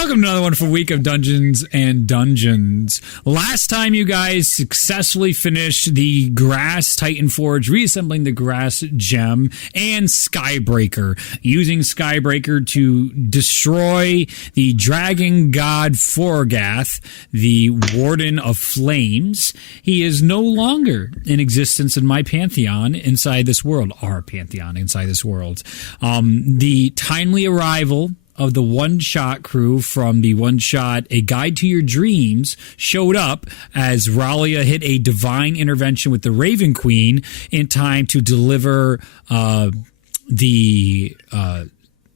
Welcome to another wonderful week of Dungeons and Dungeons. Last time you guys successfully finished the Grass Titan Forge, reassembling the Grass Gem, and Skybreaker, using Skybreaker to destroy the Dragon God Forgath, the Warden of Flames. He is no longer in existence in my pantheon inside this world, our pantheon inside this world. The timely arrival of the one-shot crew from the one-shot A Guide to Your Dreams showed up as Ralia hit a divine intervention with the Raven Queen in time to deliver the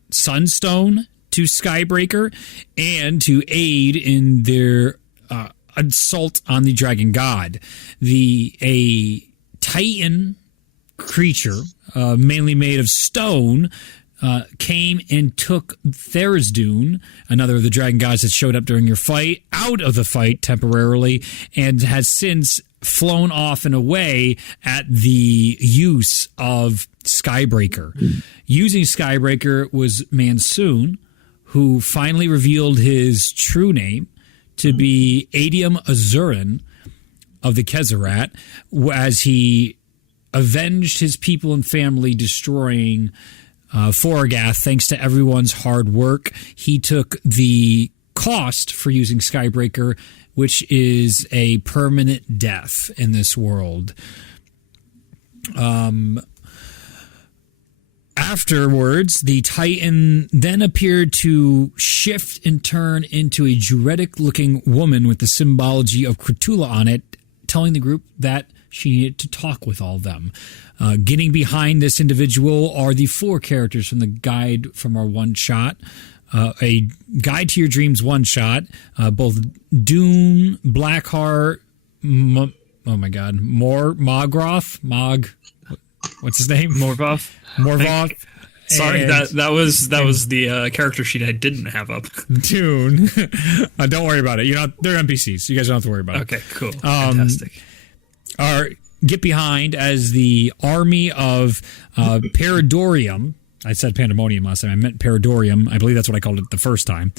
Sunstone to Skybreaker and to aid in their assault on the Dragon God. A Titan creature, mainly made of stone, came and took Tharizdun, another of the dragon gods that showed up during your fight, out of the fight temporarily, and has since flown off and away at the use of Skybreaker. Using Skybreaker was Mansoon, who finally revealed his true name to be Adium Azurin of the Kezerat, as he avenged his people and family, destroying Forgath. Thanks to everyone's hard work, he took the cost for using Skybreaker, which is a permanent death in this world. Afterwards, the Titan then appeared to shift and turn into a Druidic-looking woman with the symbology of Cretula on it, telling the group that she needed to talk with all of them. Getting behind this individual are the four characters from the guide from our one-shot. A Guide to Your Dreams one-shot. Both Dune, Blackheart, Mogroth, what's his name? Morvoth. Sorry, that was the character sheet I didn't have up. Dune. Don't worry about it. They're NPCs. You guys don't have to worry about it. Okay, cool. Fantastic. Get behind as the army of Paradorium. I said Pandemonium last time. I meant Paradorium. I believe that's what I called it the first time.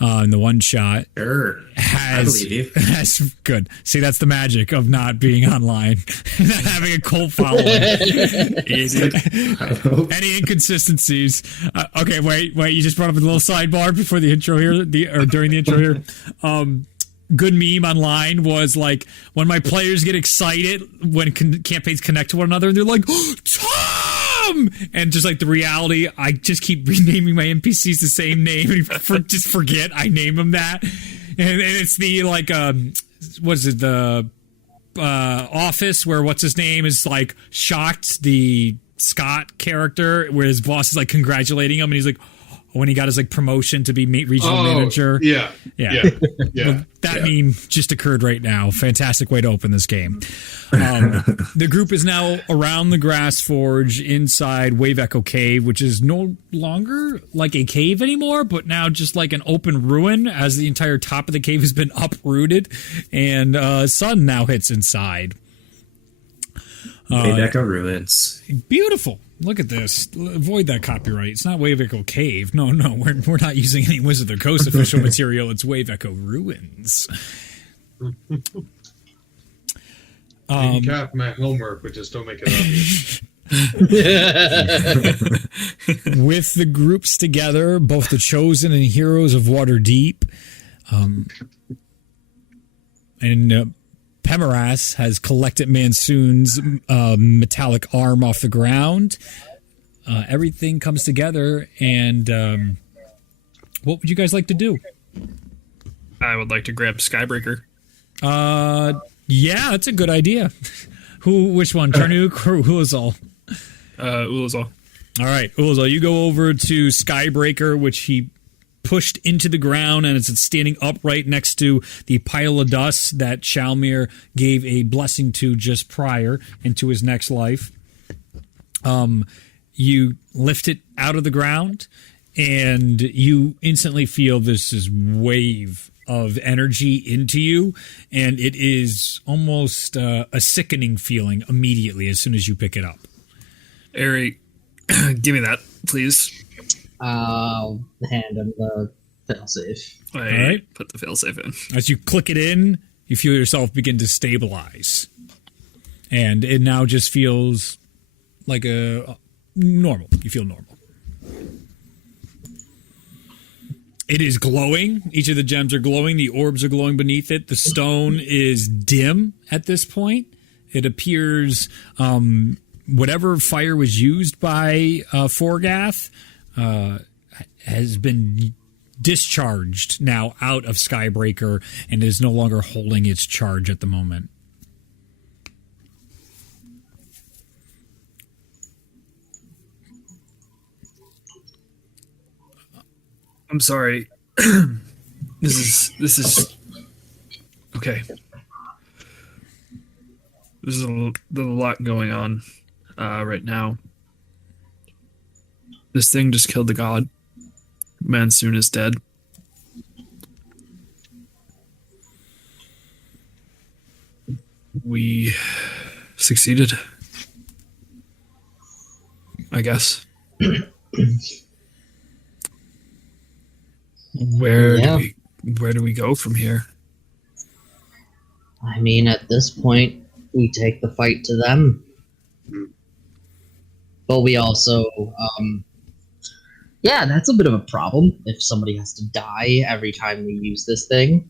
In the one shot. Sure. I believe you. Has good. See, that's the magic of not being online. Not having a cult following. Any inconsistencies? Okay, wait. You just brought up a little sidebar before the intro here, or during the intro here. Good meme online was like when my players get excited when campaigns connect to one another and they're like, oh, Tom! And just like the reality, I just keep renaming my NPCs the same name and just forget I name them that. And it's the like, what is it, the Office where what's his name is like shocked, the Scott character where his boss is like congratulating him and he's like, when he got his like promotion to be regional manager. Yeah. Well, that meme just occurred right now. Fantastic way to open this game. The group is now around the Grass Forge inside Wave Echo Cave, which is no longer like a cave anymore, but now just like an open ruin as the entire top of the cave has been uprooted and sun now hits inside. Wave Echo Ruins. Beautiful. Look at this. Avoid that copyright. It's not Wave Echo Cave. No, we're not using any Wizard of the Coast official material. It's Wave Echo Ruins. You can copy my homework, but just don't make it obvious. With the groups together, both the Chosen and Heroes of Waterdeep, and Pemeras has collected Mansoon's metallic arm off the ground. Everything comes together, and what would you guys like to do? I would like to grab Skybreaker. Yeah, that's a good idea. Which one? Tarnuk or Ulazal? Ulazal. All right, Ulazal, you go over to Skybreaker, which he pushed into the ground, and it's standing upright next to the pile of dust that Shalmir gave a blessing to just prior into his next life. You lift it out of the ground, and you instantly feel this wave of energy into you, and it is almost a sickening feeling immediately as soon as you pick it up. Eric, give me that, please. I'll hand him the Failsafe. I right. put the failsafe in. As you click it in, you feel yourself begin to stabilize. And it now just feels like a normal. You feel normal. It is glowing. Each of the gems are glowing. The orbs are glowing beneath it. The stone is dim at this point. It appears whatever fire was used by Forgath has been discharged now out of Skybreaker and is no longer holding its charge at the moment. I'm sorry. This is okay. There's a lot going on right now. This thing just killed the god. Mansoon is dead. We succeeded, I guess. Where do we go from here? I mean, at this point, we take the fight to them. But we also, yeah, that's a bit of a problem if somebody has to die every time we use this thing.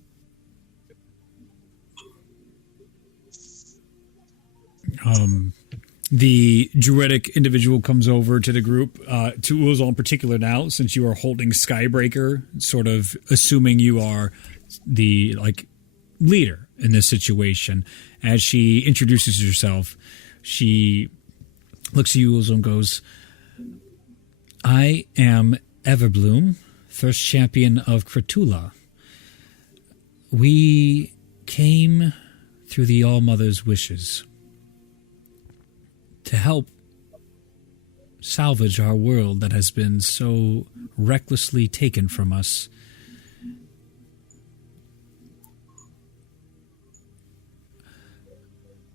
The druidic individual comes over to the group, to Uzal in particular now, since you are holding Skybreaker, sort of assuming you are the leader in this situation. As she introduces herself, she looks at you, Uzal, and goes, I am Everbloom, first champion of Kratula. We came through the All-Mother's wishes to help salvage our world that has been so recklessly taken from us.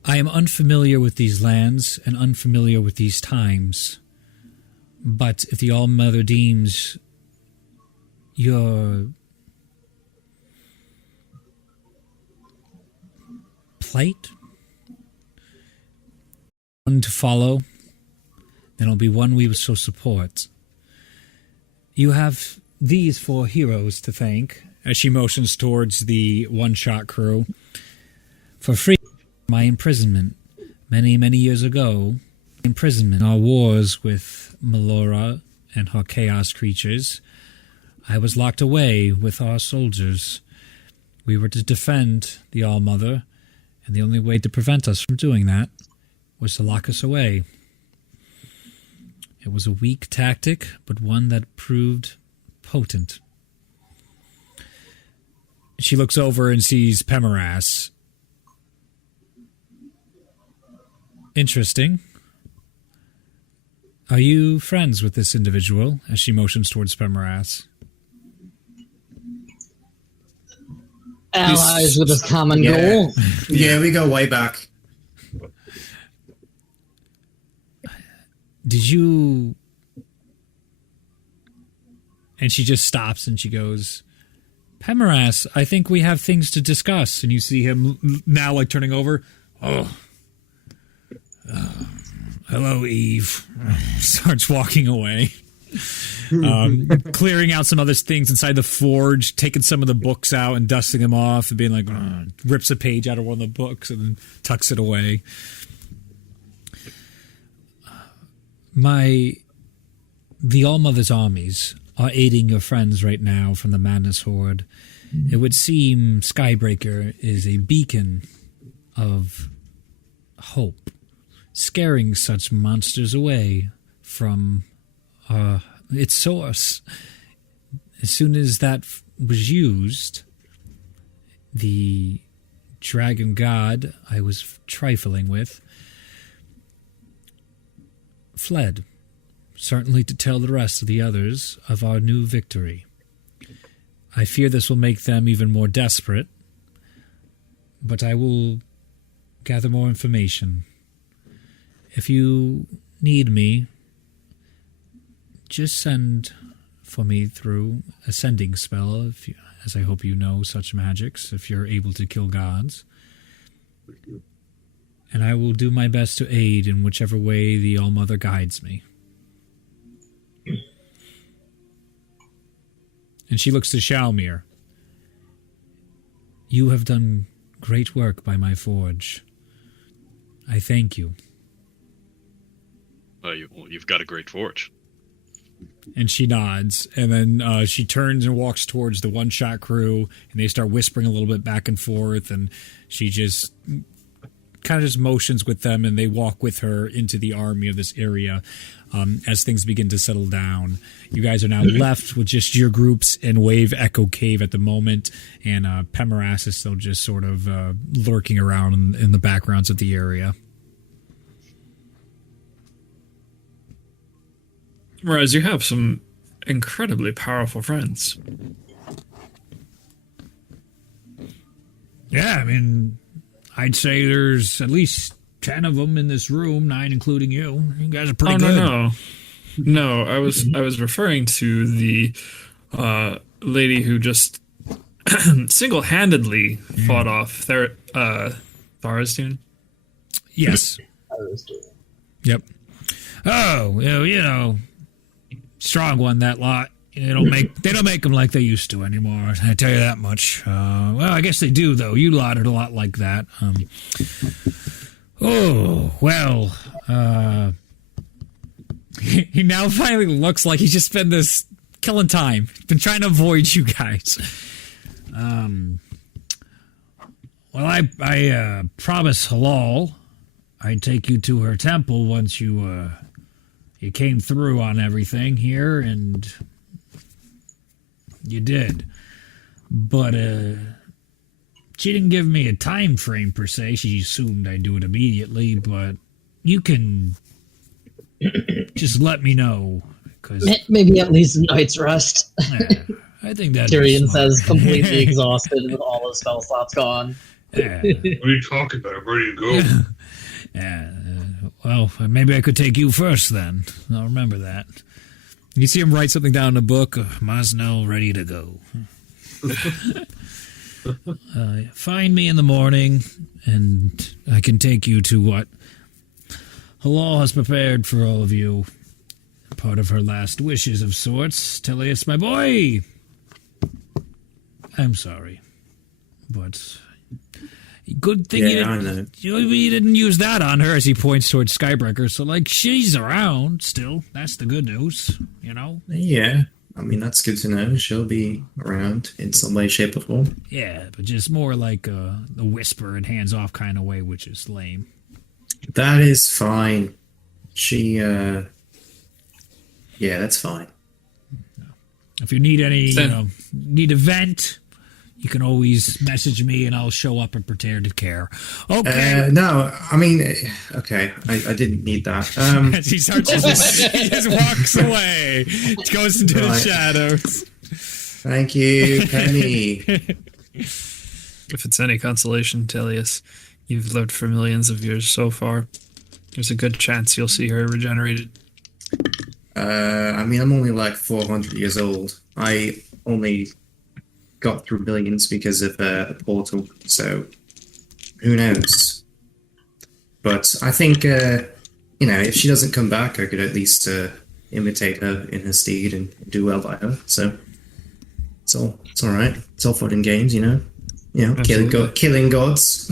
I am unfamiliar with these lands and unfamiliar with these times, but if the All-Mother deems your plight one to follow, then it'll be one we shall support. You have these 4 heroes to thank, as she motions towards the one-shot crew, for free my imprisonment many, many years ago. Imprisonment, our wars with Melora and her chaos creatures. I was locked away with our soldiers. We were to defend the All-Mother, and the only way to prevent us from doing that was to lock us away. It was a weak tactic, but one that proved potent. She looks over and sees Pemeras. Interesting. Are you friends with this individual? As she motions towards Pemeras. Allies with a common goal. Yeah, we go way back. Did you... And she just stops and she goes, Pemeras, I think we have things to discuss. And you see him now turning over. Hello, Eve. Starts walking away. Clearing out some other things inside the forge, taking some of the books out and dusting them off and being like, rips a page out of one of the books and then tucks it away. The All-Mother's armies are aiding your friends right now from the Madness Horde. It would seem Skybreaker is a beacon of hope, scaring such monsters away from its source. As soon as that was used, the dragon god I was trifling with fled, certainly to tell the rest of the others of our new victory. I fear this will make them even more desperate, but I will gather more information. If you need me, just send for me through ascending spell, as I hope you know such magics, if you're able to kill gods. And I will do my best to aid in whichever way the All-Mother guides me. And she looks to Shalmir. You have done great work by my forge. I thank you. You've got a great forge. And she nods, and then she turns and walks towards the one-shot crew, and they start whispering a little bit back and forth, and she just kind of just motions with them, and they walk with her into the army of this area as things begin to settle down. You guys are now left with just your groups in Wave Echo Cave at the moment, and Pemoras is still just sort of lurking around in the backgrounds of the area. Whereas you have some incredibly powerful friends. Yeah, I mean, I'd say there's at least 10 of them in this room, 9 including you. You guys are pretty good. No, I was referring to the lady who just single-handedly fought off Tharizdun. Yes. Yep. Oh, well, you know, strong one, that lot. They don't make them like they used to anymore. I tell you that much. Well, I guess they do, though. You lot are a lot like that. He now finally looks like he's just been this killing time. Been trying to avoid you guys. Well, I promised Halal I'd take you to her temple once you came through on everything here, and you did. But she didn't give me a time frame per se. She assumed I'd do it immediately, but you can just let me know. Cause, maybe at least a night's rest. yeah, I think that Tyrion says, completely exhausted with all his spell slots gone. Yeah. What are you talking about? I'm ready to go. Yeah. Well, maybe I could take you first then. I'll remember that. You see him write something down in a book. Mosnell ready to go. Find me in the morning, and I can take you to what Halal has prepared for all of you. Part of her last wishes of sorts. Teleus, my boy! I'm sorry, but good thing you didn't use that on her, as he points towards Skybreaker. So, like, she's around still. That's the good news, you know? Yeah. I mean, that's good to know. She'll be around in some way, shape, or form. Yeah, but just more like a whisper and hands-off kind of way, which is lame. That is fine. She, yeah, that's fine. If you need any, need a vent, you can always message me and I'll show up and pretend to care. Okay. No, I mean, okay, I didn't need that. As he just walks away, goes into the shadows. Thank you, Penny. If it's any consolation, Teleus, you've lived for millions of years so far. There's a good chance you'll see her regenerated. I mean, I'm only like 400 years old. I only got through millions because of a portal, so who knows? But I think, if she doesn't come back, I could at least imitate her in her steed and do well by her. So it's all right. It's all fun and games, killing gods,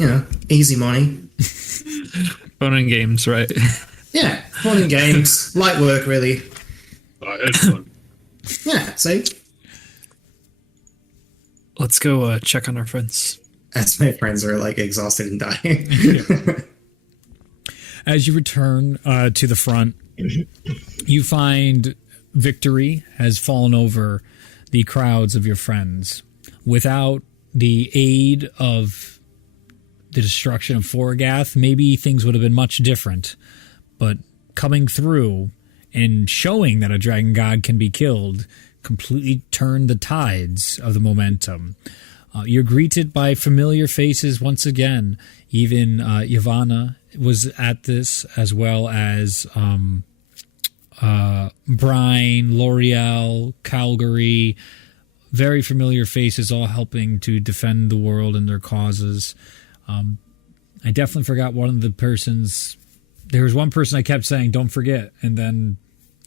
easy money. Fun and games, right? Yeah, fun and games, light work, really. It's fun. Yeah, see. Let's go check on our friends. As my friends are like exhausted and dying. As you return to the front, you find victory has fallen over the crowds of your friends. Without the aid of the destruction of Forgath, maybe things would have been much different. But coming through and showing that a dragon god can be killed completely turned the tides of the momentum. You're greeted by familiar faces once again. Even Yavanna was at this, as well as Brian, L'Oreal, Calgary, very familiar faces all helping to defend the world and their causes. I definitely forgot one of the persons. There was one person I kept saying, don't forget. And then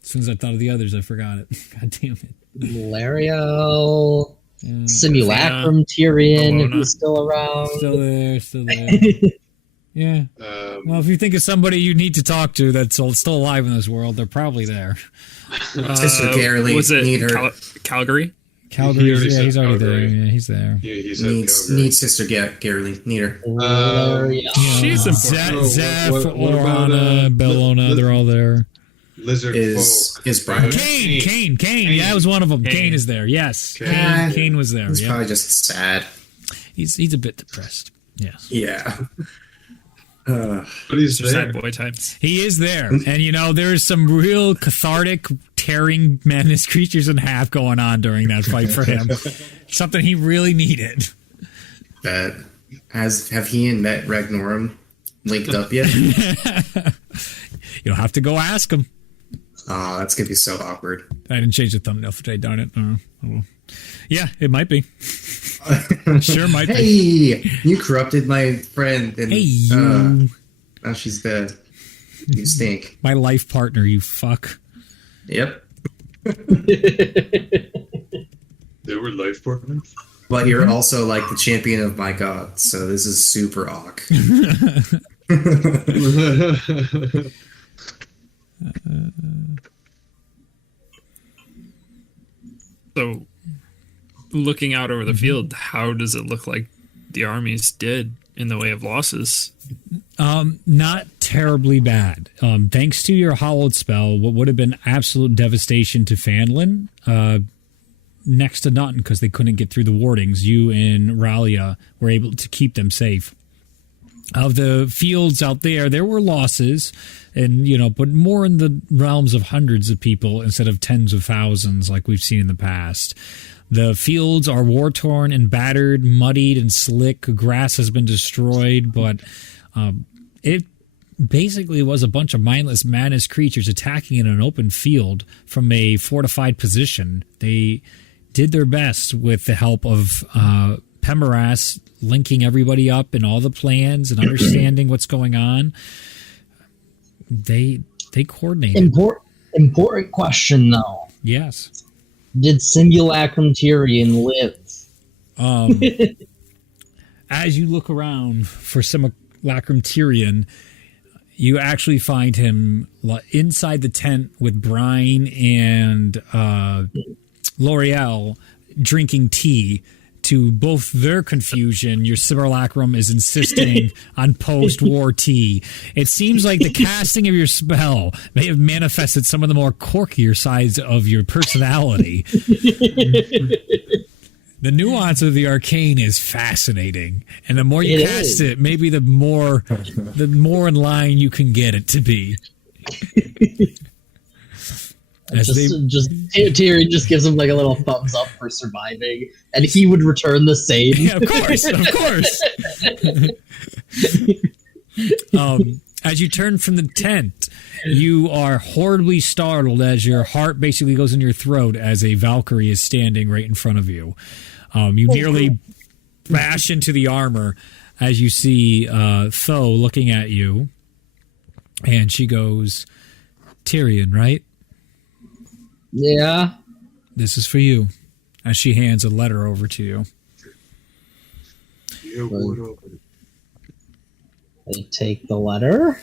as soon as I thought of the others, I forgot it. God damn it. L'Oreal, Simulacrum, Tyrion, if Bologna. he's still around. Still there. Yeah. Well, if you think of somebody you need to talk to that's still alive in this world, they're probably there. Sister Garely, Was it need her. Calgary? Calgary, already yeah, said he's already there. Calgary. Yeah, he's there. He said Needs Calgary. Sister Garely. Need her. L'Oreal. She's important. Zeph, what about, Orana, Bellona, they're all there. Lizard Is folk. Brian? Kane. Yeah, that was one of them. Kane is there. Yes, Kane. Kane was there. He's Yeah. probably just sad. He's a bit depressed. Yes, Yeah. But he's there. Sad boy types. he is there, and there's some real cathartic tearing madness creatures in half going on during that fight for him. Something he really needed. But have he and Met Ragnorum linked up yet? You'll have to go ask him. Oh, that's gonna be so awkward. I didn't change the thumbnail for today, darn it. Oh, well. Yeah, it might be. Sure might be. Hey, you corrupted my friend, and Hey, you. now she's dead. You stink. My life partner, you fuck. Yep. They were life partners. But you're also like the champion of my god, so this is super awk. So, looking out over the field, how does it look like the armies did in the way of losses? Not terribly bad. Thanks to your hollowed spell, what would have been absolute devastation to Fanlin, next to nothing because they couldn't get through the wardings. You and Ralia were able to keep them safe. Of the fields out there were losses, and but more in the realms of hundreds of people instead of tens of thousands like we've seen in the past. The fields are war-torn and battered, muddied and slick. Grass has been destroyed, but it basically was a bunch of mindless madness creatures attacking in an open field from a fortified position. They did their best with the help of Pemoras linking everybody up in all the plans and understanding what's going on. They coordinated. Important question, though. Yes. Did Simulacrum Tyrion live? As you look around for Simulacrum Tyrion, you actually find him inside the tent with Brian and L'Oreal drinking tea. To both their confusion, your simulacrum is insisting on post-war tea. It seems like the casting of your spell may have manifested some of the more quirkier sides of your personality. The nuance of the arcane is fascinating, and the more you cast it, maybe the more in line you can get it to be. Tyrion just gives him like a little thumbs up for surviving, and he would return the same. Yeah, of course. As you turn from the tent, you are horribly startled as your heart basically goes in your throat as a Valkyrie is standing right in front of you. You nearly bash into the armor as you see Tho looking at you, and she goes, "Tyrion, right? Yeah. This is for you," as she hands a letter over to you. I take the letter.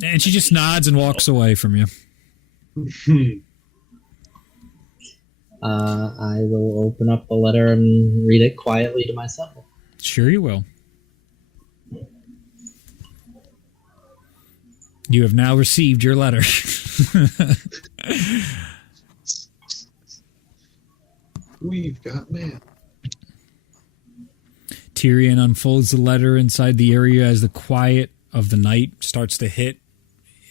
And she just nods and walks away from you. I will open up the letter and read it quietly to myself. Sure you will. You have now received your letter. We've got man. Tyrion unfolds the letter inside the area as the quiet of the night starts to hit.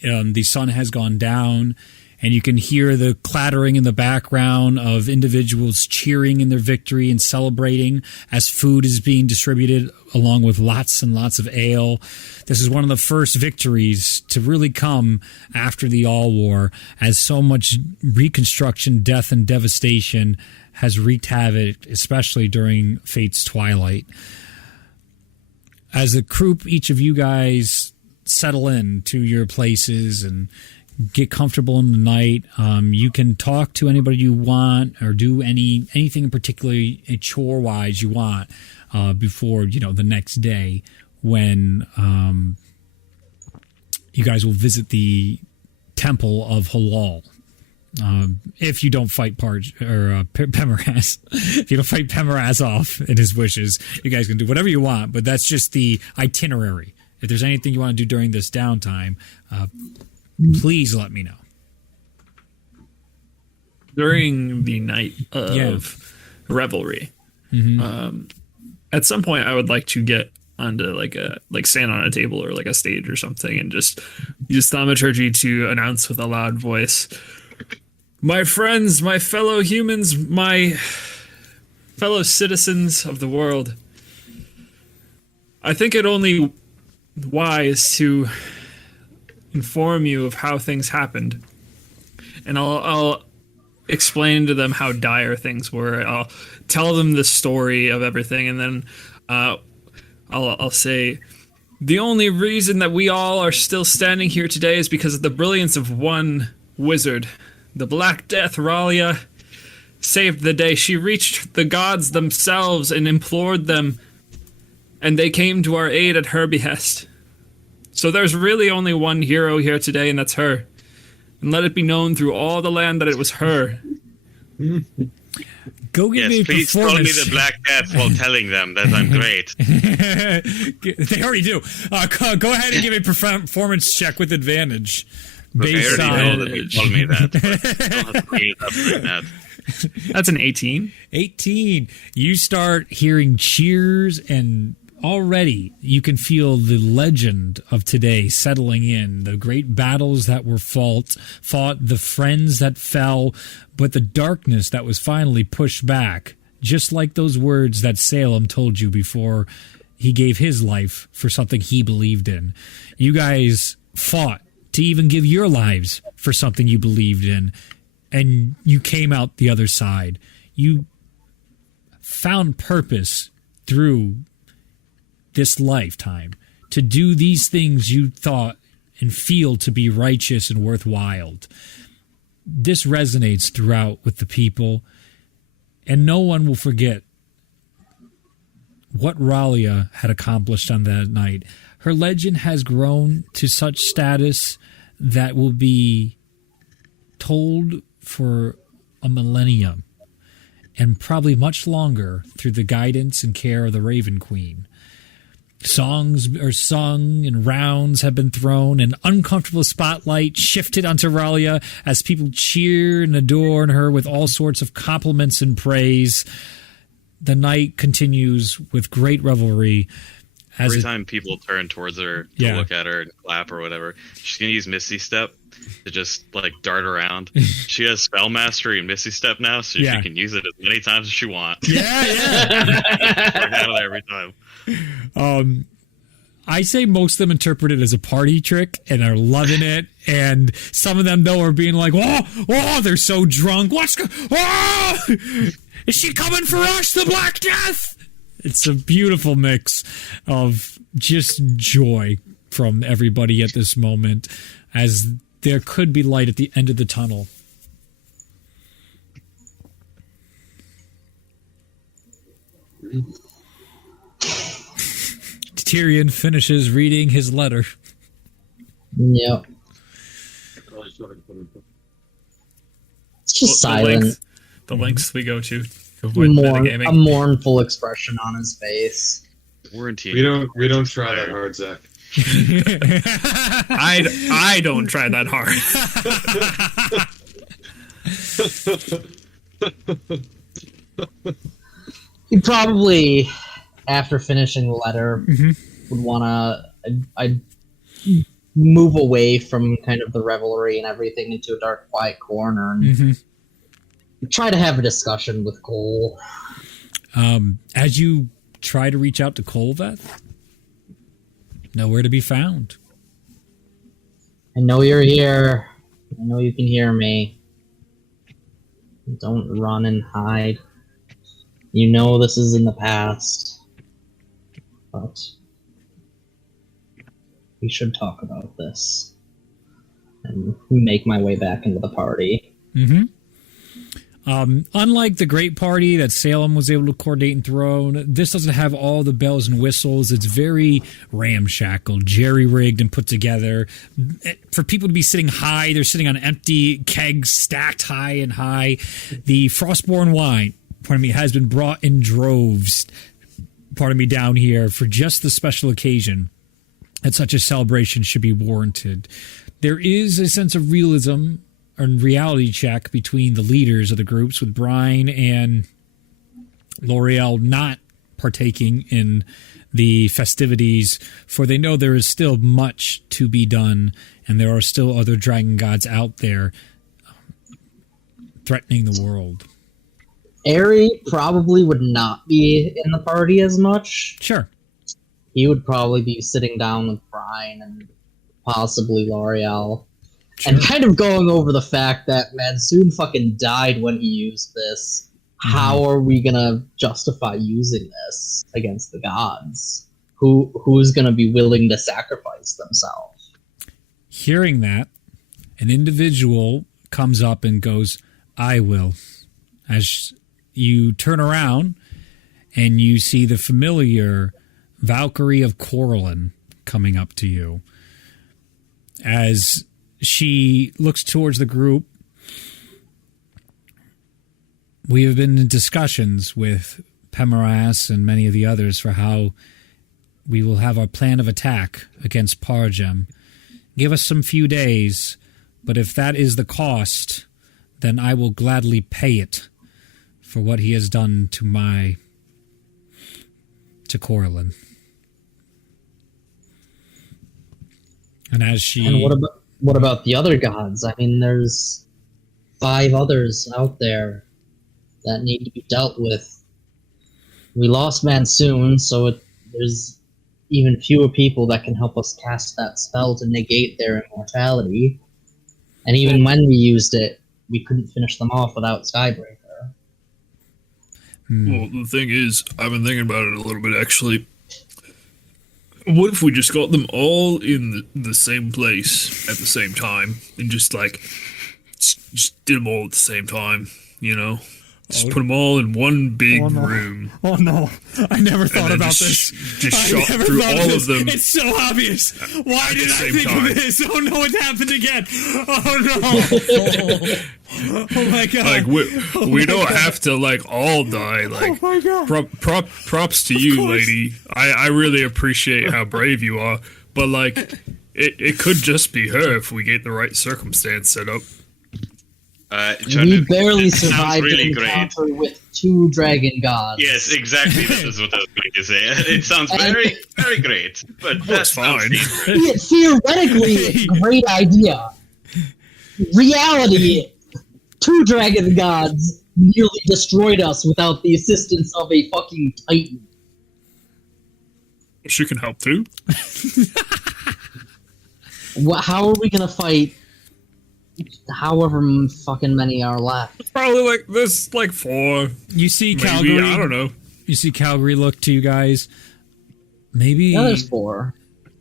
The sun has gone down, and you can hear the clattering in the background of individuals cheering in their victory and celebrating as food is being distributed along with lots and lots of ale. This is one of the first victories to really come after the All War, as so much reconstruction, death, and devastation has wreaked havoc, especially during Fate's twilight. As a group, each of you guys settle in to your places and get comfortable in the night. You can talk to anybody you want or do anything particularly chore-wise you want before, the next day when you guys will visit the Temple of Halal. If you don't fight Pemeraz, if you don't fight Pemeraz off in his wishes, you guys can do whatever you want, but that's just the itinerary. If there's anything you want to do during this downtime, please let me know. During the night of revelry, at some point I would like to get onto stand on a table or like a stage or something and just use thaumaturgy to announce with a loud voice, "My friends, my fellow humans, my fellow citizens of the world, I think it only wise to inform you of how things happened, and I'll explain to them how dire things were. I'll tell them the story of everything, and then I'll say, the only reason that we all are still standing here today is because of the brilliance of one wizard. The Black Death, Ralia, saved the day. She reached the gods themselves and implored them, and they came to our aid at her behest. So there's really only one hero here today, and that's her. And let it be known through all the land that it was her." Go give me a please call me performance. the Black Death while telling them that I'm great. They already do. Go ahead and give me a performance check with advantage. Look, I Based already know on that you told me that. But I don't have to bring it up right now. That's an 18. 18. You start hearing cheers, and already you can feel the legend of today settling in. The great battles that were fought, the friends that fell, but the darkness that was finally pushed back, just like those words that Salem told you before he gave his life for something he believed in. You guys fought to even give your lives for something you believed in, and you came out the other side. You found purpose through this lifetime to do these things you thought and feel to be righteous and worthwhile. This resonates throughout with the people, and no one will forget what Ralia had accomplished on that night. Her legend has grown to such status that will be told for a millennium, and probably much longer through the guidance and care of the Raven Queen. Songs are sung and rounds have been thrown, and uncomfortable spotlight shifted onto Ralia as people cheer and adorn her with all sorts of compliments and praise. The night continues with great revelry. Every time people turn towards her to look at her and clap or whatever, she's going to use Misty Step to just dart around. She has Spell Mastery and Misty Step now, so she can use it as many times as she wants. Yeah. Out of there every time. I say most of them interpret it as a party trick and are loving it, and some of them though are being like, "Oh, they're so drunk. Is she coming for us, the Black Death?" It's a beautiful mix of just joy from everybody at this moment, as there could be light at the end of the tunnel. Tyrion finishes reading his letter. Yep. It's just silent. The lengths we go to avoid metagaming. A mournful expression on his face. Warranty. We don't try that hard, Zach. I don't try that hard. He probably, after finishing the letter, would want to. I'd move away from kind of the revelry and everything into a dark, quiet corner and try to have a discussion with Cole. As you try to reach out to Colveth, nowhere to be found. I know you're here. I know you can hear me. Don't run and hide. You know this is in the past. But we should talk about this. And make my way back into the party. Unlike the great party that Salem was able to coordinate and throw, this doesn't have all the bells and whistles. It's very ramshackle, jerry-rigged and put together. For people to be sitting high, they're sitting on empty kegs stacked high and high. The Frostborn wine, has been brought in droves, down here for just the special occasion that such a celebration should be warranted. There is a sense of realism and reality check between the leaders of the groups, with Brian and L'Oreal not partaking in the festivities, for they know there is still much to be done, and there are still other dragon gods out there threatening the world. Aerie probably would not be in the party as much. Sure. He would probably be sitting down with Brian and possibly L'Oreal. Sure. And kind of going over the fact that Mansoon fucking died when he used this. How are we gonna justify using this against the gods? Who's gonna be willing to sacrifice themselves? Hearing that, an individual comes up and goes, "I will." As you turn around and you see the familiar Valkyrie of Corlin coming up to you. As she looks towards the group, we have been in discussions with Pemeras and many of the others for how we will have our plan of attack against Pargem. Give us some few days, but if that is the cost, then I will gladly pay it for what he has done to Corlin. And as she... And what about the other gods? I mean, there's 5 others out there that need to be dealt with. We lost Mansoon, so there's even fewer people that can help us cast that spell to negate their immortality. And even when we used it, we couldn't finish them off without Skybreaker. Well, the thing is, I've been thinking about it a little bit, actually. What if we just got them all in the same place at the same time and just did them all at the same time, you know? Just put them all in one big room. Oh no, I never thought about this. Just shot through all of them. It's so obvious. Why did I think of this? Oh no, it happened again. Oh no. Oh my god. We don't have to all die. Oh my god. Props to you, lady. I really appreciate how brave you are. But it could just be her if we get the right circumstance set up. We barely survived an encounter with 2 dragon gods. Yes, exactly. This is what I was going to say. It sounds very, very great, but that's fine. Theoretically, great idea. Reality, 2 dragon gods nearly destroyed us without the assistance of a fucking titan. She can help too. How are we gonna fight? However fucking many are left. Probably there's 4. You see maybe, Calgary. I don't know. You see Calgary look to you guys. Maybe yeah, there's 4.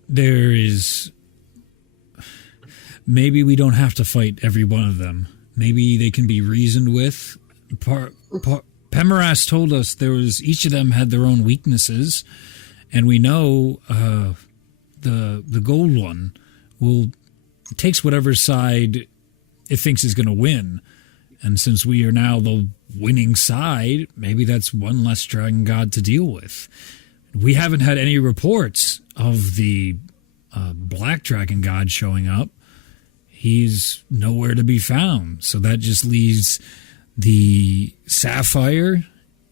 There is. Maybe we don't have to fight every one of them. Maybe they can be reasoned with. Pemeras told us each of them had their own weaknesses, and we know the gold one takes whatever side it thinks is going to win. And since we are now the winning side, maybe that's one less dragon god to deal with. We haven't had any reports of the black dragon god showing up. He's nowhere to be found. So that just leaves the Sapphire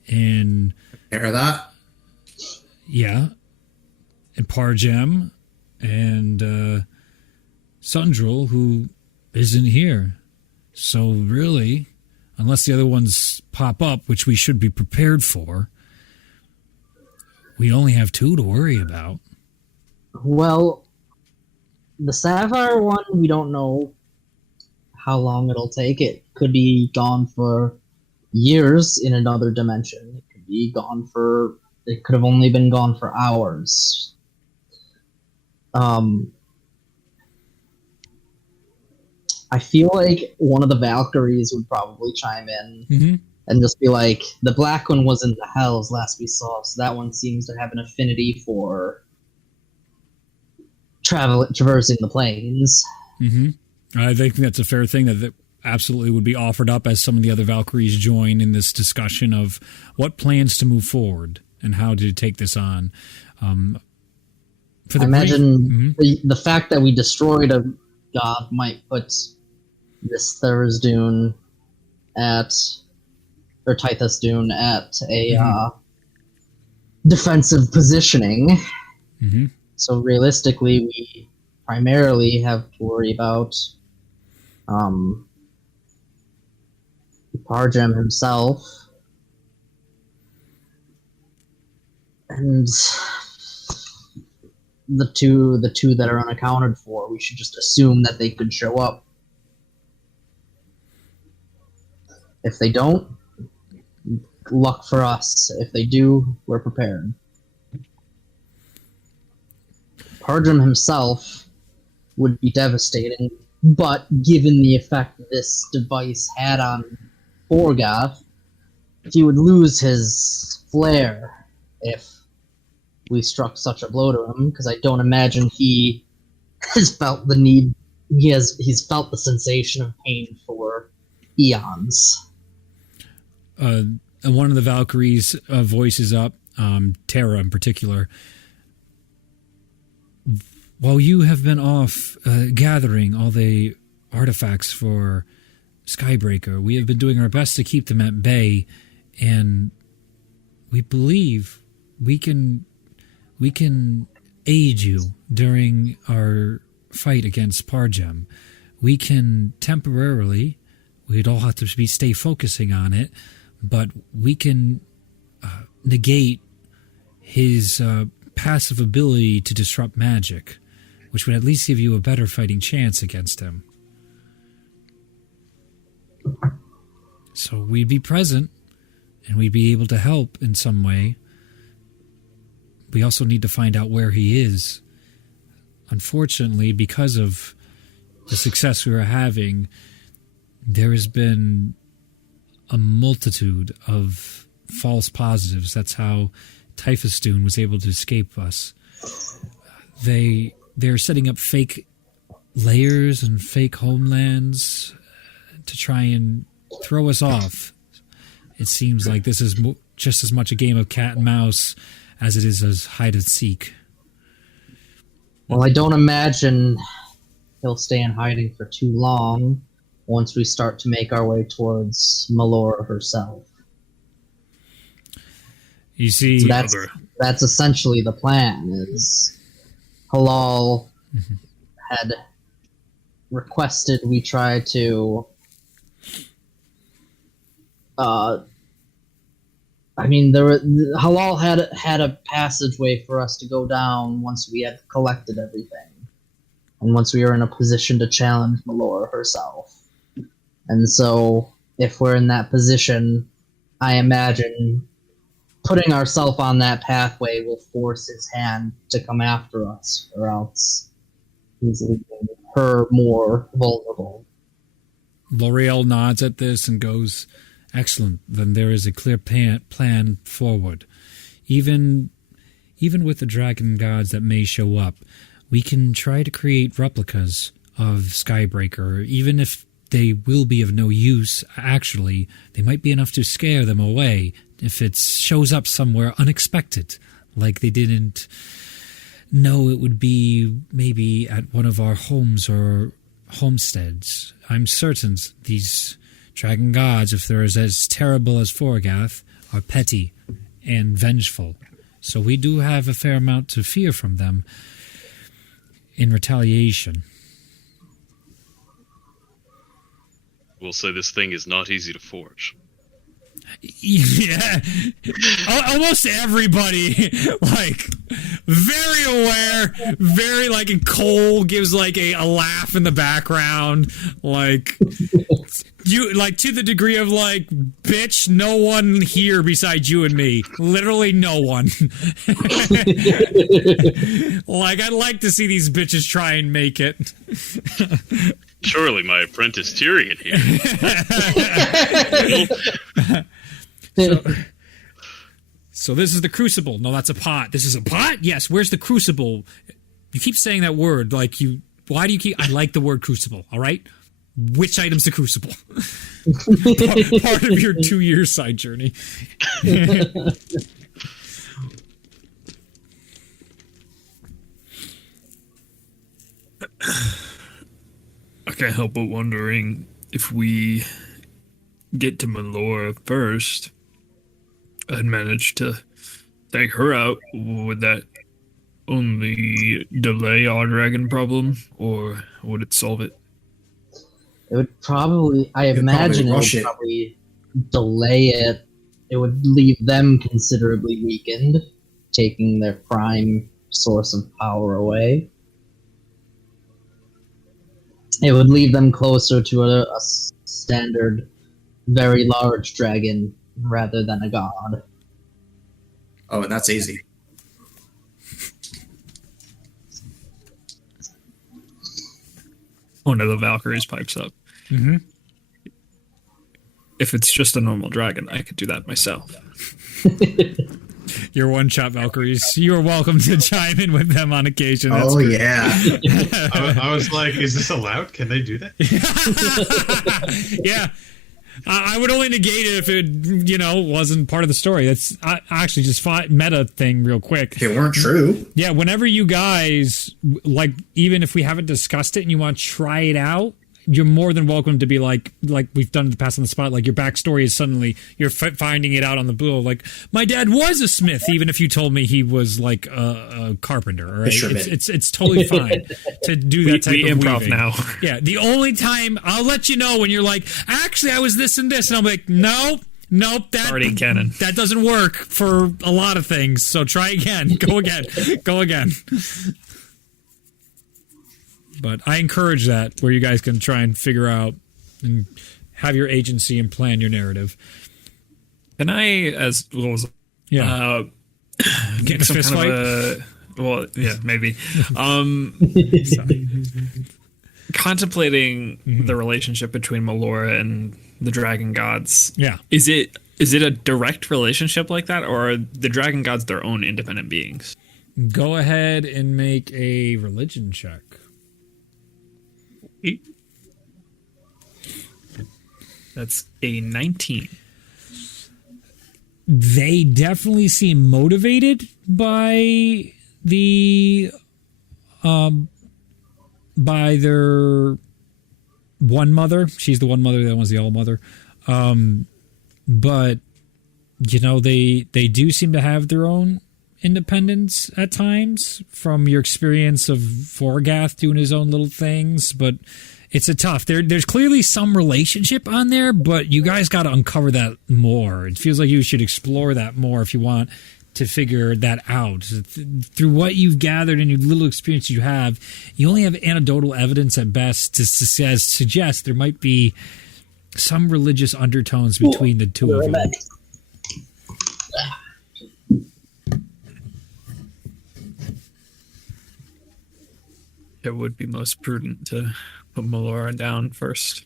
and... Hear that? Yeah. And Pargem and... Sundrel, who isn't here. So really, unless the other ones pop up, which we should be prepared for, we only have 2 to worry about. Well, the Sapphire one, we don't know how long it'll take. It could be gone for years in another dimension. It could be gone for... It could have only been gone for hours. I feel like one of the Valkyries would probably chime in and just be like, the black one was in the Hells last we saw, so that one seems to have an affinity for traversing the planes. I think that's a fair thing that absolutely would be offered up as some of the other Valkyries join in this discussion of what plans to move forward and how to take this on. I imagine the fact that we destroyed a god might put this Thurzdune or Tithus at a defensive positioning. So realistically, we primarily have to worry about Pargem himself and the two that are unaccounted for. We should just assume that they could show up. If they don't, luck for us. If they do, we're prepared. Pargem himself would be devastating, but given the effect this device had on Borgoth, he would lose his flair if we struck such a blow to him, because I don't imagine he has felt the need. He's felt the sensation of pain for eons. One of the Valkyries voices up, Terra in particular. While you have been off gathering all the artifacts for Skybreaker, we have been doing our best to keep them at bay, and we believe we can aid you during our fight against Pargem. We can temporarily, we'd all have to stay focusing on it, but we can negate his passive ability to disrupt magic, which would at least give you a better fighting chance against him. So we'd be present, and we'd be able to help in some way. We also need to find out where he is. Unfortunately, because of the success we were having, there has been a multitude of false positives. That's how Typhusdune was able to escape us. They're setting up fake layers and fake homelands to try and throw us off. It seems like this is just as much a game of cat and mouse as it is as hide and seek. Well, I don't imagine he'll stay in hiding for too long once we start to make our way towards Melora herself. You see, so that's essentially the plan. Is Halal had requested we try to Halal had a passageway for us to go down once we had collected everything, and once we were in a position to challenge Melora herself. And so, if we're in that position, I imagine putting ourselves on that pathway will force his hand to come after us, or else he's leaving her more vulnerable. L'Oreal nods at this and goes, "Excellent. Then there is a clear plan forward. Even with the dragon gods that may show up, we can try to create replicas of Skybreaker. Even if they will be of no use, actually, they might be enough to scare them away if it shows up somewhere unexpected, like they didn't know it would be maybe at one of our homes or homesteads. I'm certain these dragon gods, if they're as terrible as Forgath, are petty and vengeful. So we do have a fair amount to fear from them in retaliation." will say this thing is not easy to forge. Yeah, almost everybody, like, very aware, very, like, and Cole gives, like, a laugh in the background, like, you, like, to the degree of, like, bitch, no one here besides you and me, literally no one. Like, I'd like to see these bitches try and make it. Surely my apprentice Tyrion here. So this is the crucible. No, that's a pot. This is a pot? Yes. Where's the crucible? You keep saying that word. Like, you. Why do you keep... I like the word crucible, all right? Which item's the crucible? Part of your 2-year side journey. I can't help but wondering if we get to Melora first and manage to take her out, would that only delay our dragon problem, or would it solve it? It would probably, I It'd imagine probably rush it would it. probably delay it. It would leave them considerably weakened, taking their prime source of power away. It would leave them closer to a standard, very large dragon rather than a god. Oh, and that's easy. One of the Valkyries pipes up. Mm-hmm. If it's just a normal dragon, I could do that myself. Your one-shot Valkyries. You are welcome to chime in with them on occasion. That's Oh, great. yeah. I was like, is this allowed? Can they do that? Yeah. I would only negate it if it, wasn't part of the story. That's actually just meta thing real quick. If it weren't true. Yeah, whenever you guys, like, even if we haven't discussed it and you want to try it out, you're more than welcome to be like we've done in the past on the spot. Like, your backstory is suddenly you're finding it out on the blue. Like, my dad was a smith, even if you told me he was like a carpenter. Right? It's totally fine to do that type of improv weaving. now. Yeah, the only time I'll let you know when you're like, actually, I was this and this, and I'm like, nope, that Already canon. That doesn't work for a lot of things. So try again. Go again. But I encourage that, where you guys can try and figure out and have your agency and plan your narrative. Can I, as well as Yeah. Get in a fist fight? Well, yeah, maybe. Contemplating the relationship between Melora and the dragon gods. Yeah. Is it a direct relationship like that, or are the dragon gods their own independent beings? Go ahead and make a religion check. That's a 19. They definitely seem motivated by by their one mother. She's the one mother, that one's the all mother. But they do seem to have their own independence at times, from your experience of Vorgath doing his own little things, but it's a tough. There's clearly some relationship on there, but you guys got to uncover that more. It feels like you should explore that more if you want to figure that out. Through what you've gathered and your little experience you have, you only have anecdotal evidence at best to suggest there might be some religious undertones between the two of you. It would be most prudent to put Melora down first.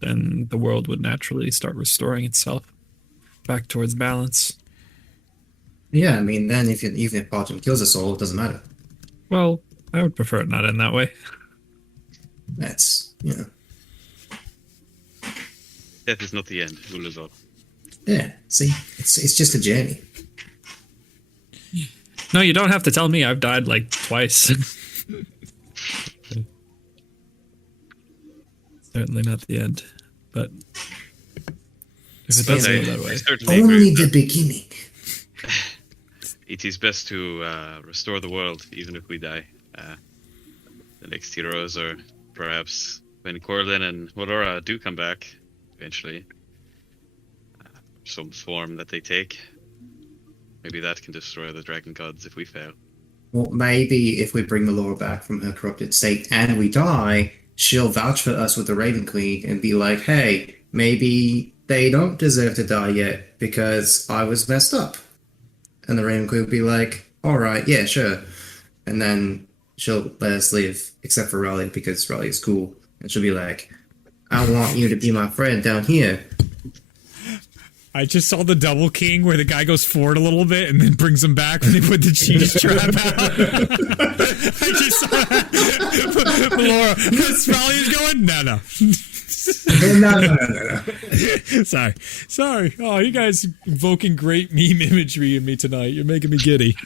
Then the world would naturally start restoring itself back towards balance. Yeah, I mean, then even if Barton kills us all, it doesn't matter. Well, I would prefer it not in that way. That's, Death is not the end, Ulazar. Yeah, see? It's just a journey. No, you don't have to tell me. I've died like twice. Certainly not the end, but if it doesn't go that way. I certainly agree Only with the that. beginning. It is best to restore the world, even if we die. The next heroes, or perhaps when Corlin and Melora do come back, eventually. Some form that they take. Maybe that can destroy the dragon gods if we fail. Well, maybe if we bring Melora back from her corrupted state and we die, she'll vouch for us with the Raven Queen and be like, hey, maybe they don't deserve to die yet because I was messed up. And the Raven Queen will be like, alright, yeah, sure. And then she'll let us live, except for Raleigh, because Raleigh is cool. And she'll be like, I want you to be my friend down here. I just saw the double king where the guy goes forward a little bit and then brings him back when they put the cheese trap out. I just saw that. Laura, this Raleigh is going? No. No. Sorry. Oh, you guys invoking great meme imagery in me tonight. You're making me giddy.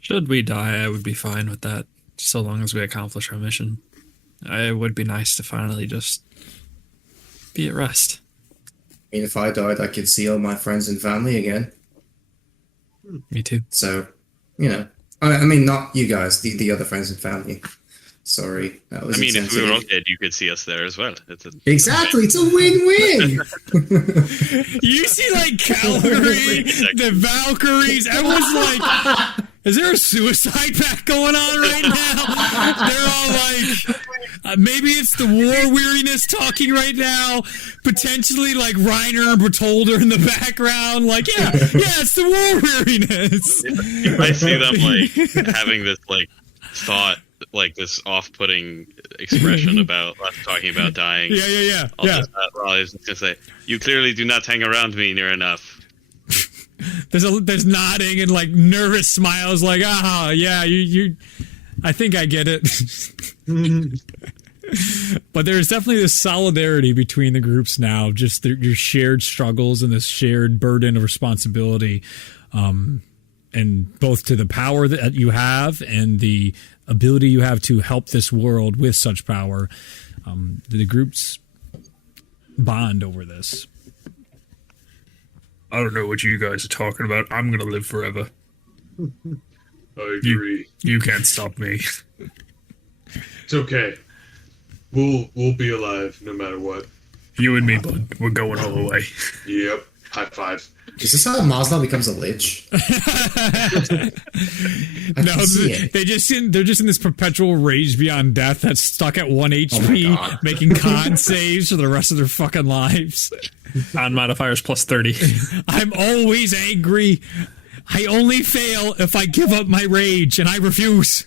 Should we die, I would be fine with that, so long as we accomplish our mission. It would be nice to finally just be at rest. I mean, if I died, I could see all my friends and family again. Me too. So, you know. I mean, not you guys, the other friends and family. Sorry. That was if we were all dead, you could see us there as well. Exactly, it's a win-win! You see, like, Calvary, the Valkyries, everyone's like, is there a suicide pact going on right now? They're all like, maybe it's the war weariness talking right now. Potentially, like, Reiner and Bertolder in the background. Like, yeah, it's the war weariness. I see them, like, having this, like, thought, like, this off-putting expression about us talking about dying. Yeah. I was just going to say, you clearly do not hang around me near enough. There's nodding and, like, nervous smiles, like, yeah, you I think I get it. But there's definitely this solidarity between the groups now, just your shared struggles and this shared burden of responsibility, and both to the power that you have and the ability you have to help this world with such power. The groups bond over this. I don't know what you guys are talking about. I'm gonna live forever. I agree. You can't stop me. It's okay. We'll be alive no matter what. You and me, bud. We're going all the way. Yep. High five. Is this how Maslow becomes a lich? No, they're just in this perpetual rage beyond death that's stuck at 1 HP, making con saves for the rest of their fucking lives. Con modifiers plus 30. I'm always angry. I only fail if I give up my rage, and I refuse.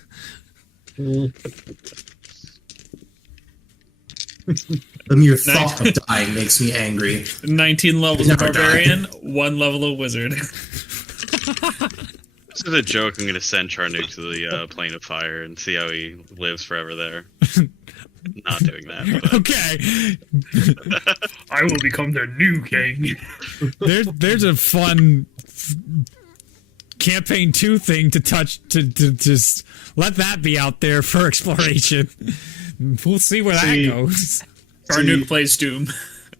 The mere thought of dying makes me angry. 19 levels of barbarian, 1 level of wizard. This is a joke. I'm going to send Charnuk to the plane of fire and see how he lives forever there. Not doing that. But. Okay. I will become their new king. There's a fun campaign 2 thing to just let that be out there for exploration. We'll see where that goes. Charnuk plays Doom.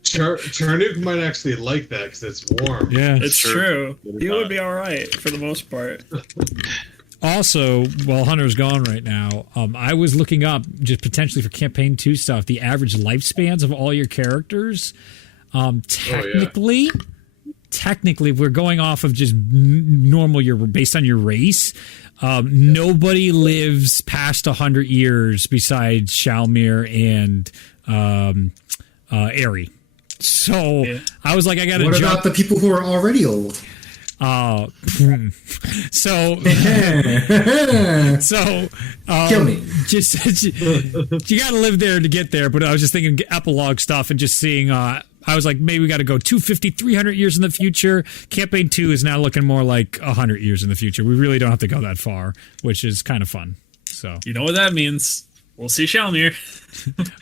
Charnuk might actually like that because it's warm. Yeah, it's true. He would be all right for the most part. Also, while Hunter's gone right now, I was looking up just potentially for campaign 2 stuff the average lifespans of all your characters. Technically, if we're going off of just normal, based on your race. Nobody lives past 100 years besides Shalmir and Aerie. So I was like, I got to jump. What about the people who are already old? Kill me. Just you got to live there to get there. But I was just thinking epilogue stuff and just seeing. I was like, maybe we got to go 250, 300 years in the future. Campaign 2 is now looking more like 100 years in the future. We really don't have to go that far, which is kind of fun. So you know what that means. We'll see Shalmir.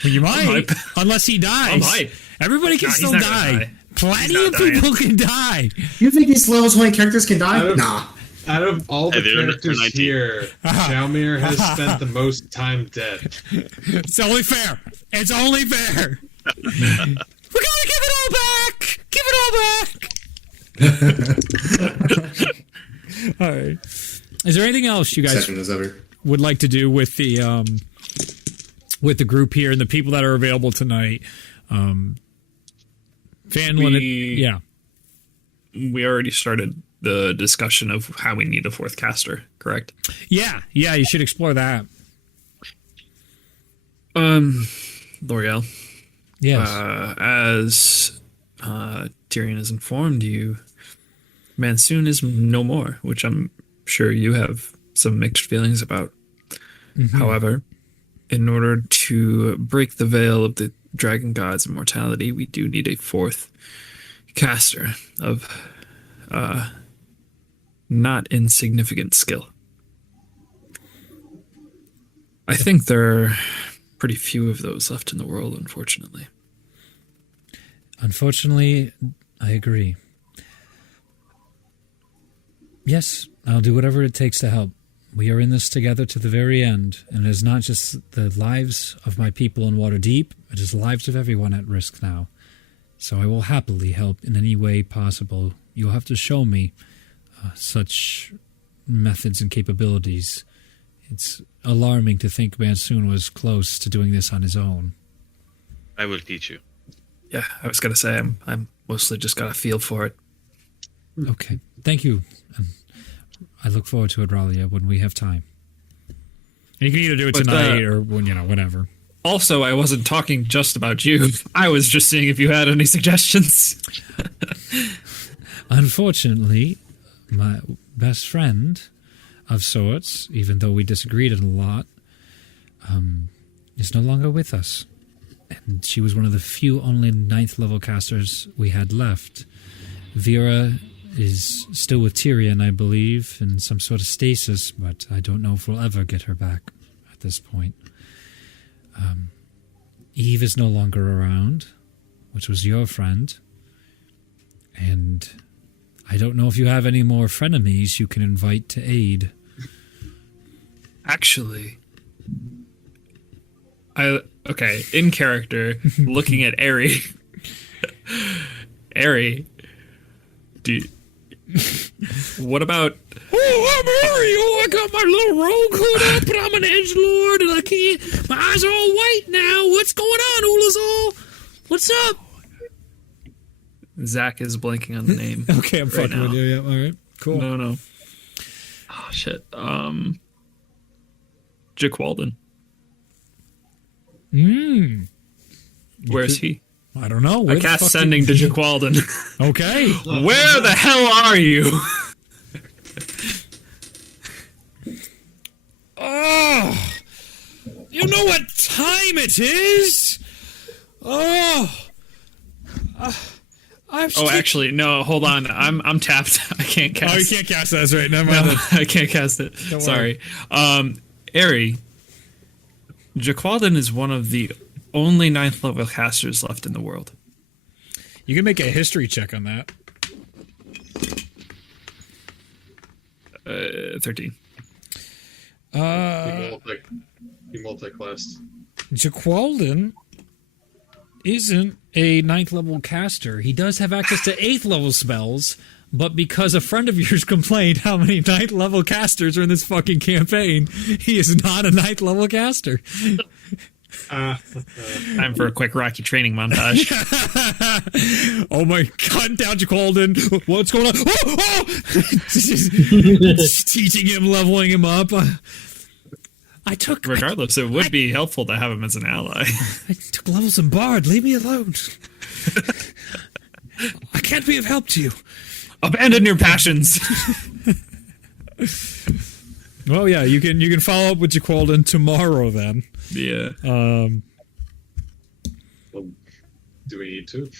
Well, you might, unless he dies. Everybody can still die. Plenty of people can die. You think these level 20 characters can die? Nah. Out of all the characters here, Shalmir has spent the most time dead. It's only fair. We gotta give it all back! All right. Is there anything else you guys would like to do with the with the group here and the people that are available tonight. We already started the discussion of how we need a fourth caster, correct? Yeah, you should explore that. L'Oreal. Yes. As Tyrion has informed you, Mansoon is no more, which I'm sure you have some mixed feelings about. Mm-hmm. However, in order to break the veil of the dragon god's immortality, we do need a fourth caster of not insignificant skill. I think there are pretty few of those left in the world, unfortunately. Unfortunately, I agree. Yes, I'll do whatever it takes to help. We are in this together to the very end, and it is not just the lives of my people in Waterdeep, it is the lives of everyone at risk now. So I will happily help in any way possible. You'll have to show me such methods and capabilities. It's alarming to think Mansoon was close to doing this on his own. I will teach you. Yeah, I was gonna say I'm mostly just got a feel for it. Okay, thank you. I look forward to it, Ralia, when we have time. And you can either do it tonight or when whenever. Also, I wasn't talking just about you. I was just seeing if you had any suggestions. Unfortunately, my best friend of sorts, even though we disagreed a lot, is no longer with us. And she was one of the few only 9th level casters we had left. Vera is still with Tyrion, I believe, in some sort of stasis, but I don't know if we'll ever get her back at this point. Eve is no longer around, which was your friend. And I don't know if you have any more frenemies you can invite to aid. Actually, in character, looking at Eri. Eri, what about... Oh, I'm Eri! Oh, I got my little rogue hood up, and I'm an edgelord, and I can't... My eyes are all white now. What's going on, Ulazal? What's up? Zach is blanking on the name. Okay, I'm fucking with you. Yeah, all right. Cool. No. Oh, shit. Jick Walden. Where's he? I don't know. I cast sending to Jick Walden. Okay. Where the hell are you? Oh, you know what time it is? Actually, no. Hold on. I'm tapped. I can't cast. Oh, you can't cast that. That's right. Never mind. No, I can't cast it. Sorry. Eri, Jaqualdin is one of the only 9th level casters left in the world. You can make a history check on that. 13. He multi-classed. Jaqualdin isn't a 9th level caster. He does have access to 8th level spells, but because a friend of yours complained how many 9th level casters are in this fucking campaign, he is not a 9th level caster. Time for a quick Rocky training montage. Oh my god, down Jaqualdin. What's going on? Teaching him, leveling him up. Regardless, it would be helpful to have him as an ally. I took levels in Bard. Leave me alone. I can't be of help to you. Abandon your passions. Well, yeah, you can follow up with Jaqualdin tomorrow then. Yeah. Well, do we need to?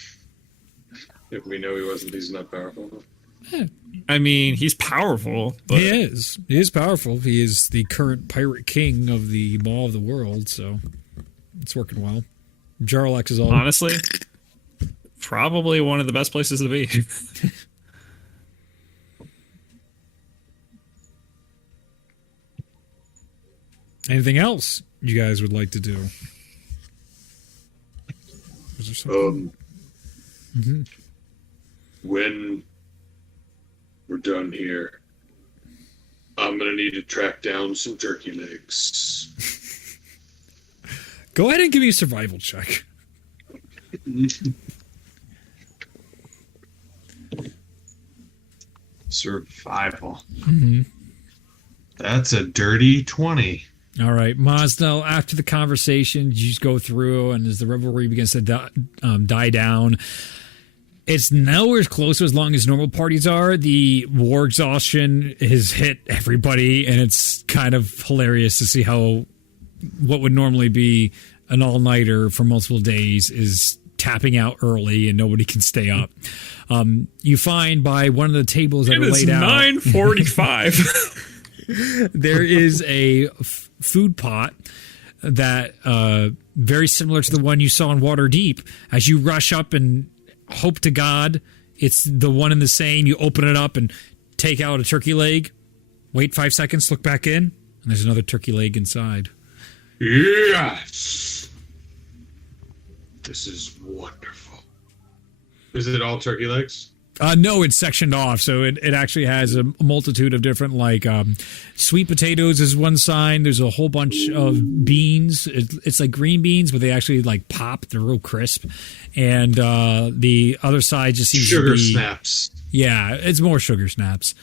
If we know he's not powerful. I mean, he's powerful. But... He is. He is powerful. He is the current pirate king of the Maw of the World, so it's working well. Jarlax is all... Honestly, probably one of the best places to be. Anything else you guys would like to do? Is there something? When we're done here, I'm gonna need to track down some turkey legs. Go ahead and give me a survival check. Survival. Mm-hmm. That's a dirty 20. All right, Mosnell, after the conversation, you just go through, and as the revelry begins to die down, it's nowhere close to as long as normal parties are. The war exhaustion has hit everybody, and it's kind of hilarious to see how what would normally be an all-nighter for multiple days is tapping out early, and nobody can stay up. You find by one of the tables that are laid out... 9:45. There is a food pot that very similar to the one you saw in Waterdeep. As you rush up and hope to God it's the one and the same, you open it up and take out a turkey leg, wait 5 seconds, look back in, and there's another turkey leg inside. Yes! This is wonderful. Is it all turkey legs? No, it's sectioned off, so it actually has a multitude of different, like, sweet potatoes is one side. There's a whole bunch of beans. It's like green beans, but they actually, like, pop. They're real crisp. And the other side just seems sugar to be... snaps. Yeah, it's more sugar snaps.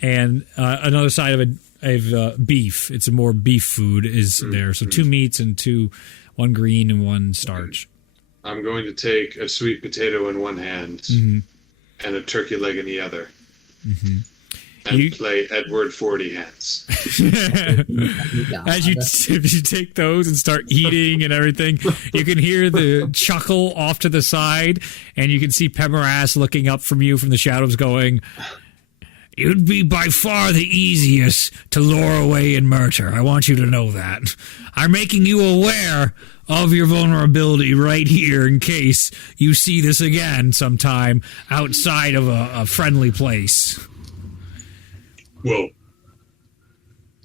And another side of beef. It's a more beef food is there. So 2 meats and one green and one starch. I'm going to take a sweet potato in one hand. And a turkey leg in the other. And play Edward 40 hands. As you take those and start eating and everything, you can hear the chuckle off to the side, and you can see Pemoras looking up from you from the shadows going, "You'd be by far the easiest to lure away and murder. I want you to know that. I'm making you aware of your vulnerability right here in case you see this again sometime outside of a friendly place." Well,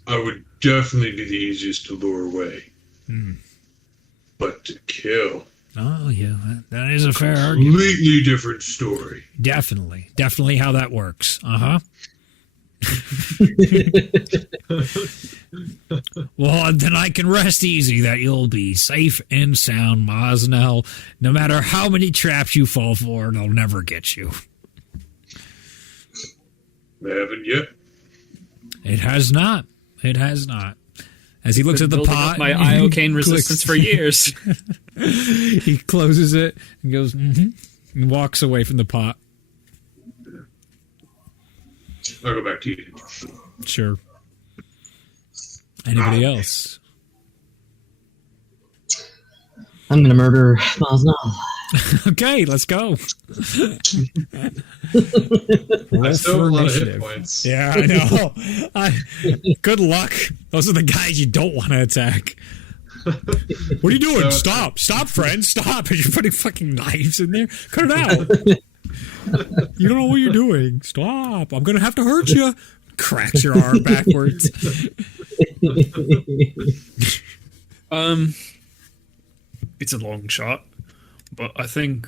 I would definitely be the easiest to lure away. But to kill... Oh, yeah, that is a fair argument. Completely different story. Definitely how that works. Well, then I can rest easy that you'll be safe and sound, Mosnell. No matter how many traps you fall for, they'll never get you. They haven't yet. It has not. As he looks at the pot, my iocane resistance for years. He closes it and goes, and walks away from the pot. I'll go back to you. Sure. Anybody else? I'm gonna murder Mosnell. Okay, let's go. I still have a lot of hit points. Yeah, I know. Good luck. Those are the guys you don't want to attack. What are you doing? Stop, friend, stop. You're putting fucking knives in there. Cut it out. You don't know what you're doing. Stop. I'm going to have to hurt you. Cracks your arm backwards. It's a long shot, but I think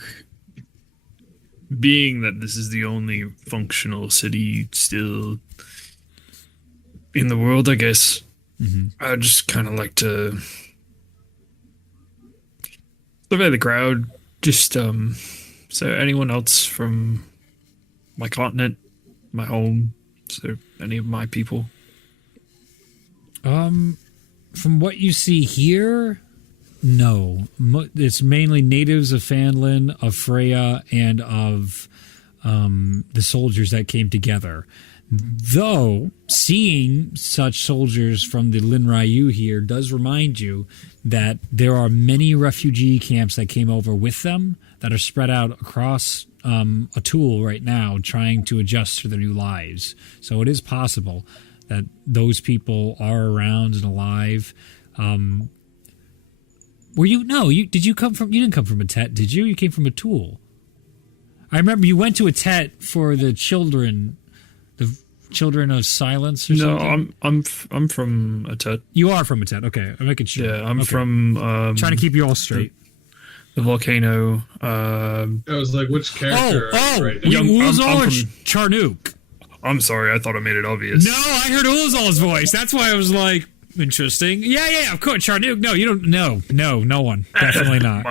being that this is the only functional city still in the world, I guess, I just kind of like to survey the crowd. Just, so anyone else from my continent, my home, so any of my people? From what you see here, no. It's mainly natives of Fanlin, of Freya, and of the soldiers that came together. Though, seeing such soldiers from the Lin Ryu here does remind you that there are many refugee camps that came over with them that are spread out across Atul right now, trying to adjust to their new lives. So it is possible that those people are around and alive. Were you? No, did you come from? You didn't come from a Tet, did you? You came from Atul. I remember you went to a Tet for the children of silence. Or something? No, I'm from a Tet. You are from a Tet. Okay, I'm making sure. Yeah, I'm from. Trying to keep you all straight. The volcano. I was like, which character? Right Ulazal or Charnook? I'm sorry, I thought I made it obvious. No, I heard Ulazal's voice. That's why I was like, interesting. Yeah, of course, Charnook. No, you don't. No one. Definitely not.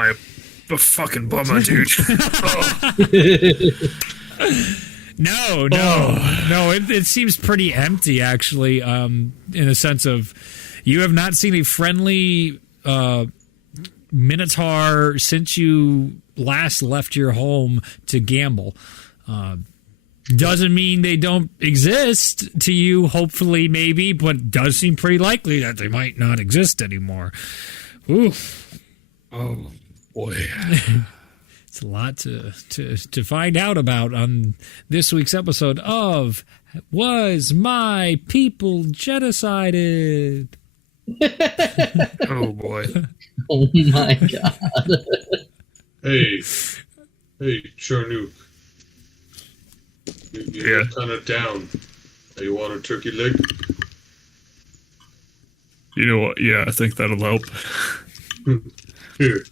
The fucking bummer, dude. No. It seems pretty empty, actually. In a sense of, you have not seen a friendly Minotaur since you last left your home to gamble. Doesn't mean they don't exist to you, hopefully, maybe, but it does seem pretty likely that they might not exist anymore. Oof. Oh, boy. It's a lot to find out about on this week's episode of Was My People Genocided? Oh, boy. Oh, my God. Hey, Charnook. You're kind of down. Hey, you want a turkey leg? You know what? Yeah, I think that'll help. Here,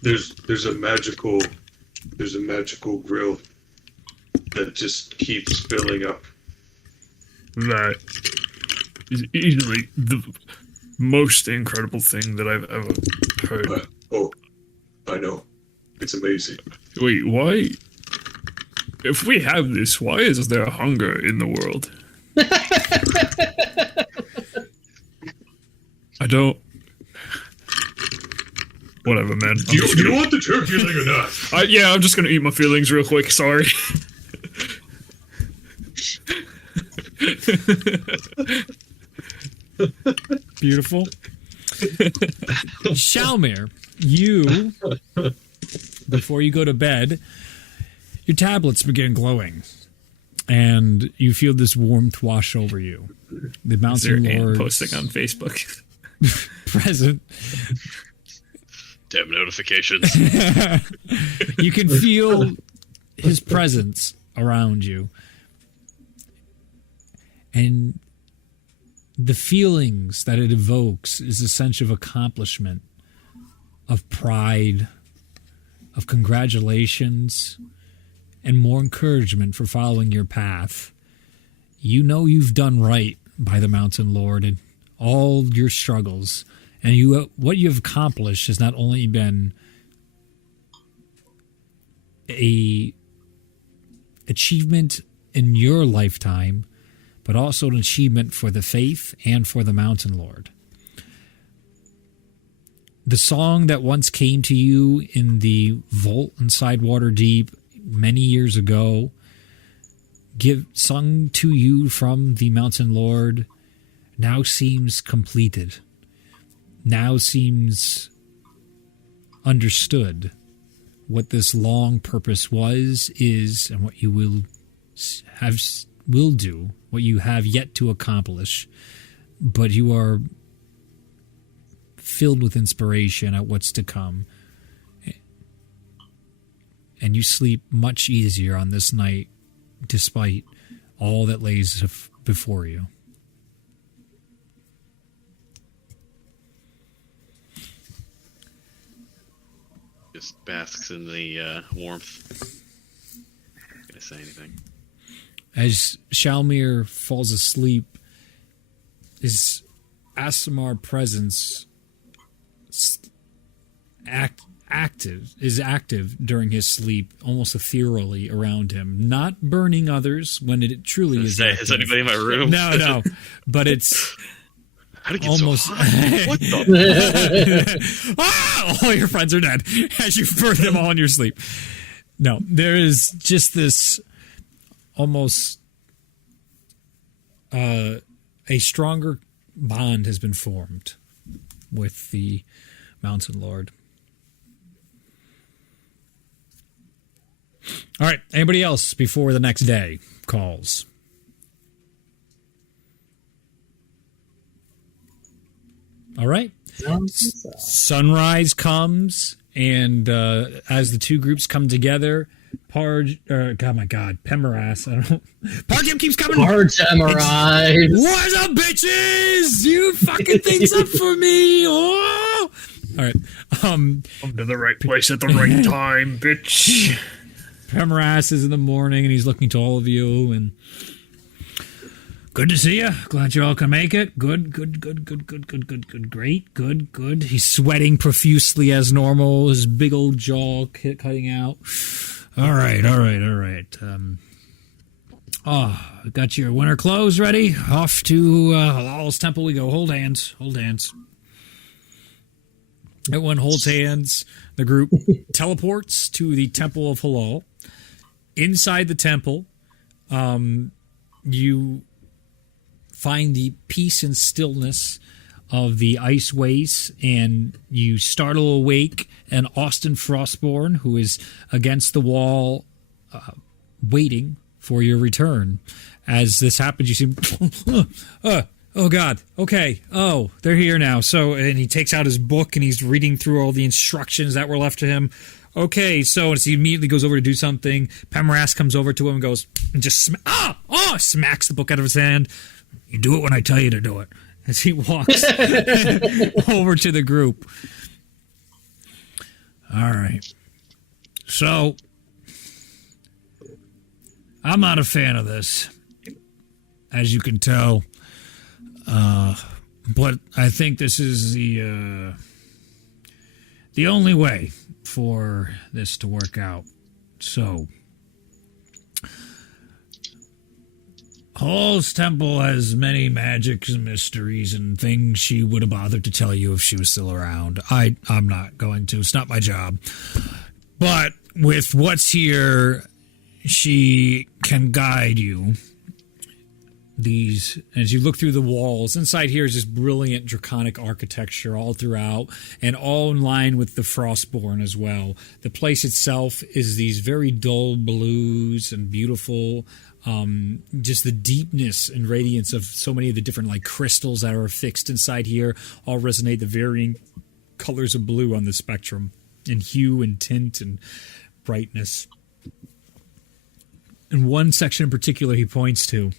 there's a magical grill that just keeps filling up. That is easily the most incredible thing that I've ever heard. Oh, I know. It's amazing. Wait, why? If we have this, why is there hunger in the world? I don't. Whatever, man. Do you want the turkey leg or not? Yeah, I'm just gonna eat my feelings real quick. Sorry. Beautiful. Shalmir, you, before you go to bed, your tablets begin glowing, and you feel this warmth wash over you. The Mountain Lord posting on Facebook. Present. Damn notifications. You can feel his presence around you, and the feelings that it evokes is a sense of accomplishment, of pride, of congratulations, and more encouragement for following your path. You know you've done right by the Mountain Lord and all your struggles, and what you've accomplished has not only been a achievement in your lifetime, but also an achievement for the faith and for the Mountain Lord. The song that once came to you in the vault inside Waterdeep many years ago, sung to you from the Mountain Lord, now seems completed. Now seems understood what this long purpose is, and what you will do, what you have yet to accomplish. But you are filled with inspiration at what's to come. And you sleep much easier on this night, despite all that lays before you. Just basks in the warmth. Not gonna say anything. As Shalmir falls asleep, his Aasimar presence is active during his sleep, almost ethereally around him, not burning others when it truly is. Is anybody in my room? No, but it's How did it get almost. so hot? What the? All your friends are dead as you burn them all in your sleep. No, there is just this almost a stronger bond has been formed with the Mountain Lord. All right. Anybody else before the next day calls? All right. Sunrise comes, and as the two groups come together, Pemoras. I don't know. Parjam keeps coming. Parjamarize. What's up, bitches? You fucking things up for me. Oh! All right. Come to the right place at the right time, bitch. Pemoras is in the morning, and he's looking to all of you, and Good to see you. Glad you all can make it. Good. Great. Good. He's sweating profusely as normal, his big old jaw cutting out. All right. Got your winter clothes ready? Off to Halal's temple we go. Hold hands. Everyone holds hands. The group teleports to the Temple of Halal. Inside the temple, you find the peace and stillness of the ice wastes, and you startle awake an Austin Frostborn who is against the wall waiting for your return. As this happens, you see, oh God, okay, oh, they're here now. So, and he takes out his book and he's reading through all the instructions that were left to him. Okay, so as he immediately goes over to do something, Pemaras comes over to him and goes, and just smacks the book out of his hand. You do it when I tell you to do it. As he walks over to the group. All right. So, I'm not a fan of this, as you can tell. But I think this is the only way for this to work out. So, Hall's temple has many magics and mysteries and things she would have bothered to tell you if she was still around. I'm not going to. It's not my job. But with what's here, she can guide you. As you look through the walls, inside here is this brilliant draconic architecture all throughout, and all in line with the Frostborn as well. The place itself is these very dull blues and beautiful. Just the deepness and radiance of so many of the different like crystals that are fixed inside here all resonate the varying colors of blue on the spectrum, in hue and tint and brightness. In one section in particular he points to,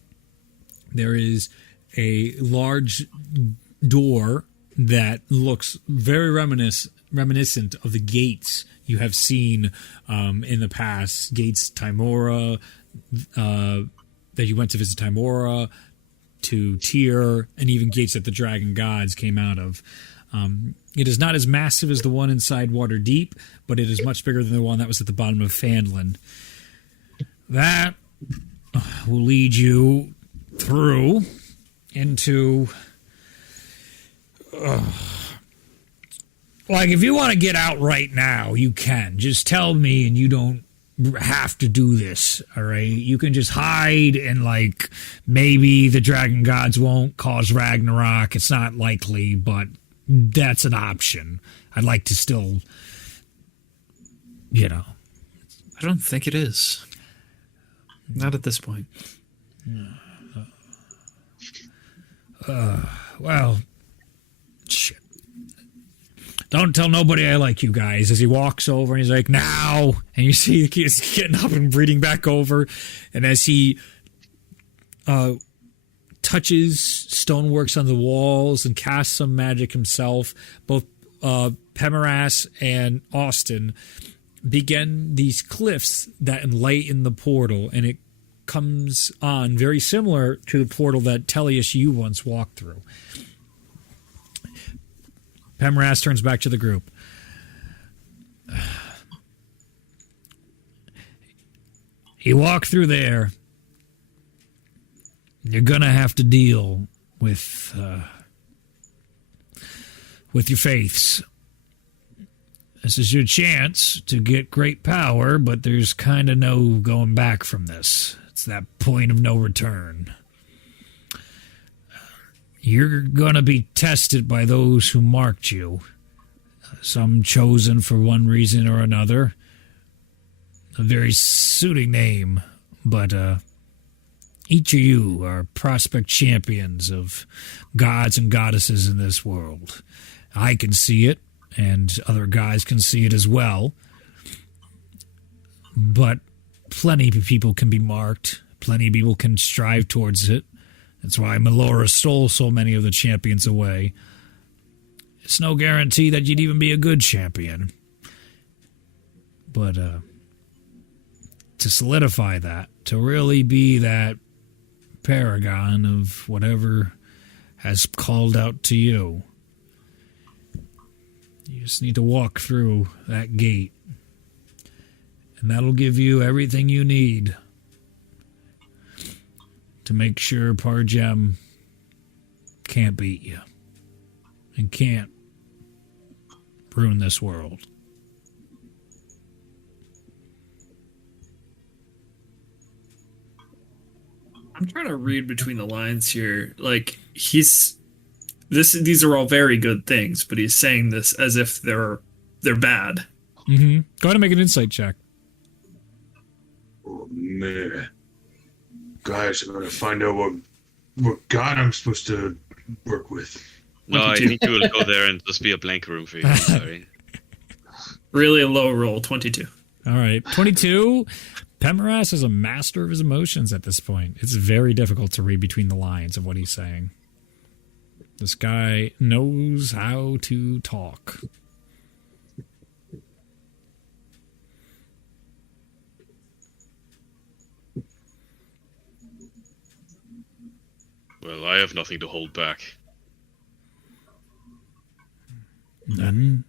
there is a large door that looks very reminiscent of the gates you have seen in the past. Gates Timora, that you went to visit Timora, to Tyr, and even gates that the dragon gods came out of. It is not as massive as the one inside Waterdeep, but it is much bigger than the one that was at the bottom of Phandalin. That will lead you through into like, if you want to get out right now, you can. Just tell me and you don't have to do this, all right? You can just hide and, like, maybe the dragon gods won't cause Ragnarok. It's not likely, but that's an option. I'd like to still, I don't think it is. Not at this point. Well, shit. Don't tell nobody I like you guys. As he walks over and he's like, now. And you see the kid's getting up and breathing back over. And as he touches stoneworks on the walls and casts some magic himself, both Pemaras and Austin begin these cliffs that enlighten the portal. And it comes on very similar to the portal that Tellius you once walked through. Pemaras turns back to the group. You walk through there, you're gonna have to deal with your faiths. This is your chance to get great power, but there's kind of no going back from this. It's that point of no return. You're going to be tested by those who marked you. Some chosen for one reason or another. A very suiting name, but each of you are prospect champions of gods and goddesses in this world. I can see it, and other guys can see it as well. But plenty of people can be marked. Plenty of people can strive towards it. That's why Melora stole so many of the champions away. It's no guarantee that you'd even be a good champion. But to solidify that, to really be that paragon of whatever has called out to you. You just need to walk through that gate, and that'll give you everything you need to make sure Parjem can't beat you and can't ruin this world. I'm trying to read between the lines here. Like, these are all very good things, but he's saying this as if they're bad. Mm-hmm. Go ahead and make an insight check. Oh man, guys, I'm gonna find out what god I'm supposed to work with. No, I think you will go there and just be a blank room for you. I'm sorry. Really a low roll, 22. All right, 22. Pemoras is a master of his emotions at this point. It's very difficult to read between the lines of what he's saying. This guy knows how to talk. Well, I have nothing to hold back. Then,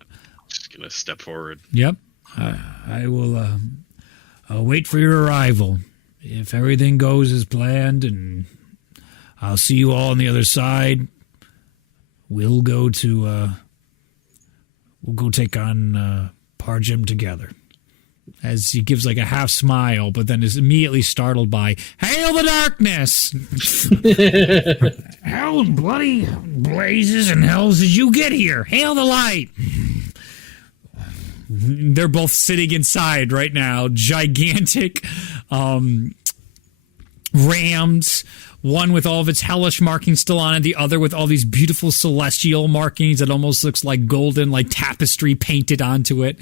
Just gonna step forward. yep, I will I'll wait for your arrival. If everything goes as planned, and I'll see you all on the other side, we'll go take on Parjem together. As he gives like a half smile, but then is immediately startled by, "Hail the darkness!" How in bloody blazes and hells did you get here? Hail the light! They're both sitting inside right now. Gigantic rams. One with all of its hellish markings still on it, the other with all these beautiful celestial markings that almost looks like golden, like tapestry painted onto it.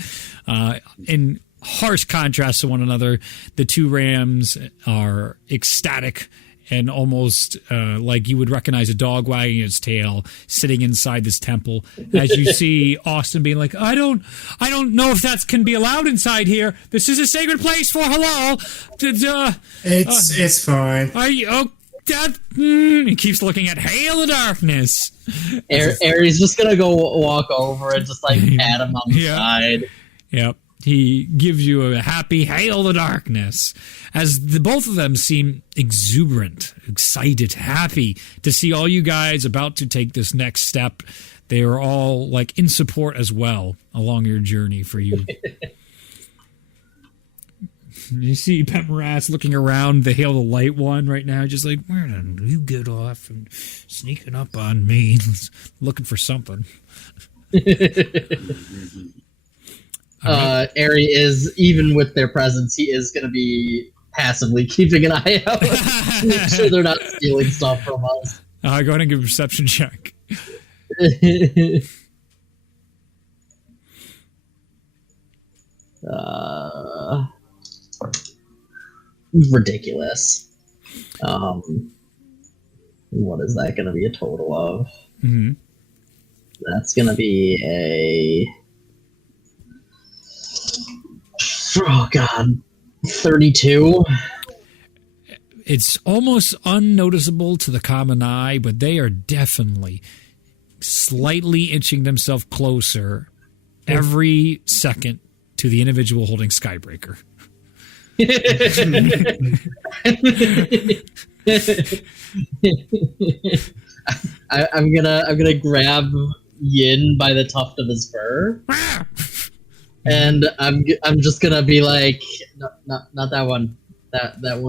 In harsh contrast to one another, the two rams are ecstatic and almost like you would recognize a dog wagging its tail sitting inside this temple. As you see Austin being like, I don't know if that can be allowed inside here. This is a sacred place for halal. It's fine. Are you? Oh, he keeps looking at Hail the Darkness. Ares just gonna go walk over and just like pat him on the side. Yep. He gives you a happy Hail the Darkness. As the both of them seem exuberant, excited, happy to see all you guys about to take this next step. They are all like in support as well along your journey for you. You see Pemoras looking around the Hail the Light one right now, just like, where did you get off and sneaking up on me, looking for something. Ari is, even with their presence, he is going to be passively keeping an eye out to make sure they're not stealing stuff from us. Go ahead and give a perception check. Ridiculous. What is that going to be a total of? Mm-hmm. That's going to be oh god, 32. It's almost unnoticeable to the common eye, but they are definitely slightly inching themselves closer every second to the individual holding Skybreaker. I'm gonna grab Yin by the tuft of his fur, and I'm just gonna be like, no, not that one. That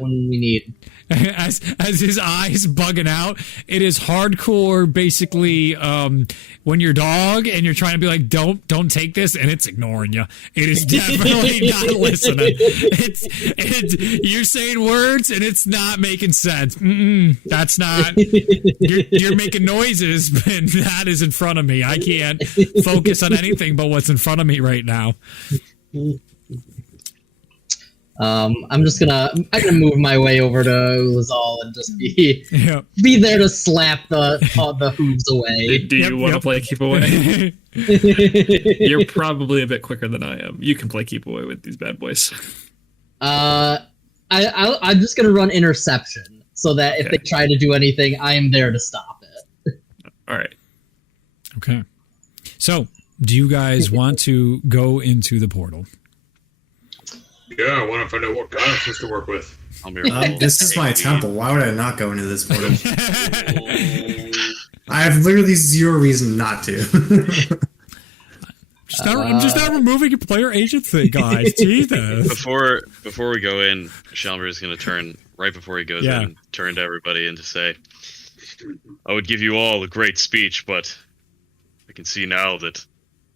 one we need. As his eyes bugging out, it is hardcore. Basically, when you're dog and you're trying to be like, don't take this, and it's ignoring you. It is definitely not listening. It's you're saying words and it's not making sense. That's not. You're making noises, but that is in front of me. I can't focus on anything but what's in front of me right now. I'm gonna move my way over to Lazal and just be there to slap the hooves away. Do you want to play keep away? You're probably a bit quicker than I am. You can play keep away with these bad boys. I'm just gonna run interception. so that if they try to do anything, I am there to stop it. All right. Okay. So, do you guys want to go into the portal? Yeah, I want to find out what god I'm supposed to work with. This is my temple. Why would I not go into this portal? I have literally zero reason not to. I'm just not removing your player agent thing, guys. Jesus. Before we go in, Shalmer is going to turn right before he goes in, turn to everybody and to say, "I would give you all a great speech, but I can see now that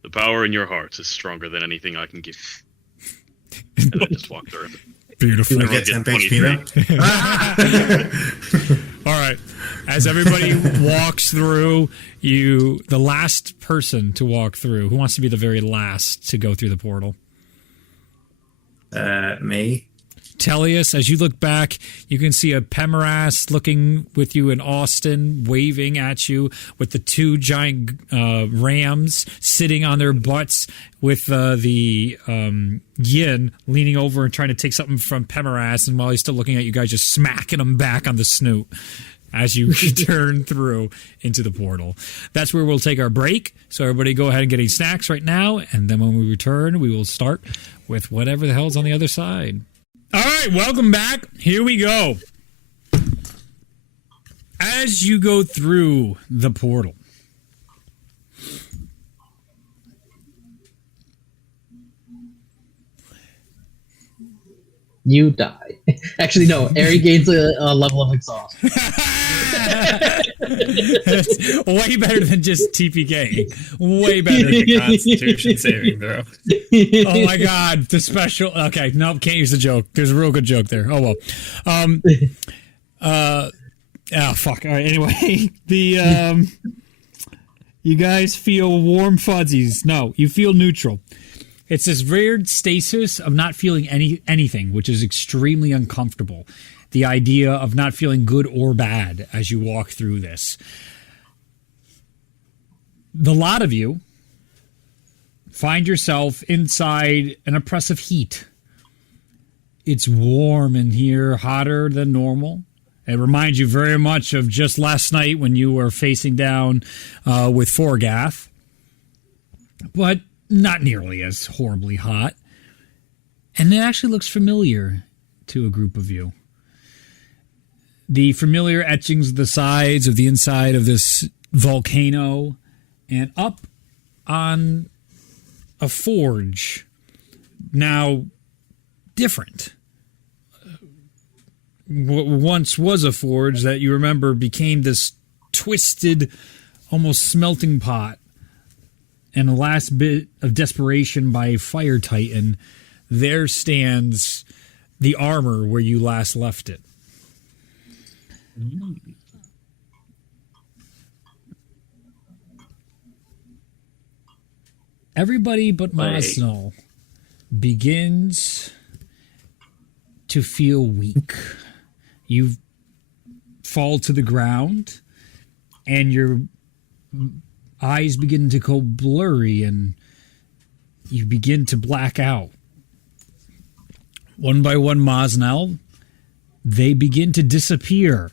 the power in your hearts is stronger than anything I can give you." And then just walk through. Beautiful. Do I get 10 HP All right. As everybody walks through, the last person to walk through, who wants to be the very last to go through the portal? Me. Tellius, as you look back, you can see a Pemeras looking with you in Austin, waving at you with the two giant rams sitting on their butts with the Yin leaning over and trying to take something from Pemeras, and while he's still looking at you guys, just smacking him back on the snoot as you turn through into the portal. That's where we'll take our break. So everybody go ahead and get any snacks right now, and then when we return, we will start with whatever the hell's on the other side. All right, welcome back. Here we go. As you go through the portal, you die. Actually, no. Ari gains a level of exhaustion. That's way better than just TPK. Way better. Constitution saving throw. Oh my god, the special. Okay, no, can't use the joke. There's a real good joke there. Oh well. Fuck. All right. Anyway, you guys feel warm fuzzies. No, you feel neutral. It's this weird stasis of not feeling anything, which is extremely uncomfortable. The idea of not feeling good or bad as you walk through this. The lot of you find yourself inside an oppressive heat. It's warm in here, hotter than normal. It reminds you very much of just last night when you were facing down with Forgath. But not nearly as horribly hot. And it actually looks familiar to a group of you. The familiar etchings of the sides of the inside of this volcano, and up on a forge, now different. What once was a forge that you remember became this twisted, almost smelting pot. And the last bit of desperation by Fire Titan, there stands the armor where you last left it. Everybody but Masno begins to feel weak. You fall to the ground, and your eyes begin to go blurry, and you begin to black out. One by one, Mosnell, they begin to disappear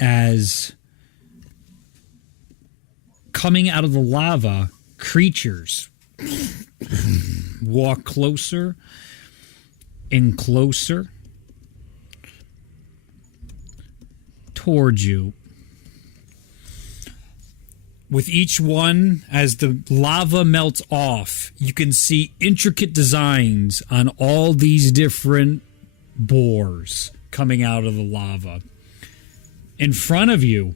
as coming out of the lava, creatures walk closer and closer towards you. With each one, as the lava melts off, you can see intricate designs on all these different boars coming out of the lava. In front of you,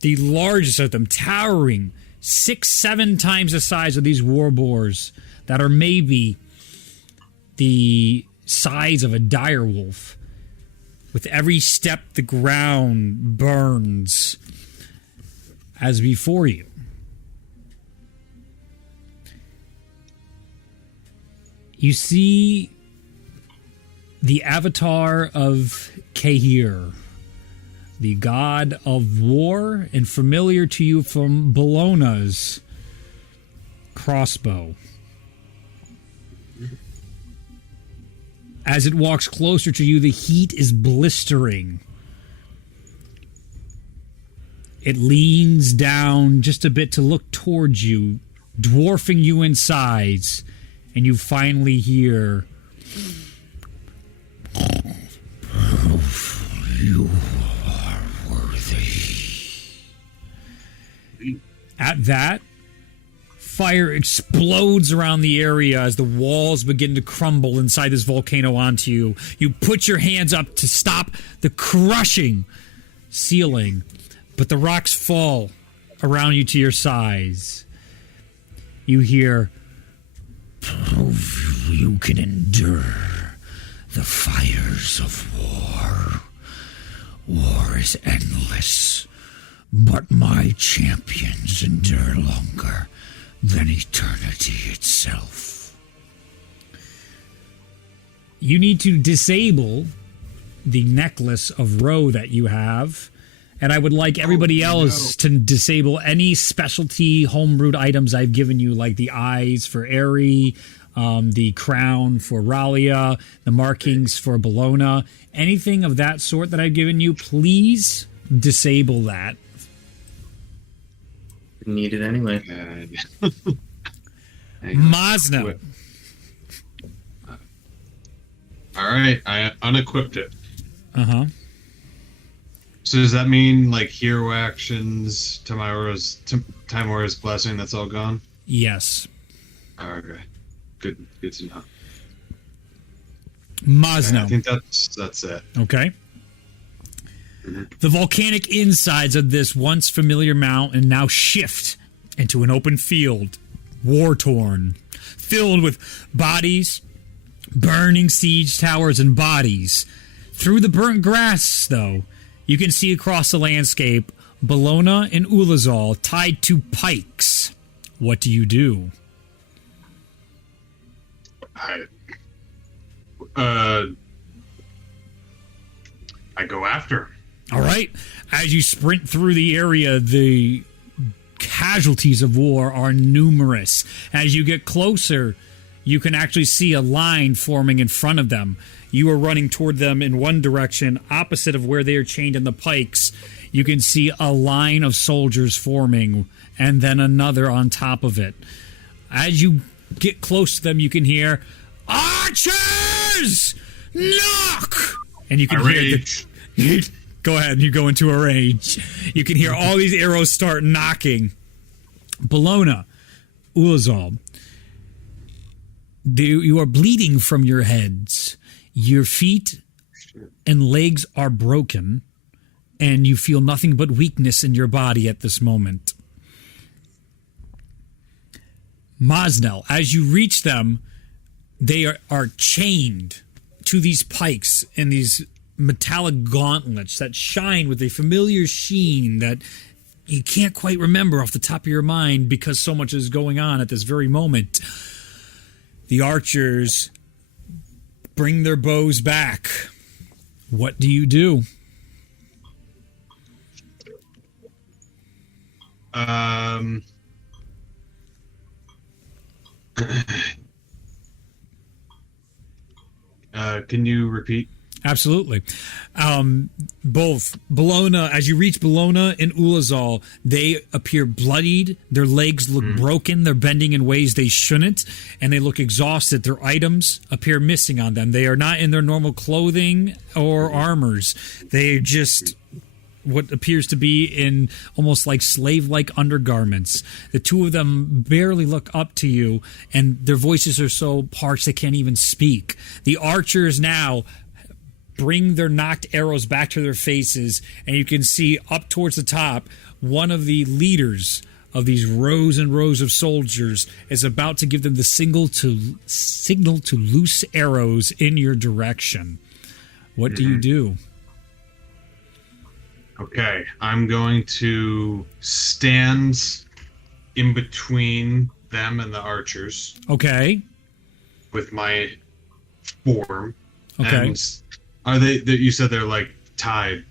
the largest of them, towering 6-7 times the size of these war boars that are maybe the size of a dire wolf. With every step, the ground burns as before you. You see the avatar of Kahir, the god of war, and familiar to you from Bologna's crossbow. As it walks closer to you, the heat is blistering. It leans down just a bit to look towards you, dwarfing you in size, and you finally hear, "You are worthy." At that, fire explodes around the area as the walls begin to crumble inside this volcano onto you. You put your hands up to stop the crushing ceiling, but the rocks fall around you to your size. You hear, "Prove you can endure the fires of war. War is endless, but my champions endure longer than eternity itself." You need to disable the necklace of roe that you have, and I would like everybody else to disable any specialty homebrewed items I've given you, like the eyes for Aerie, the crown for Ralia, the markings for Bologna, anything of that sort that I've given you. Please disable that. Need it anyway. Masno. All right, I unequipped it. So does that mean like hero actions, Timora's blessing? That's all gone. Yes. Okay. Good to know. Masno. I think that's it. Okay. The volcanic insides of this once familiar mountain now shift into an open field, war-torn, filled with bodies, burning siege towers, and bodies. Through the burnt grass, though, you can see across the landscape Bologna and Ulazal tied to pikes. What do you do? I go after. All right. As you sprint through the area, the casualties of war are numerous. As you get closer, you can actually see a line forming in front of them. You are running toward them in one direction, opposite of where they are chained in the pikes. You can see a line of soldiers forming, and then another on top of it. As you get close to them, you can hear, "Archers! Knock!" And you can hear the... Go ahead, you go into a rage. You can hear all these arrows start knocking. Bologna, Ulazal, you are bleeding from your heads. Your feet and legs are broken, and you feel nothing but weakness in your body at this moment. Masnel, as you reach them, they are chained to these pikes and these metallic gauntlets that shine with a familiar sheen that you can't quite remember off the top of your mind because so much is going on at this very moment. The archers bring their bows back. What do you do? Can you repeat? Absolutely. Both Bologna, as you reach Bologna and Ulazal, they appear bloodied. Their legs look broken. They're bending in ways they shouldn't, and they look exhausted. Their items appear missing on them. They are not in their normal clothing or armors. They just what appears to be in almost like slave-like undergarments. The two of them barely look up to you, and their voices are so parched they can't even speak. The archers now bring their knocked arrows back to their faces, and you can see up towards the top, one of the leaders of these rows and rows of soldiers is about to give them the signal to loose arrows in your direction. What do you do? Okay, I'm going to stand in between them and the archers. Okay. With my form. Okay. And are they you said they're like tied?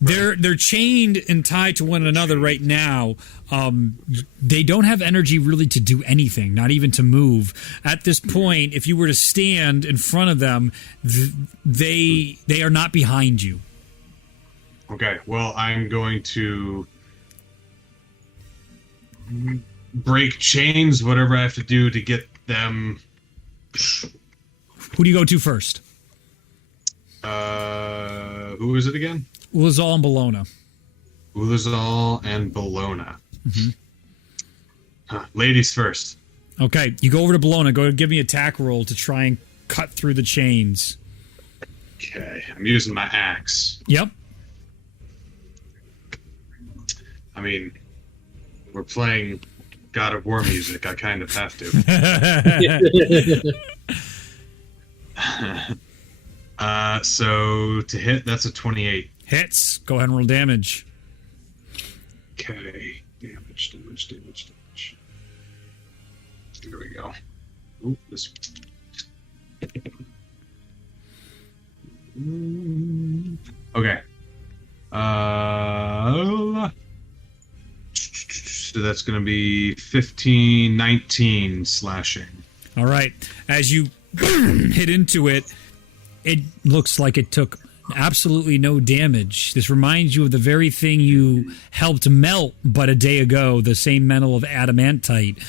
They're chained and tied to one another right now. They don't have energy really to do anything, not even to move. At this point, if you were to stand in front of them, they are not behind you. Okay, well, I'm going to break chains, whatever I have to do to get them. Who do you go to first? Who is it again? Ulazal and Bologna. Ulazal and Bologna. Ladies first. Okay, you go over to Bologna. Go give me an attack roll to try and cut through the chains. Okay, I'm using my axe. Yep. I mean, we're playing God of War music. I kind of have to. So to hit, that's a 28. Hits. Go ahead and roll damage. Okay. Damage. Here we go. Ooh, this. Okay. So that's going to be 15, 19 slashing. All right. As you hit into it, it looks like it took absolutely no damage. This reminds you of the very thing you helped melt but a day ago, the same metal of adamantite.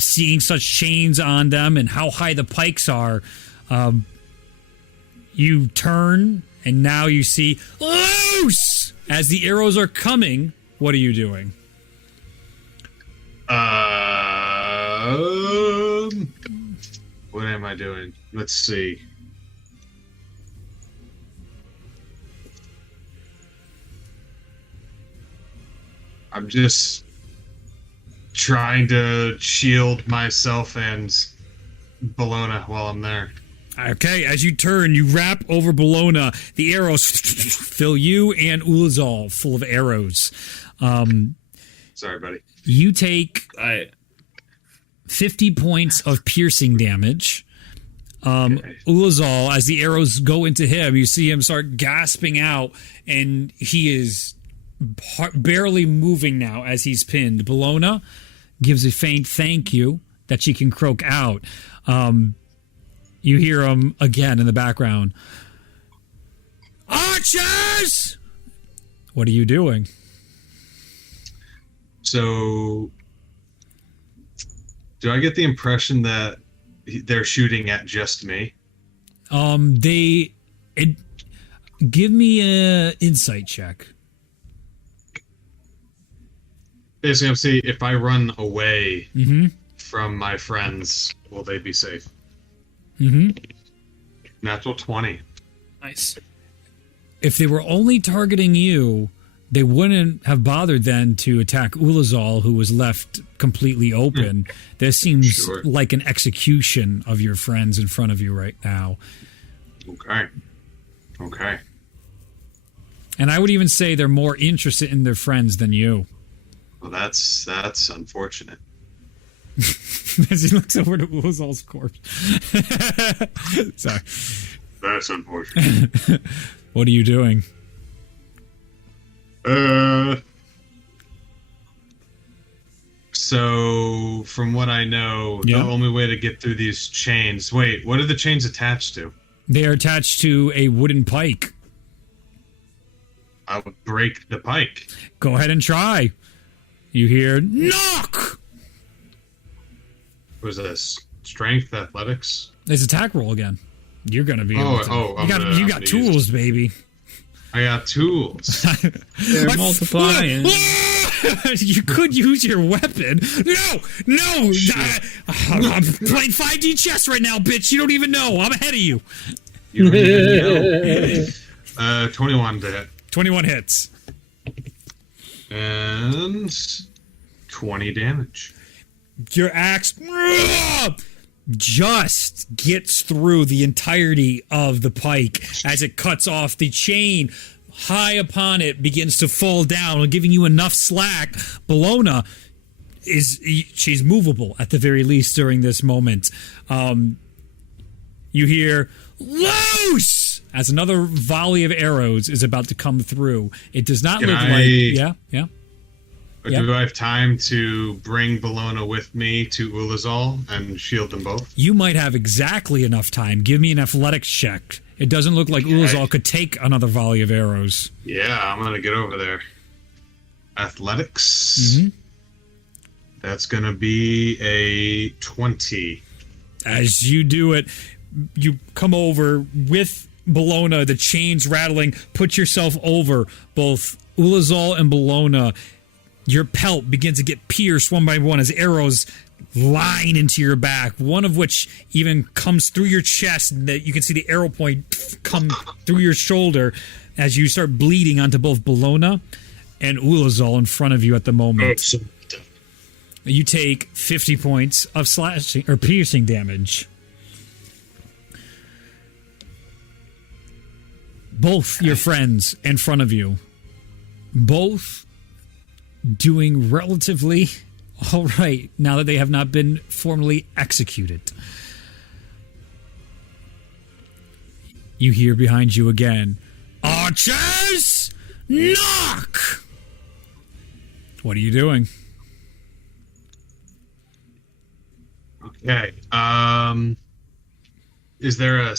Seeing such chains on them and how high the pikes are, you turn and now you see loose! As the arrows are coming, what are you doing? What am I doing? Let's see. I'm just trying to shield myself and Bologna while I'm there. Okay, as you turn, you wrap over Bologna. The arrows fill you and Ulazal full of arrows. Sorry, buddy. You take 50 points of piercing damage. Okay. Ulazal, as the arrows go into him, you see him start gasping out, and he is barely moving now as he's pinned. Bologna gives a faint thank you that she can croak out. You hear him again in the background. Archers! What are you doing? So, do I get the impression that they're shooting at just me? Give me an insight check. Basically, I'm saying if I run away from my friends, will they be safe? Natural 20. Nice. If they were only targeting you, they wouldn't have bothered then to attack Ulazal, who was left completely open. This seems like an execution of your friends in front of you right now. Okay. And I would even say they're more interested in their friends than you. Well, that's unfortunate. As he looks over to Ulazal's corpse. Sorry. That's unfortunate. What are you doing? So, from what I know, the only way to get through these chains... Wait, what are the chains attached to? They are attached to a wooden pike. I would break the pike. Go ahead and try. You hear, knock! What is this? Strength, athletics? It's attack roll again. You're going to be you got tools, baby. I got tools. They're multiplying. You could use your weapon. No! I'm playing 5D chess right now, bitch. You don't even know. I'm ahead of you. You don't even know. 21 to hit. 21 hits. And 20 damage. Your axe just gets through the entirety of the pike as it cuts off the chain. High upon it begins to fall down, giving you enough slack. Bologna she's movable at the very least during this moment. You hear loose as another volley of arrows is about to come through. It does not Can look I- like... Yeah. Do I have time to bring Bologna with me to Ulazal and shield them both? You might have exactly enough time. Give me an athletics check. It doesn't look like Ulazal could take another volley of arrows. Yeah, I'm going to get over there. Athletics. Mm-hmm. That's going to be a 20. As you do it, you come over with Bologna, the chains rattling, put yourself over both Ulazal and Bologna. Your pelt begins to get pierced one by one as arrows line into your back, one of which even comes through your chest, and that you can see the arrow point come through your shoulder as you start bleeding onto both Bologna and Ulazal in front of you at the moment. You take 50 points of slashing or piercing damage. Both your friends in front of you, both doing relatively all right now that they have not been formally executed. You hear behind you again, "Archers, knock!" What are you doing? Okay. Is there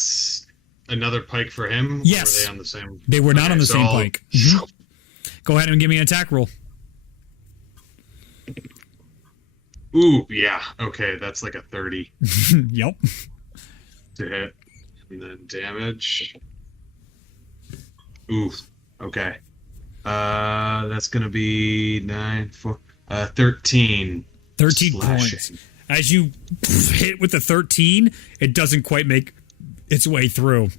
another pike for him? Yes. Or were they on the same? They were not on the same I'll- pike. Mhm. Go ahead and give me an attack roll. Ooh, yeah. Okay, that's like a 30 Yep. to hit. And then damage. Ooh, okay. That's going to be 13. 13 slashing. points. As you hit with the 13, it doesn't quite make its way through.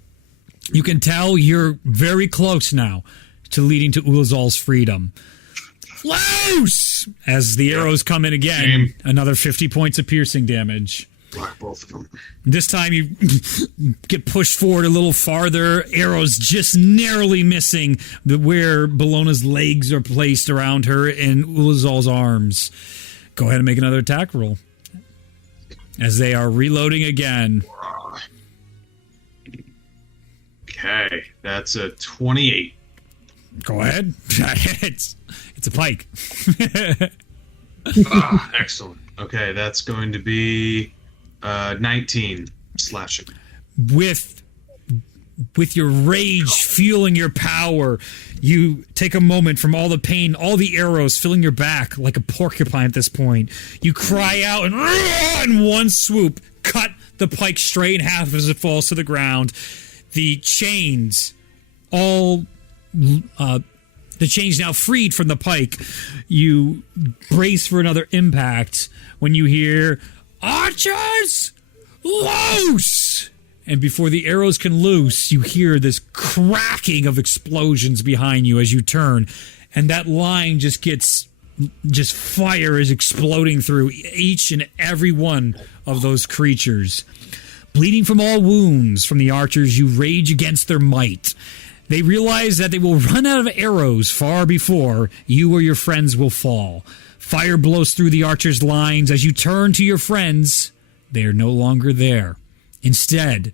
You can tell you're very close now to leading to Ulazal's freedom. Loose! As the arrows come in again, Same. another 50 points of piercing damage. Block both of them. This time you get pushed forward a little farther, arrows just narrowly missing where Bologna's legs are placed around her and Ulazal's arms. Go ahead and make another attack roll. As they are reloading again. Okay, that's a 28. Go ahead. it's a pike. Excellent. Okay, that's going to be 19 slashing. With your rage fueling your power, you take a moment from all the pain, all the arrows filling your back like a porcupine at this point. You cry out and in one swoop, cut the pike straight in half as it falls to the ground. The chains the chains now freed from the pike. You brace for another impact when you hear, "Archers, loose!" And before the arrows can loose, you hear this cracking of explosions behind you as you turn. And that line just fire is exploding through each and every one of those creatures. Bleeding from all wounds from the archers, you rage against their might. They realize that they will run out of arrows far before you or your friends will fall. Fire blows through the archers' lines. As you turn to your friends, they are no longer there. Instead,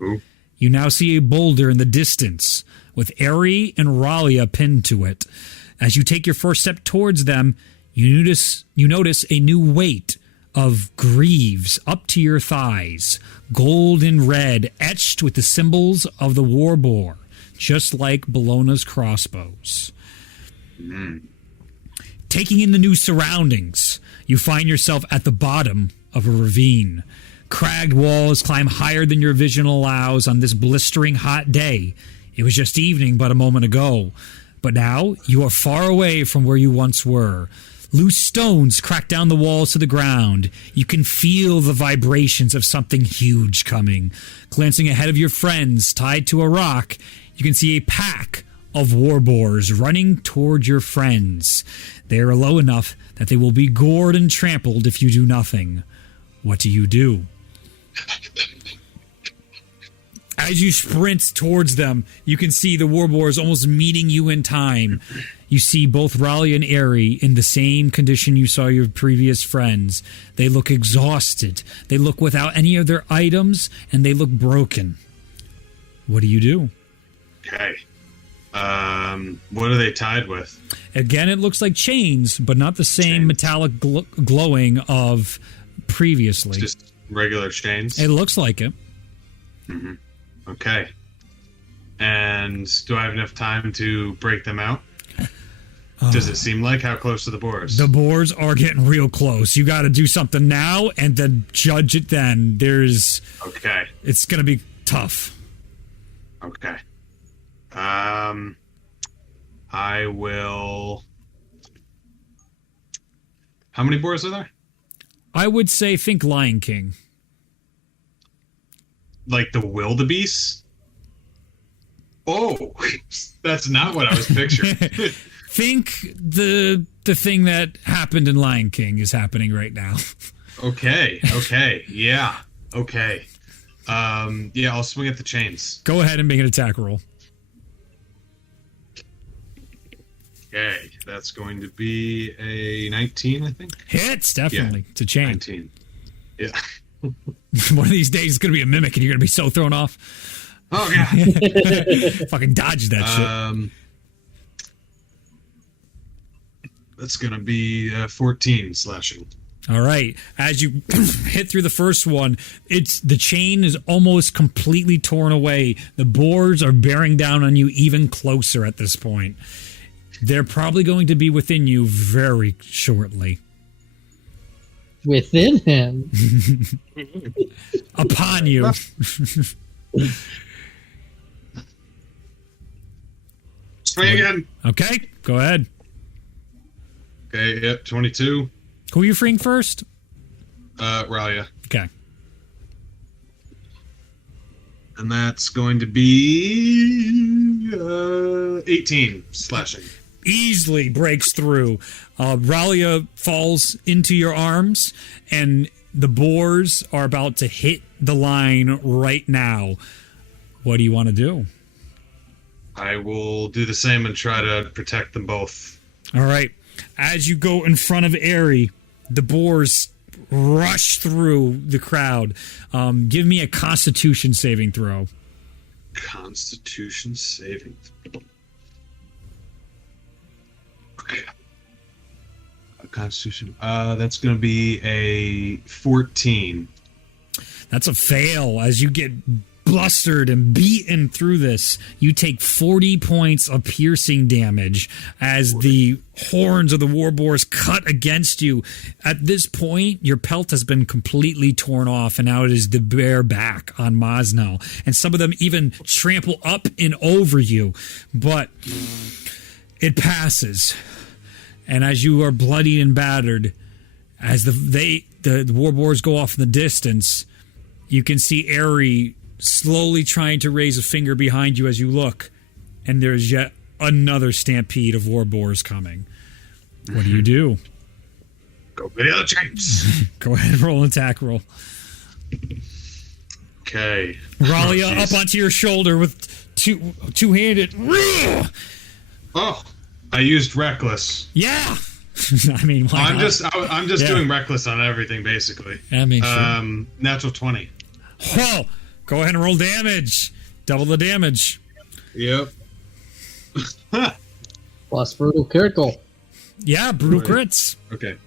you now see a boulder in the distance with Ari and Ralia pinned to it. As you take your first step towards them, you notice a new weight of greaves up to your thighs, gold and red, etched with the symbols of the war boar, just like Bologna's crossbows. Taking in the new surroundings, you find yourself at the bottom of a ravine. Cragged walls climb higher than your vision allows on this blistering hot day. It was just evening but a moment ago. But now you are far away from where you once were. Loose stones crack down the walls to the ground. You can feel the vibrations of something huge coming. Glancing ahead of your friends, tied to a rock, you can see a pack of war boars running toward your friends. They are low enough that they will be gored and trampled if you do nothing. What do you do? As you sprint towards them, you can see the war boars almost meeting you in time. You see both Raleigh and Airy in the same condition you saw your previous friends. They look exhausted. They look without any of their items, and they look broken. What do you do? Okay. What are they tied with? Again, it looks like chains, but not the same metallic glowing of previously. Just regular chains? It looks like it. Mm-hmm. Okay. And do I have enough time to break them out? Does it seem like? How close are the boars? The boars are getting real close. You got to do something now and then judge it then. Okay. It's going to be tough. Okay. I will... How many boars are there? I would say think Lion King. Like the wildebeest? Oh, that's not what I was picturing. Think the thing that happened in Lion King is happening right now. Okay. Yeah. Okay. Yeah, I'll swing at the chains. Go ahead and make an attack roll. Okay, that's going to be a 19, I think. Hits, definitely. Yeah, it's a chain. 19. Yeah. One of these days it's going to be a mimic and you're going to be so thrown off. Oh, yeah. Fucking dodge that shit. That's going to be 14 slashing. All right. As you hit through the first one, the chain is almost completely torn away. The boars are bearing down on you even closer at this point. They're probably going to be within you very shortly. Within him? Upon you. Swing again. Okay, go ahead. Okay, yep, 22. Who are you freeing first? Ralia. Okay. And that's going to be 18 slashing. Easily breaks through. Ralia falls into your arms, and the boars are about to hit the line right now. What do you want to do? I will do the same and try to protect them both. All right. As you go in front of Aerie, the boars rush through the crowd. Give me a Constitution saving throw. Constitution saving throw. Okay. Constitution. That's going to be a 14. That's a fail. As you get blustered and beaten through this, you take 40 points of piercing damage as the horns of the war boars cut against you. At this point, your pelt has been completely torn off, and now it is the bare back on Mosnell. And some of them even trample up and over you, but it passes. And as you are bloodied and battered, as the war boars go off in the distance, you can see Aerie slowly trying to raise a finger behind you as you look, and there's yet another stampede of war boars coming. What do you do? Go for the other chains. Go ahead and roll an attack roll. Okay. Ralia up onto your shoulder with two-handed. Oh, I used reckless. Yeah. I mean, why I'm not? I'm just doing reckless on everything basically. That makes sense. Natural 20. Oh, go ahead and roll damage. Double the damage. Yep. Plus brutal critical. Yeah, brutal crits. Okay.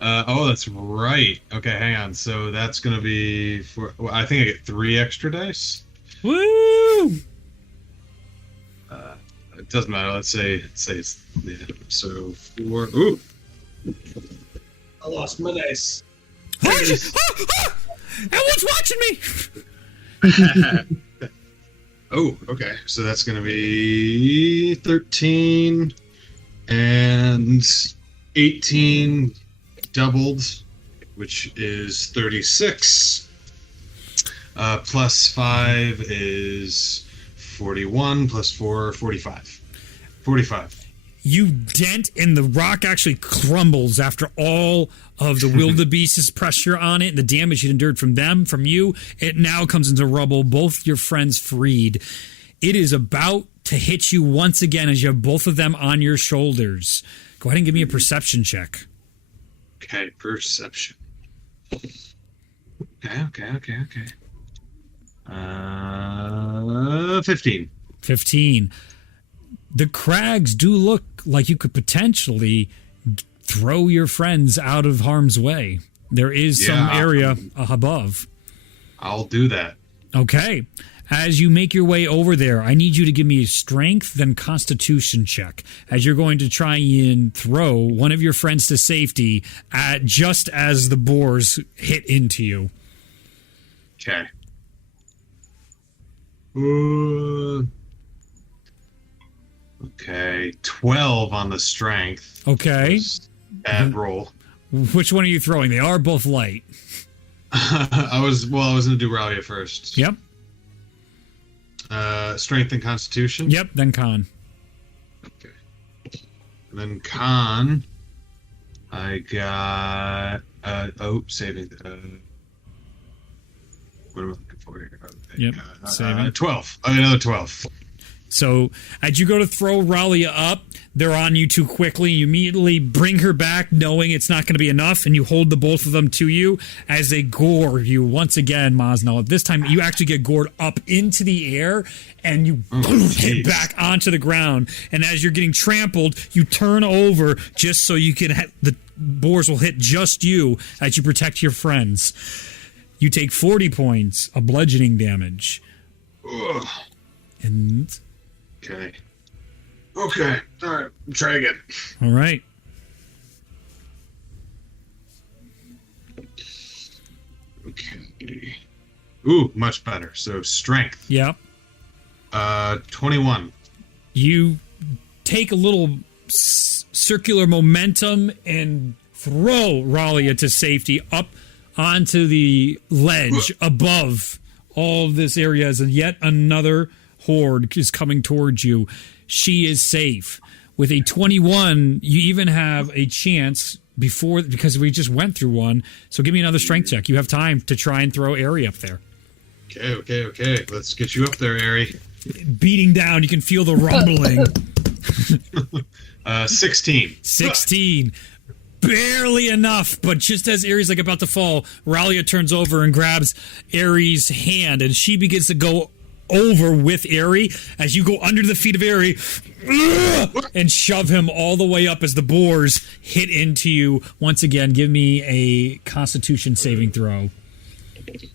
Oh, that's right. Okay, hang on. So that's going to be I think I get 3 extra dice. Woo! It doesn't matter. Let's say it's so 4. Ooh. I lost my dice. Everyone's watching me. Oh, okay. So that's going to be 13 and 18 doubled, which is 36. Plus 5 is 41. Plus 4, 45. 45. You dent, and the rock actually crumbles after all of the wildebeest's pressure on it and the damage you endured from them, from you. It now comes into rubble. Both your friends freed. It is about to hit you once again as you have both of them on your shoulders. Go ahead and give me a perception check. Okay, perception. Okay. 15. 15. The crags do look like you could potentially throw your friends out of harm's way. There is some area above. I'll do that. Okay. As you make your way over there, I need you to give me a strength, then constitution check, as you're going to try and throw one of your friends to safety just as the boars hit into you. Okay. Okay, 12 on the strength. Okay. Bad roll. Which one are you throwing? They are both light. I was going to do Ralia first. Yep. Strength and Constitution? Yep, then con. Okay. And then con, I got... saving... what am I looking for here? Yep, saving. 12. Another 12. So as you go to throw Ralia up, they're on you too quickly. You immediately bring her back, knowing it's not going to be enough, and you hold the both of them to you as they gore you once again, Mosnell. This time, you actually get gored up into the air, and you hit back onto the ground. And as you're getting trampled, you turn over just so you can the boars will hit just you as you protect your friends. You take 40 points of bludgeoning damage. Ugh. And... Okay. All right. Try again. All right. Okay. Ooh, much better. So strength. Yep. 21. You take a little circular momentum and throw Ralia to safety up onto the ledge above all of this area, and yet another horde is coming towards you. She is safe. With a 21, you even have a chance because we just went through one. So give me another strength check. You have time to try and throw Ari up there. Okay. Let's get you up there, Ari. Beating down, you can feel the rumbling. 16. 16. Barely enough, but just as Aries about to fall, Ralia turns over and grabs Aries' hand, and she begins to go over with Aerie as you go under the feet of Aerie and shove him all the way up as the boars hit into you. Once again, give me a Constitution saving throw.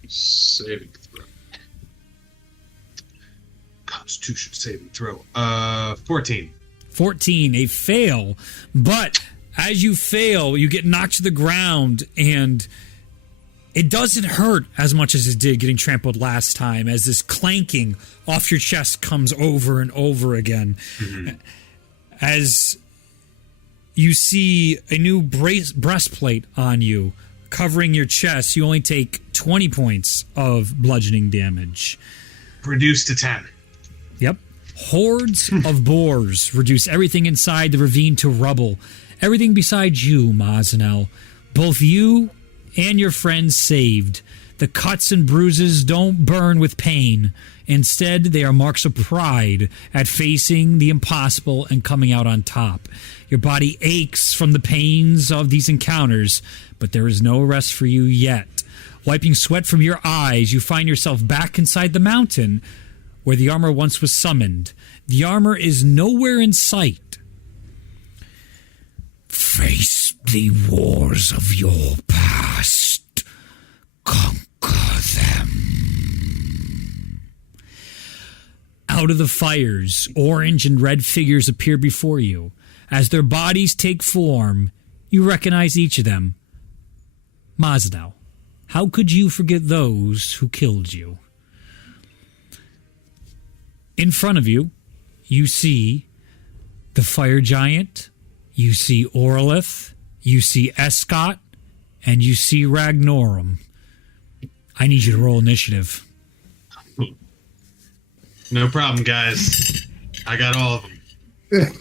Saving throw. Constitution saving throw. 14. 14, a fail. But as you fail, you get knocked to the ground, and it doesn't hurt as much as it did getting trampled last time, as this clanking off your chest comes over and over again. Mm-hmm. As you see a new breastplate on you, covering your chest, you only take 20 points of bludgeoning damage. Reduced to 10. Yep. Hordes of boars reduce everything inside the ravine to rubble. Everything besides you, Mazenel. Both you and your friends saved. The cuts and bruises don't burn with pain. Instead, they are marks of pride at facing the impossible and coming out on top. Your body aches from the pains of these encounters, but there is no rest for you yet. Wiping sweat from your eyes, you find yourself back inside the mountain where the armor once was summoned. The armor is nowhere in sight. Face the wars of your past. Conquer them. Out of the fires, orange and red figures appear before you. As their bodies take form, you recognize each of them. Mazdal, how could you forget those who killed you? In front of you, you see the fire giant, you see Orlith, you see Escott, and you see Ragnorum. I need you to roll initiative. No problem, guys. I got all of them.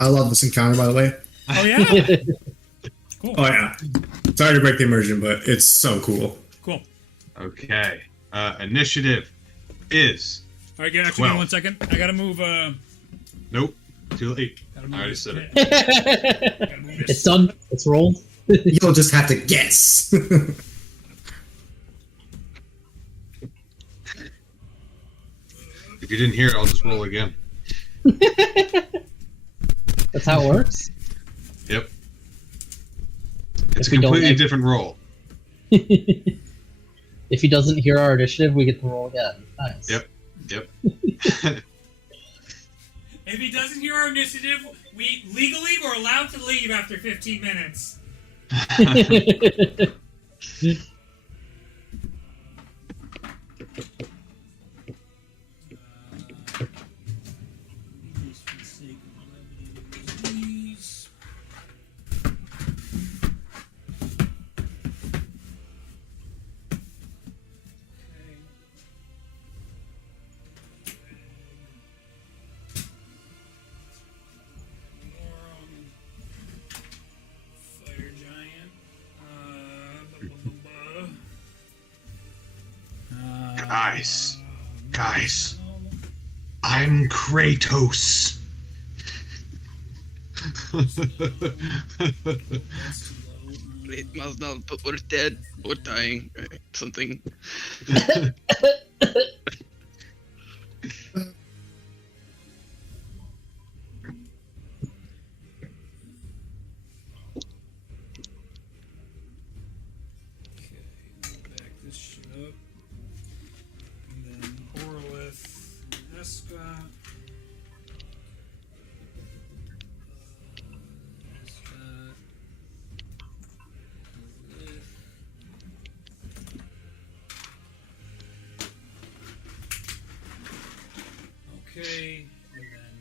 I love this encounter, by the way. Oh, yeah? Cool. Oh, yeah. Sorry to break the immersion, but it's so cool. Cool. Okay. Initiative is... All right, actually, give me 1 second. I gotta move. Nope. Too late. I already said it. It's done. It's rolled. You'll just have to guess. If you didn't hear it, I'll just roll again. That's how it works. Yep. It's If a we don't completely have- different roll. If he doesn't hear our initiative, we get to roll again. Nice. Yep. If he doesn't hear our initiative, we legally were allowed to leave after 15 minutes. Fighter giant. Guys, I'm Kratos. It must not, but we're dead. We're dying. Something. Back this shit up. And then Orlith, Escott. Okay, and then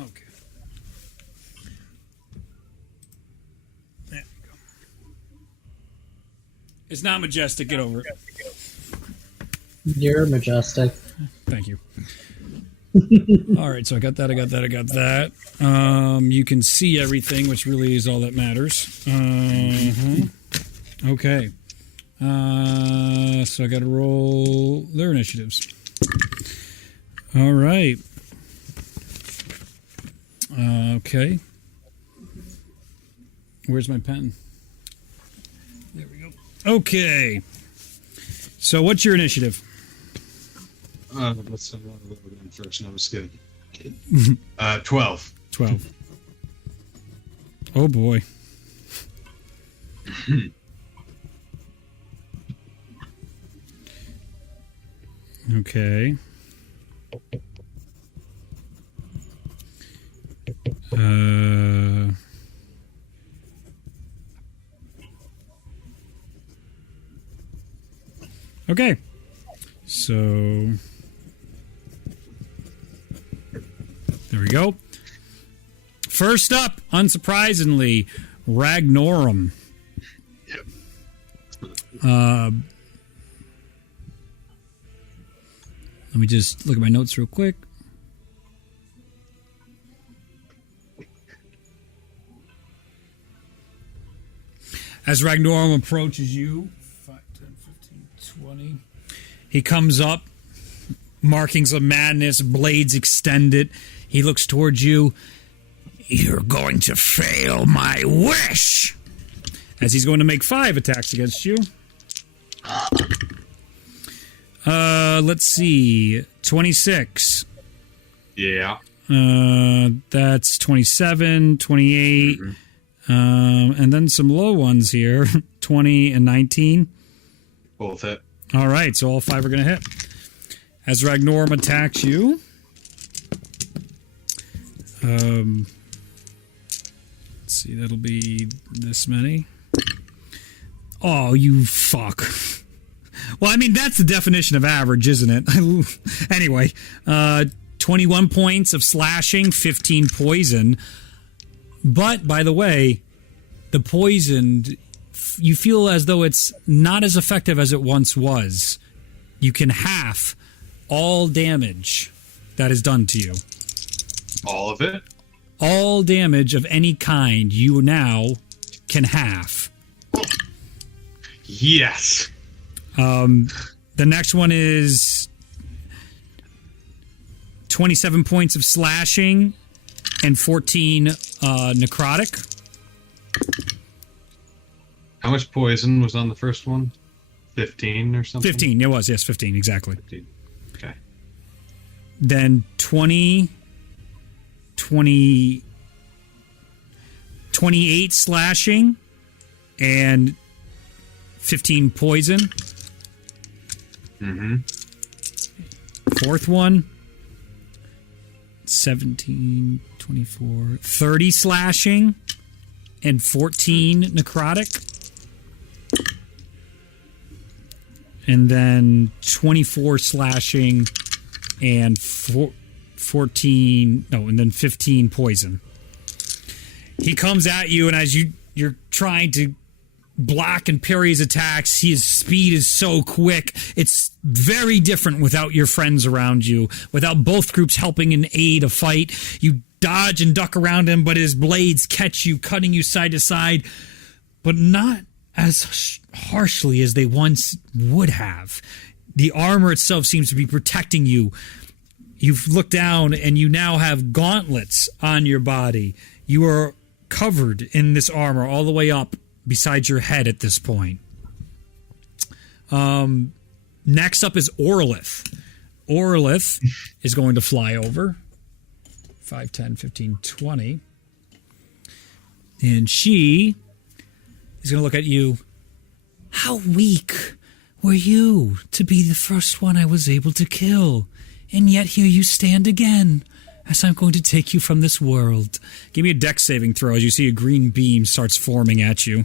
okay. There we go. It's not majestic. Get over it. You're majestic. Thank you. All right, so I got that. You can see everything, which really is all that matters. Okay. So I got to roll their initiatives. All right. Okay. Where's my pen? There we go. Okay. So what's your initiative? Let's first. No, I'm just kidding. 12. 12. Oh boy. Okay. Okay. So there we go. First up, unsurprisingly, Ragnorum. Yep. Let me just look at my notes real quick. As Ragnorum approaches you, 5, 10, 15, 20, he comes up, markings of madness, blades extended. He looks towards you. You're going to fail my wish! As he's going to make 5 attacks against you. let's see. 26. Yeah. That's 27, 28. And then some low ones here. 20 and 19. Both hit. All right, so all 5 are going to hit. As Ragnorum attacks you, let's see, that'll be this many. Oh, you fuck. Well, I mean, that's the definition of average, isn't it? Anyway, 21 points of slashing, 15 poison. But, by the way, the poisoned, you feel as though it's not as effective as it once was. You can half all damage that is done to you. All of it? All damage of any kind you now can half. Yes. The next one is 27 points of slashing and 14 necrotic. How much poison was on the first one? 15 or something? 15, it was, yes, 15, exactly. 15. Okay. Then 28 slashing and 15 poison. Mm-hmm. Fourth one, 17, 24, 30 slashing and 14 necrotic. And then 24 slashing and 14, no, and then 15 poison. He comes at you, and as you're trying to block and parry his attacks, his speed is so quick. It's very different without your friends around you, without both groups helping and aid a fight. You dodge and duck around him, but his blades catch you, cutting you side to side, but not as harshly as they once would have. The armor itself seems to be protecting you. You've looked down, and you now have gauntlets on your body. You are covered in this armor all the way up beside your head at this point. Next up is Orlith. Orlith is going to fly over. 5, 10, 15, 20. And she is going to look at you. How weak were you to be the first one I was able to kill? And yet here you stand again, as I'm going to take you from this world. Give me a dex saving throw as you see a green beam starts forming at you.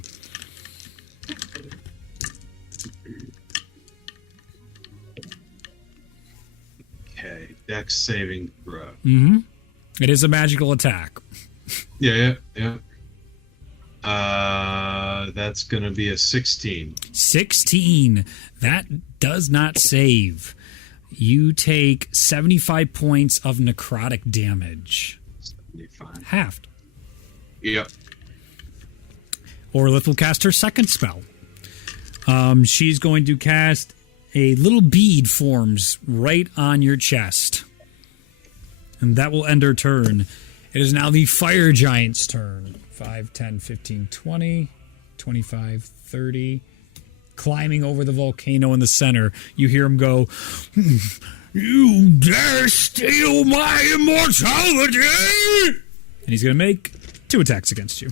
Okay, dex saving throw. Mm-hmm. It is a magical attack. Yeah. That's going to be a 16. 16. That does not save. You take 75 points of necrotic damage. 75. Halved. Yep. Orlith will cast her second spell. She's going to cast a little bead forms right on your chest. And that will end her turn. It is now the fire giant's turn. 5, 10, 15, 20, 25, 30. Climbing over the volcano in the center. You hear him go, "You dare steal my immortality!" And he's going to make 2 attacks against you.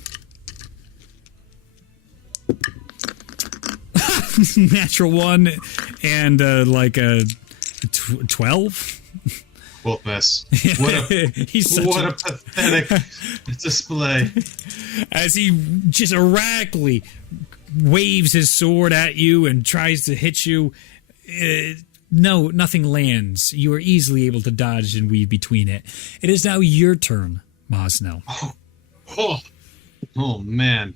Natural 1 and like a 12. Both miss. What a pathetic display. As he just erratically waves his sword at you and tries to hit you. No, nothing lands. You are easily able to dodge and weave between it. It is now your turn, Mosnell. Oh man.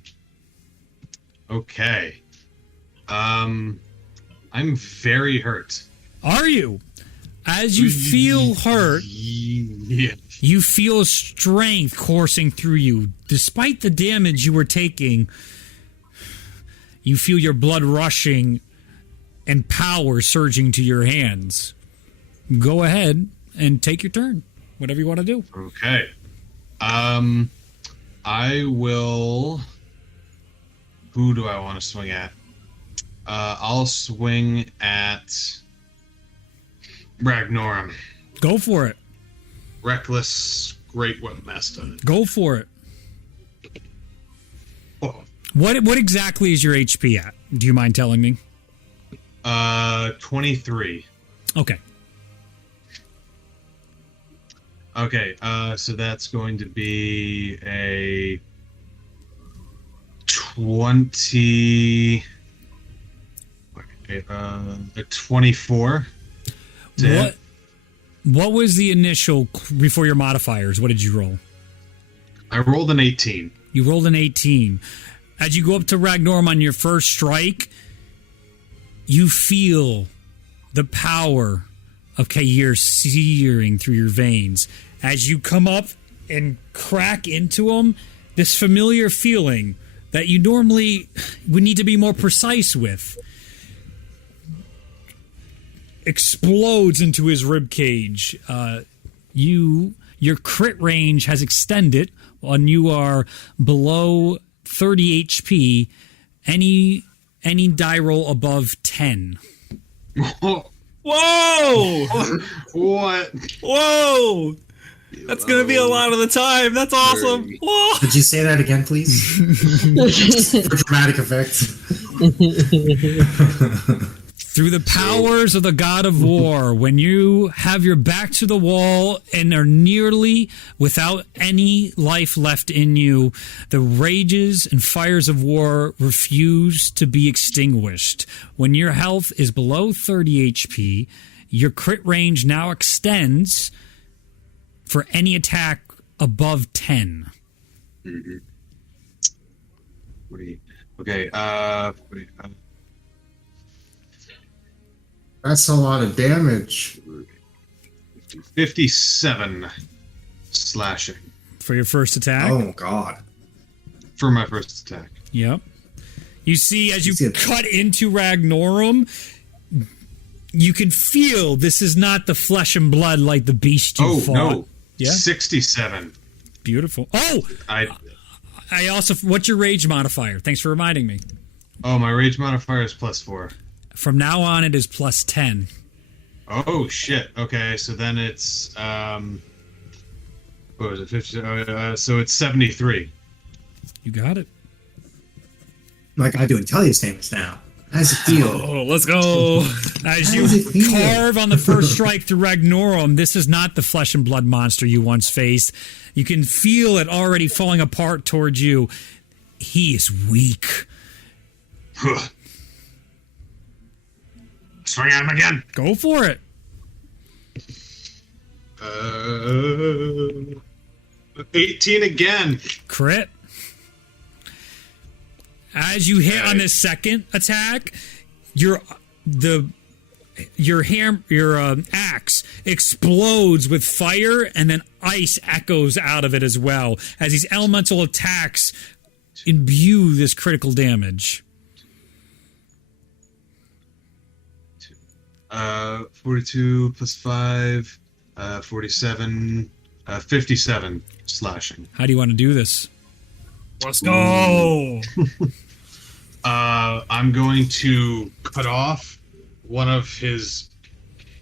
Okay. I'm very hurt. Are you? As you feel hurt, Yeah. you feel strength coursing through you. Despite the damage you were taking, you feel your blood rushing and power surging to your hands. Go ahead and take your turn. Whatever you want to do. Okay. I will. Who do I want to swing at? I'll swing at Ragnorum. Go for it. Reckless Great Webmaster. Go for it. Oh. What exactly is your HP at? Do you mind telling me? 23. Okay. Okay, so that's going to be a 20. Okay, a 24. What was the initial before your modifiers? What did you roll? I rolled an 18. You rolled an 18. As you go up to Ragnorum on your first strike, you feel the power of Kair searing through your veins. As you come up and crack into him, this familiar feeling that you normally would need to be more precise with explodes into his rib cage. Your crit range has extended when you are below 30 HP. Any die roll above 10. Whoa! What? Whoa! That's gonna be a lot of the time. That's awesome. Whoa! Could you say that again, please? For dramatic effect. Through the powers of the God of War, when you have your back to the wall and are nearly without any life left in you, the rages and fires of war refuse to be extinguished. When your health is below 30 HP, your crit range now extends for any attack above 10. Mm-hmm. Okay, That's a lot of damage. 57 slashing. For your first attack? Oh, God. For my first attack. Yep. You see, as you cut into Ragnorum, you can feel this is not the flesh and blood like the beast you fought. Oh, no. Yeah? 67. Beautiful. Oh! I also... What's your rage modifier? Thanks for reminding me. Oh, my rage modifier is +4. From now on, it is +10. Oh, shit. Okay, so then it's... what was it? 50, so it's 73. You got it. Like I do Intellius names now. How does it feel? Oh, let's go. As you carve on the first strike through Ragnorum, this is not the flesh and blood monster you once faced. You can feel it already falling apart towards you. He is weak. Swing at him again. Go for it. 18 again. Crit. As you hit on this second attack, your axe explodes with fire, and then ice echoes out of it as well as these elemental attacks imbue this critical damage. 42 plus 5, 47, 57 slashing. How do you want to do this? Let's go. I'm going to cut off one of his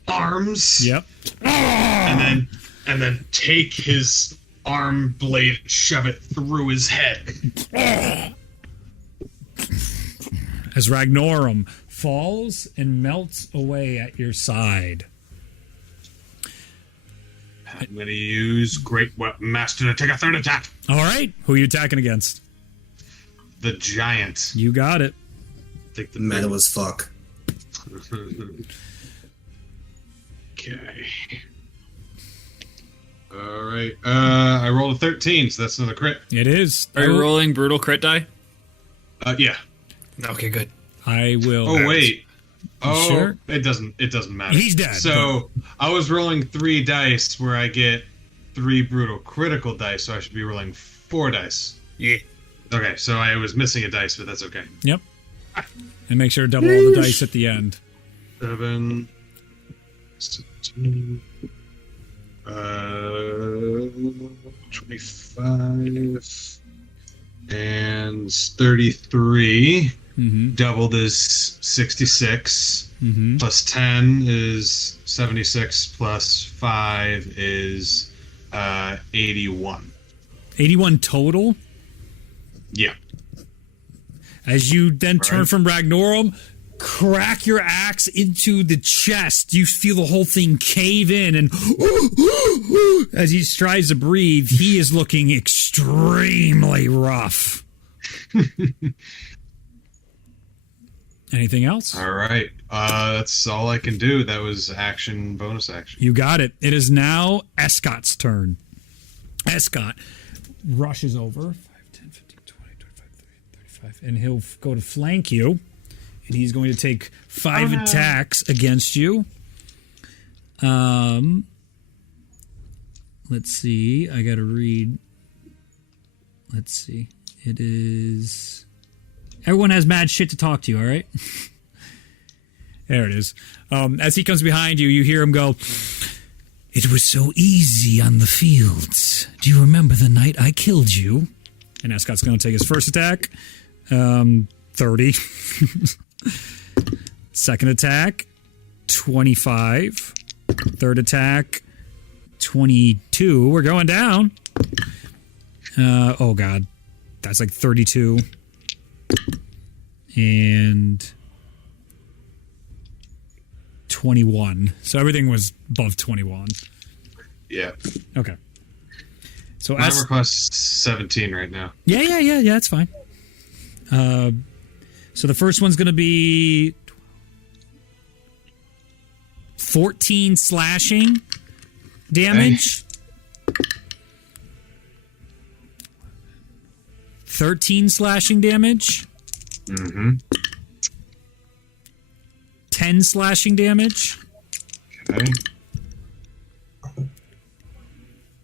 arms. Yep. And then take his arm blade, shove it through his head. As Ragnorum falls and melts away at your side. I'm going to use Great Weapon Master to take a third attack. All right. Who are you attacking against? The giant. You got it. Take the Metal as fuck. Okay. All right. I rolled a 13, so that's another crit. It is. Are you rolling brutal crit die? Yeah. Okay, good. I will. Oh wait. Oh, sure? It doesn't matter. He's dead. So I was rolling 3 dice where I get 3 brutal critical dice, so I should be rolling 4 dice. Yeah. Okay, so I was missing a dice, but that's okay. Yep. And make sure to double all the dice at the end. 7, 16, 25, and 33. Doubled is 66. Plus 10 is 76. Plus 5 is 81. 81 total? Yeah. As you then turn from Ragnorum, crack your axe into the chest. You feel the whole thing cave in, and as he tries to breathe, he is looking extremely rough. Anything else? All right. That's all I can do. That was action, bonus action. You got it. It is now Escott's turn. Escott rushes over. 5, 10, 15, 20, 25, 30, 35. And he'll go to flank you. And he's going to take 5 attacks against you. Let's see. I got to read. Let's see. It is... Everyone has mad shit to talk to you, all right? There it is. As he comes behind you, you hear him go, "It was so easy on the fields. Do you remember the night I killed you?" And Escott's going to take his first attack. 30. Second attack, 25. Third attack, 22. We're going down. Oh, God. That's like 32. And 21. So everything was above 21. Yeah. Okay. So My request 17 right now. Yeah, that's fine. So the first one's going to be 14 slashing damage. 13 slashing damage. 10 slashing damage. Okay.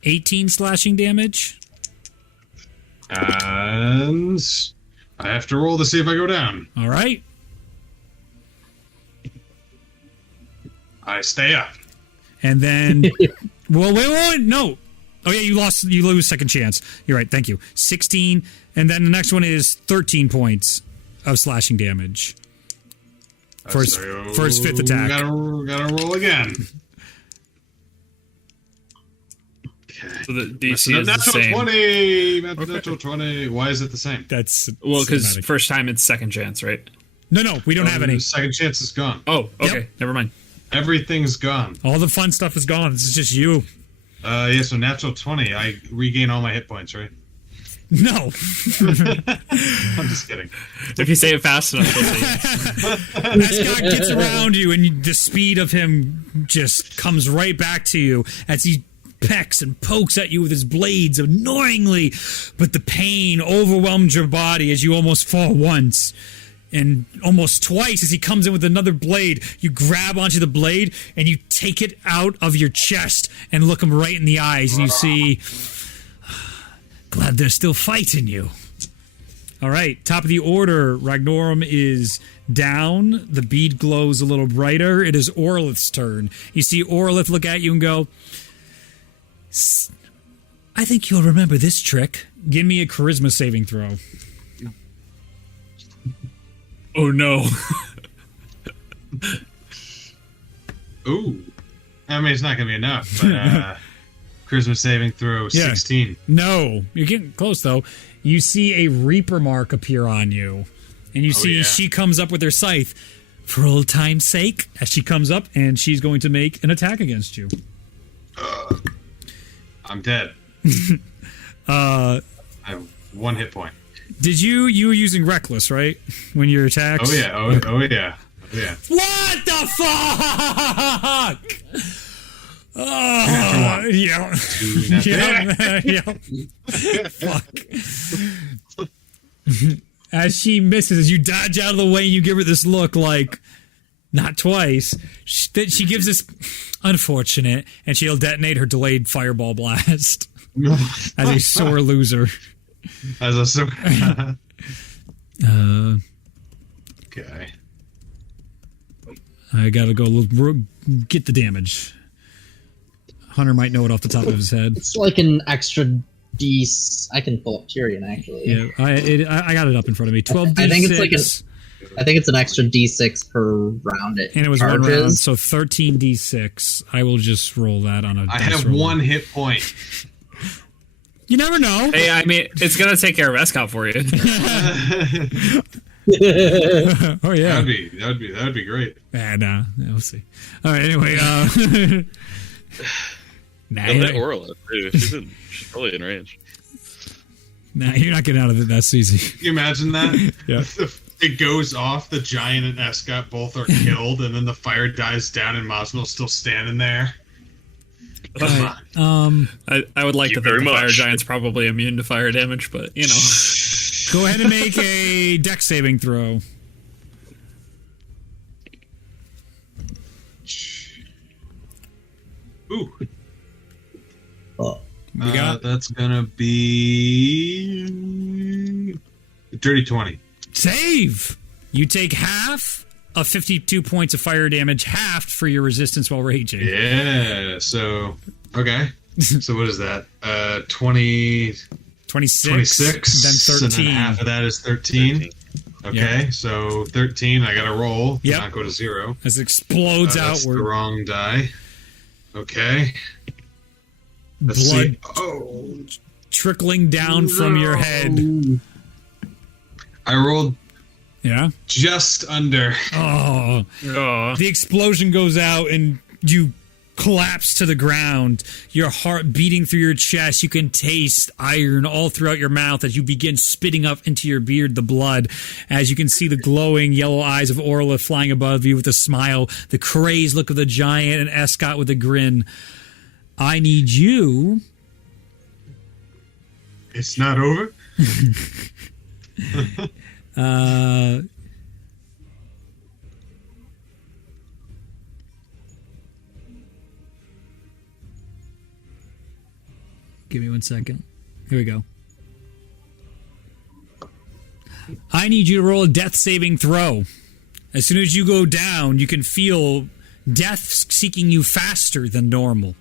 18 slashing damage. And I have to roll to see if I go down. All right. I stay up. And then, well, wait, no. Oh yeah, you lose second chance. You're right. Thank you. 16, and then the next one is 13 points of slashing damage for his fifth attack. Gotta roll again. Okay. So the DC is the natural same. 20. Natural 20. Why is it the same? That's because first time it's second chance, right? No, we don't have any. Second chance is gone. Oh, okay. Yep. Never mind. Everything's gone. All the fun stuff is gone. This is just you. Yeah, so natural 20. I regain all my hit points, right? No. I'm just kidding. If you say it fast enough, they'll say yes. Ascot gets around you, and the speed of him just comes right back to you as he pecks and pokes at you with his blades annoyingly, but the pain overwhelms your body as you almost fall once. And almost twice as he comes in with another blade, you grab onto the blade and you take it out of your chest and look him right in the eyes, and you see, glad they're still fighting you. All right, top of the order, Ragnorum is down. The bead glows a little brighter. It is Orlith's turn. You see Orlith look at you and go, "I think you'll remember this trick. Give me a charisma saving throw." Oh no. Ooh. I mean, it's not going to be enough, but charisma saving throw 16. No, you're getting close, though. You see a Reaper mark appear on you, and you see she comes up with her scythe. For old time's sake, as she comes up, and she's going to make an attack against you. I'm dead. I have 1 hit point. Did you were using Reckless, right? When your attacks? Oh, yeah. Oh, yeah. What the fuck? Oh, yeah. Fuck. As she misses, as you dodge out of the way and you give her this look like, not twice, she gives this unfortunate, and she'll detonate her delayed fireball blast as a sore loser. As a sore... Okay. I gotta go get the damage. Hunter might know it off the top of his head. It's like an extra D. I can pull up Tyrion, actually. Yeah, I got it up in front of me. 12d6. I think it's like I think it's an extra d6 per round. And it was charges. 1 round, so 13d6. I will just roll that on a. I dice have roller. 1 hit point. You never know. Hey, I mean, it's gonna take care of Escott for you. Oh yeah. That'd be great. Nah, we'll see. All right. Anyway. Nah, Don't hit Orla, too. She's probably in range. nah, you're not getting out of it. That's easy. Can you imagine that? Yeah. It goes off, the giant and Escott both are killed, and then the fire dies down and Mosmel's still standing there. Right. I would like to think very the fire much. giant's probably immune to fire damage, but you know. Go ahead and make a dex saving throw. Ooh. Oh, You got? That's gonna be dirty 20. Save! You take half of 52 points of fire damage, halved for your resistance while raging. Yeah. So okay. So what is that? 20, 26, 26, then 13. and then half of that is 13. Okay, Yeah. so 13. I got to roll. Yep. Not go to 0. As it explodes That's the outward. wrong die. Okay. Let's Blood see. Oh, trickling down from your head. I rolled Yeah? just under. Oh. The explosion goes out and you collapse to the ground. Your heart beating through your chest. You can taste iron all throughout your mouth as you begin spitting up into your beard the blood. As you can see the glowing yellow eyes of Orla flying above you with a smile. The crazed look of the giant and Escott with a grin. I need you. It's not over. Give me 1 second. Here we go. I need you to roll a death saving throw. As soon as you go down, you can feel death seeking you faster than normal.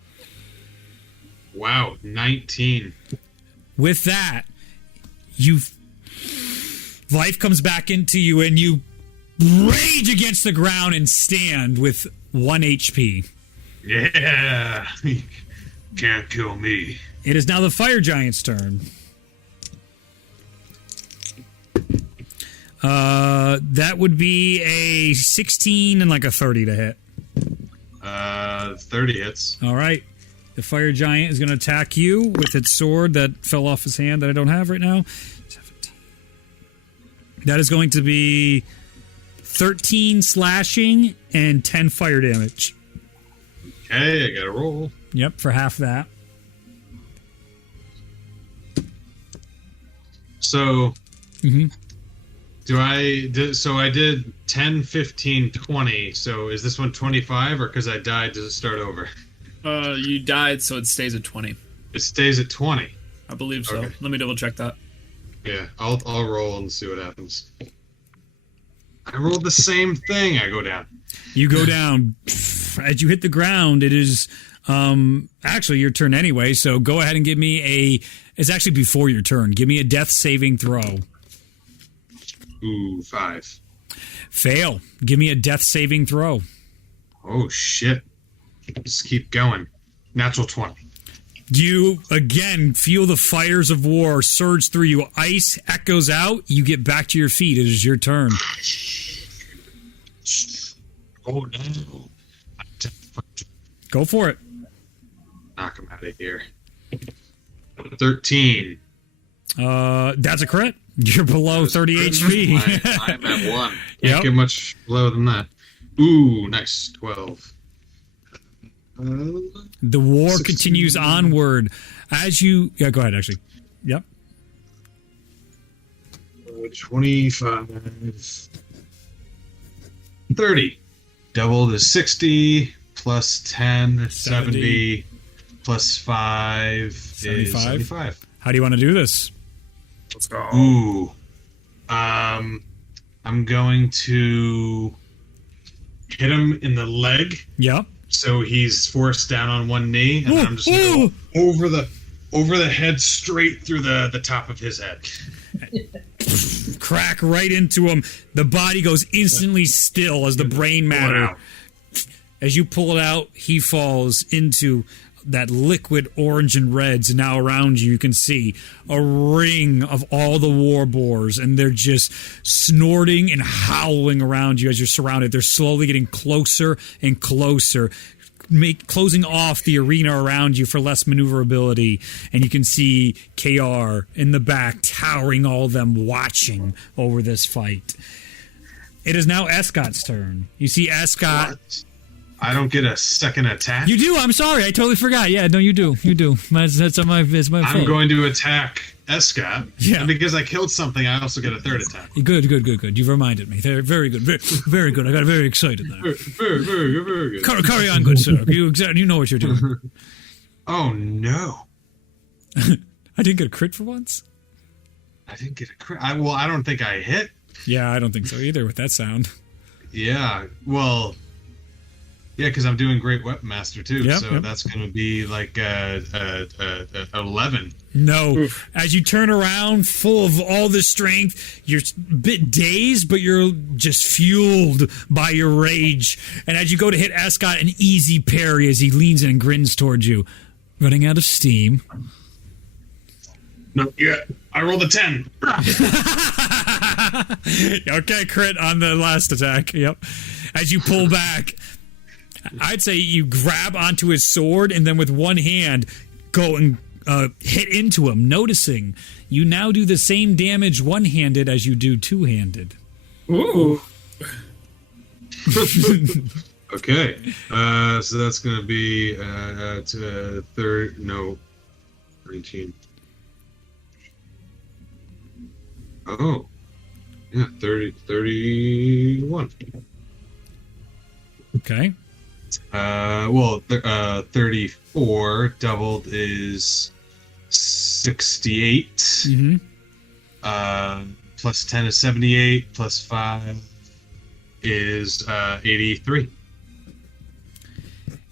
Wow, 19. With that, life comes back into you and you rage against the ground and stand with 1 HP. Yeah. Can't kill me. It is now the fire giant's turn. That would be a 16 and like a 30 to hit. 30 hits. All right. The fire giant is going to attack you with its sword that fell off his hand that I don't have right now. 17. That is going to be 13 slashing and 10 fire damage. Okay, I got to roll. Yep, for half that. So, Mhm. So I did 10, 15, 20. So is this one 25 or because I died, does it start over? You died, so it stays at 20. It stays at 20. I believe so. Okay. Let me double check that. Yeah, I'll roll and see what happens. I rolled the same thing. I go down. You go down. As you hit the ground, it is actually your turn anyway, so go ahead and give me it's actually before your turn. Give me a death saving throw. Ooh, 5. Fail. Give me a death saving throw. Oh, shit. Just keep going. Natural 20. You, again, feel the fires of war surge through you. Ice echoes out. You get back to your feet. It is your turn. Oh, no. Go for it. Knock him out of here. 13. That's a crit. You're below 30 HP. I'm at 1. Can't Yep. get much lower than that. Ooh, nice. 12. The war 16. continues onward. As you... Yeah, go ahead, actually. Yep. 25. 30. Doubled is 60. Plus 10, 70. Plus 5 is 75. How do you want to do this? Let's go. Ooh. I'm going to hit him in the leg, Yep. so he's forced down on one knee, and I'm just going to go over the head straight through the top of his head. crack right into him. The body goes instantly still as the brain matter. As you pull it out, he falls into that liquid orange and reds. And now around you, you can see a ring of all the war boars, and they're just snorting and howling around you as you're surrounded. They're slowly getting closer and closer, closing off the arena around you for less maneuverability. And you can see KR in the back, towering all of them, watching over this fight. It is now Escott's turn. You see Escott. What? I don't get a second attack? You do. I'm sorry. I totally forgot. Yeah, no, you do. You do. It's my fault. I'm going to attack Escott. Yeah. And because I killed something, I also get a third attack. Good. You've reminded me. Very good. Very good. I got very excited there. Very good. Carry on, good sir. You know what you're doing. Oh, no. I didn't get a crit for once? I didn't get a crit. I don't think I hit. Yeah, I don't think so either with that sound. Yeah, well... Yeah, because I'm doing Great Weapon Master too, that's going to be like 11. No. Oof. As you turn around, full of all this strength, you're a bit dazed, but you're just fueled by your rage. And as you go to hit Escott, an easy parry as he leans in and grins towards you. Running out of steam. Not yet. I rolled a 10. Okay, crit on the last attack. Yep. As you pull back... I'd say you grab onto his sword and then with one hand go and hit into him, noticing you now do the same damage one-handed as you do two-handed. Ooh. Okay. So that's going to be 19. Oh. Yeah, 31. Okay. 34 doubled is 68. Mm-hmm. Plus 10 is 78. Plus 5 is 83.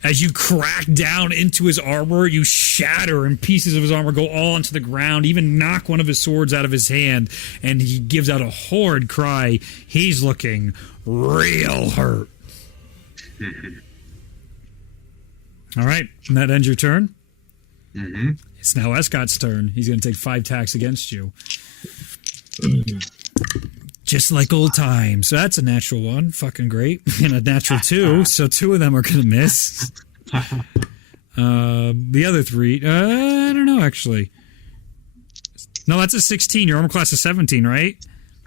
As you crack down into his armor, you shatter and pieces of his armor go all onto the ground, even knock one of his swords out of his hand, and he gives out a horrid cry. He's looking real hurt. All right, and that ends your turn. Mm-hmm. It's now Escott's turn. He's going to take 5 attacks against you. Just like old times. So that's a natural 1. Fucking great. And a natural 2. So 2 of them are going to miss. The other 3, I don't know, actually. No, that's a 16. Your armor class is 17, right?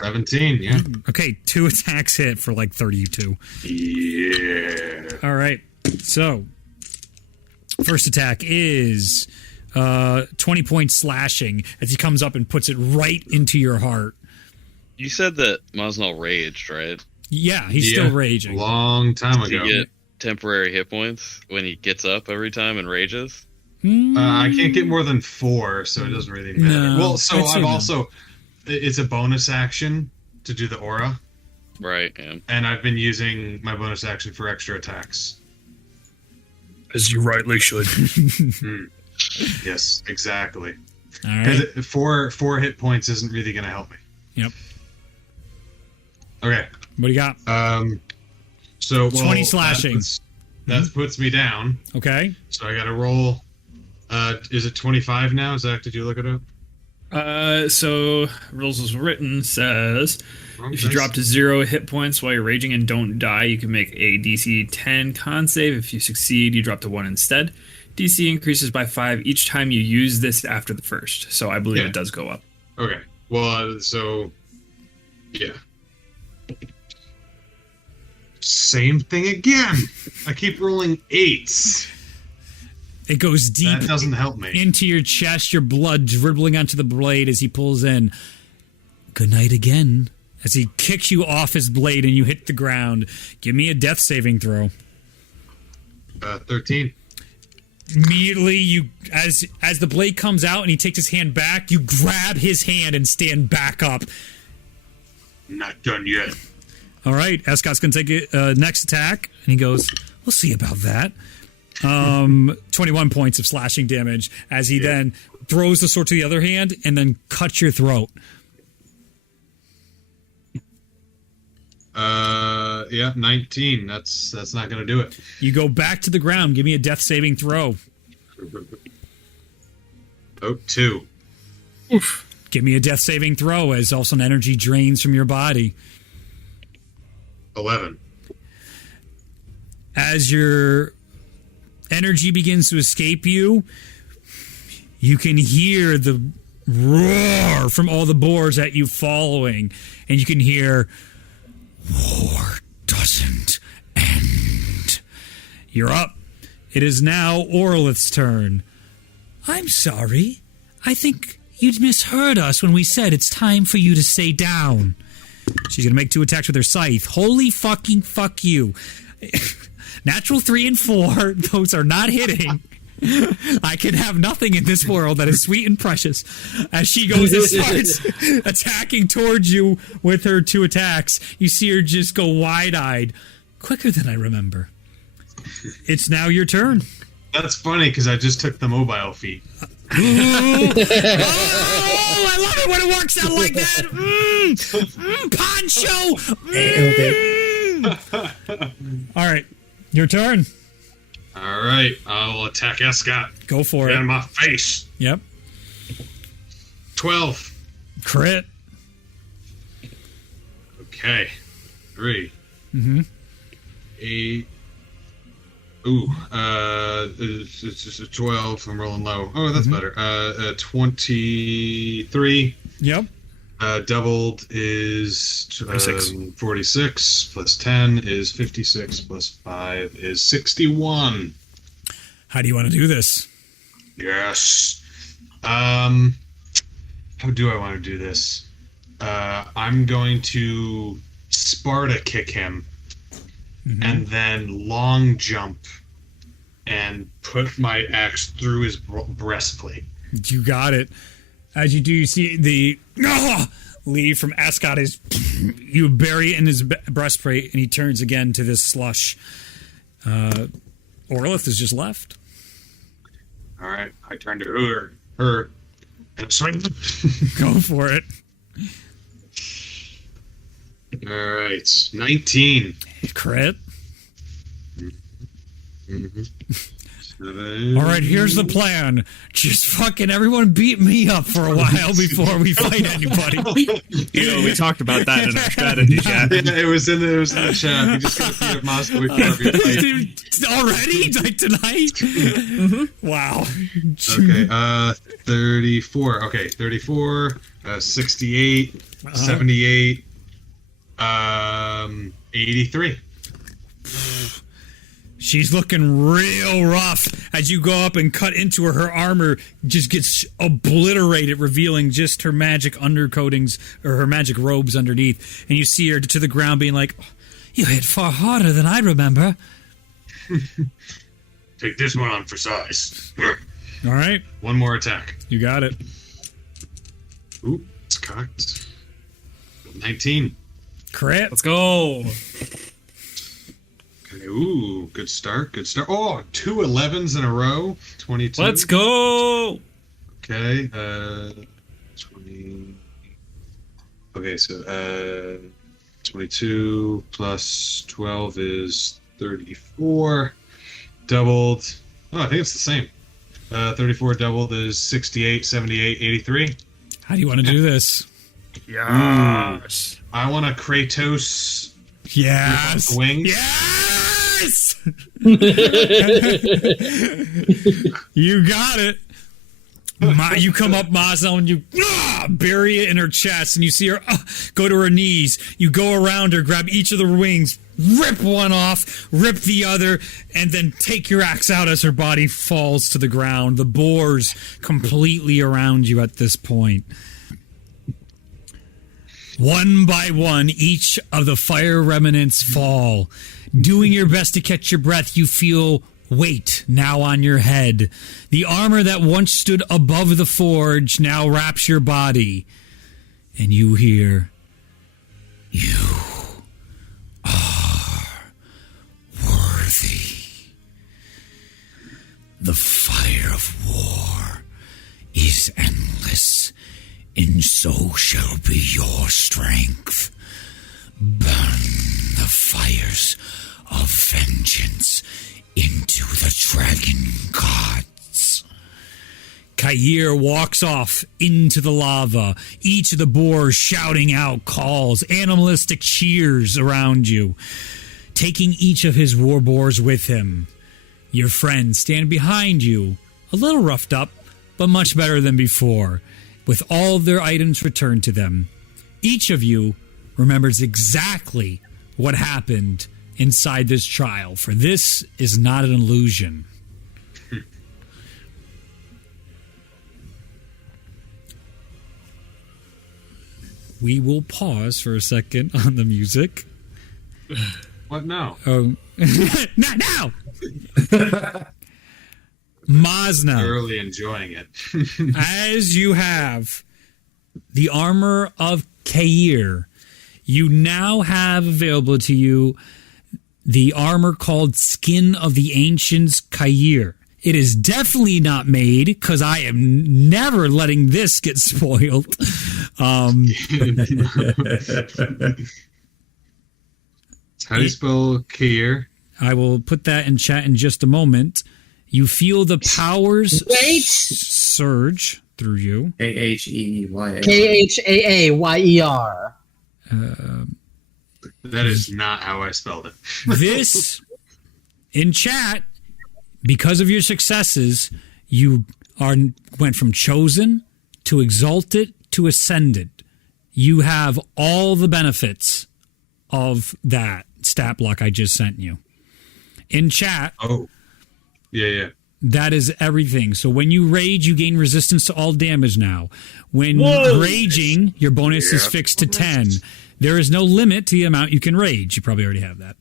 17, yeah. Okay, 2 attacks hit for like 32. Yeah. All right, so... First attack is 20 points slashing as he comes up and puts it right into your heart. You said that Mosnell raged, right? Yeah, he's still raging. Long time Does he ago. get temporary hit points when he gets up every time and rages? I can't get more than 4, so it doesn't really matter. No, well, so I'd say I've no. also... It's a bonus action to do the aura, Right, yeah. and I've been using my bonus action for extra attacks. As you rightly should. Yes, exactly. All right. Because 4 hit points isn't really going to help me. Yep. Okay. What do you got? So 20 slashing. That puts me down. Okay. So I got to roll. Is it 25 now? Zach, did you look it up? So rules as written says Wrong if you dice. drop to 0 hit points while you're raging and don't die, you can make a DC 10 con save. If you succeed, you drop to 1 instead. DC increases by 5 each time you use this after the first. So I believe it does go up. Okay. Well, so yeah. Same thing again. I keep rolling 8s. It goes deep That doesn't help me. into your chest, your blood dribbling onto the blade as he pulls in. Good night again. As he kicks you off his blade and you hit the ground. Give me a death saving throw. 13. Immediately, you as the blade comes out and he takes his hand back, you grab his hand and stand back up. Not done yet. All right, Escott's going to take next attack, and he goes, "We'll see about that." 21 points of slashing damage as he then throws the sword to the other hand and then cuts your throat. Yeah, 19. That's not gonna do it. You go back to the ground. Give me a death saving throw. Oh, 2. Oof. Give me a death saving throw as all of a sudden energy drains from your body. 11. As your energy begins to escape you, you can hear the roar from all the boars at you following, and you can hear, "War doesn't end." You're up. It is now Orlith's turn. I'm sorry. I think you'd misheard us when we said it's time for you to stay down. She's going to make 2 attacks with her scythe. Holy fucking fuck you. Natural 3 and 4. Those are not hitting. I can have nothing in this world that is sweet and precious. As she goes and starts attacking towards you with her 2 attacks, you see her just go wide-eyed. Quicker than I remember. It's now your turn. That's funny because I just took the mobile feat. Oh, I love it when it works out like that. Poncho. All right, your turn. All right, I'll attack Escott. Go for Get it. in my face. Yep. 12. Crit. Okay. 3. Mm-hmm. 8. Ooh, it's 12. I'm rolling low. Oh, that's better. 23. Yep. Doubled is 46, plus 10 is 56, plus 5 is 61. How do you want to do this? Yes. How do I want to do this? I'm going to Sparta kick him, and then long jump and put my axe through his breastplate. You got it. As you do, you see the leave from Ascot. You bury it in his breastplate, and he turns again to this slush. Orlith is just left. All right, I turn to her, and swing. Go for it. All right, 19. Crit. Mm-hmm. All right, here's the plan. Just fucking everyone beat me up for a while before we fight anybody. We talked about that in our strategy chat. Yeah, it was in the chat. We just gotta beat up Moscow before we fight. Already? Like tonight? Wow. Okay, 34. Okay, 34, 68, 78, 83. She's looking real rough. As you go up and cut into her, her armor just gets obliterated, revealing just her magic undercoatings or her magic robes underneath. And you see her to the ground being like, "You hit far harder than I remember." Take this one on for size. All right. One more attack. You got it. Ooh, it's cocked. 19. Crit. Let's go. Okay, ooh, good start, good start. Oh, 2 11s in a row. 22. Let's go. Okay, 20. Okay, so 22 plus 12 is 34. Doubled. Oh, I think it's the same. 34 doubled is 68, 78, 83. How do you want to do this? Yes. I want to Kratos. Yes. Wings. Yes. You got it. You come up, Mazo, and you bury it in her chest, and you see her go to her knees. You go around her, grab each of the wings, rip one off, rip the other, and then take your axe out as her body falls to the ground. The boars completely around you at this point. One by one, each of the fire remnants fall. Doing your best to catch your breath, you feel weight now on your head. The armor that once stood above the forge now wraps your body. And you hear, "You are worthy. The fire of war is endless, and so shall be your strength. Burn fires of vengeance into the dragon gods. Kair walks off into the lava, each of the boars shouting out calls, animalistic cheers around you, taking each of his war boars with him. Your friends stand behind you, a little roughed up, but much better than before, with all their items returned to them. Each of you remembers exactly what happened inside this trial, for this is not an illusion. We will pause for a second on the music. What now? Oh, not now! Mazna. Thoroughly enjoying it. As you have the armor of Kair, you now have available to you the armor called Skin of the Ancients Kair. It is definitely not made, because I am never letting this get spoiled. How do you spell Kair? I will put that in chat in just a moment. You feel the powers surge through you. Aheya. Khaaayer. That is not how I spelled it. This, in chat, because of your successes, you went from chosen to exalted to ascended. You have all the benefits of that stat block I just sent you. In chat, Oh, yeah. that is everything. So when you rage, you gain resistance to all damage now. When raging, your bonus is fixed to 10. There is no limit to the amount you can rage. You probably already have that.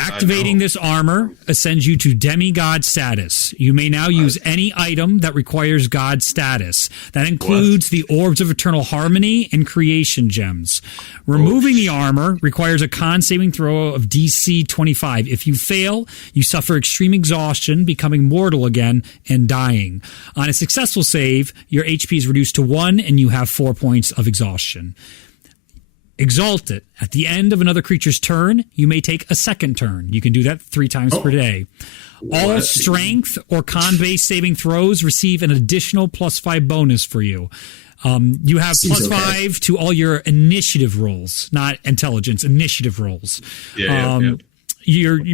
Activating this armor ascends you to demigod status. You may now use any item that requires god status. That includes the orbs of eternal harmony and creation gems. Removing the armor requires a con saving throw of DC 25. If you fail, you suffer extreme exhaustion, becoming mortal again and dying. On a successful save, your HP is reduced to 1 and you have 4 points of exhaustion. Exalted. At the end of another creature's turn, you may take a second turn. You can do that 3 times per day. All strength or con-based saving throws receive an additional +5 bonus for you. You have +5 to all your initiative rolls, not intelligence, initiative rolls. Yeah.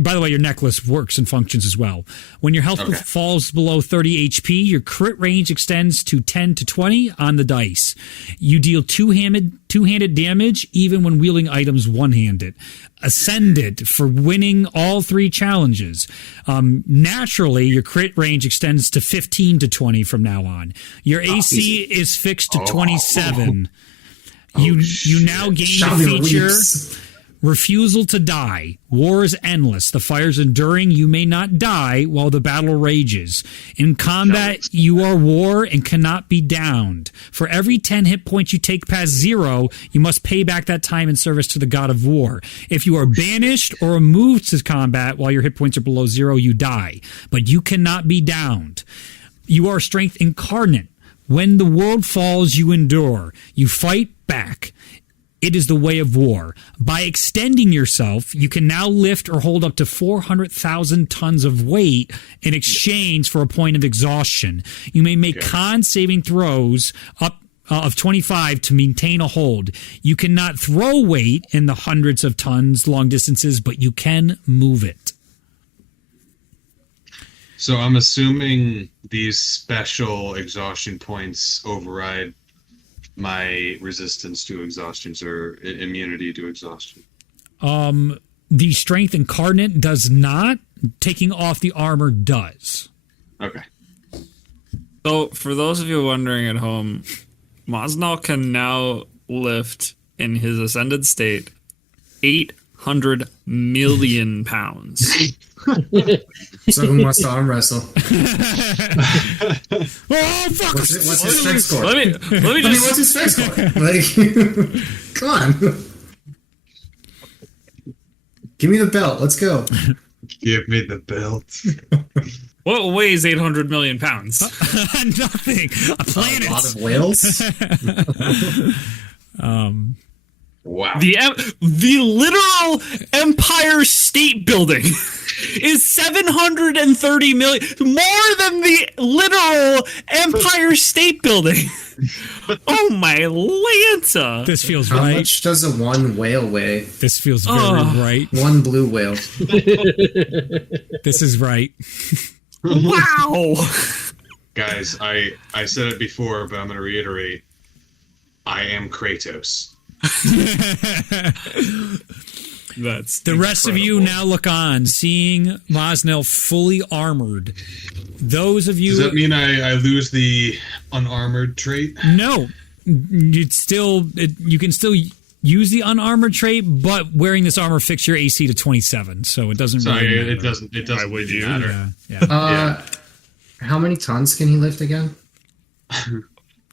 By the way, your necklace works and functions as well. When your health falls below 30 HP, your crit range extends to 10 to 20 on the dice. You deal two-handed damage even when wielding items one-handed. Ascended for winning all 3 challenges. Naturally, your crit range extends to 15 to 20 from now on. Your AC is fixed to 27. You now gain the feature... Refusal to die. War is endless. The fire's enduring. You may not die while the battle rages. In combat, you are war and cannot be downed. For every 10 hit points you take past 0, you must pay back that time in service to the god of war. If you are banished or removed to combat while your hit points are below 0, you die. But you cannot be downed. You are strength incarnate. When the world falls, you endure. You fight back. It is the way of war. By extending yourself, you can now lift or hold up to 400,000 tons of weight in exchange for a point of exhaustion. You may make con saving throws up of 25 to maintain a hold. You cannot throw weight in the hundreds of tons long distances, but you can move it. So I'm assuming these special exhaustion points override my resistance to exhaustions or immunity to exhaustion. The strength incarnate does not. Taking off the armor does. Okay. So for those of you wondering at home, Mosnell can now lift in his ascended state 800 million pounds. So who wants to arm wrestle? Oh fuck! What's his strength score? Let me just. What's his strength score? Like, come on. Give me the belt. Let's go. Give me the belt. What weighs 800 million pounds? Nothing. A planet. A lot of whales. Wow. The literal Empire State Building is 730 million, more than the literal Empire State Building. Oh my Lanta! This feels How right. much does a one whale weigh? This feels very right. One blue whale. This is right. Wow! Guys, I said it before, but I'm going to reiterate. I am Kratos. That's The rest of you now look on, seeing Mosnell fully armored. Those of you... Does that mean I lose the unarmored trait? No. You can still use the unarmored trait, but wearing this armor fixes your AC to 27, so it doesn't really matter. It doesn't Why would really you? matter. Yeah. How many tons can he lift again?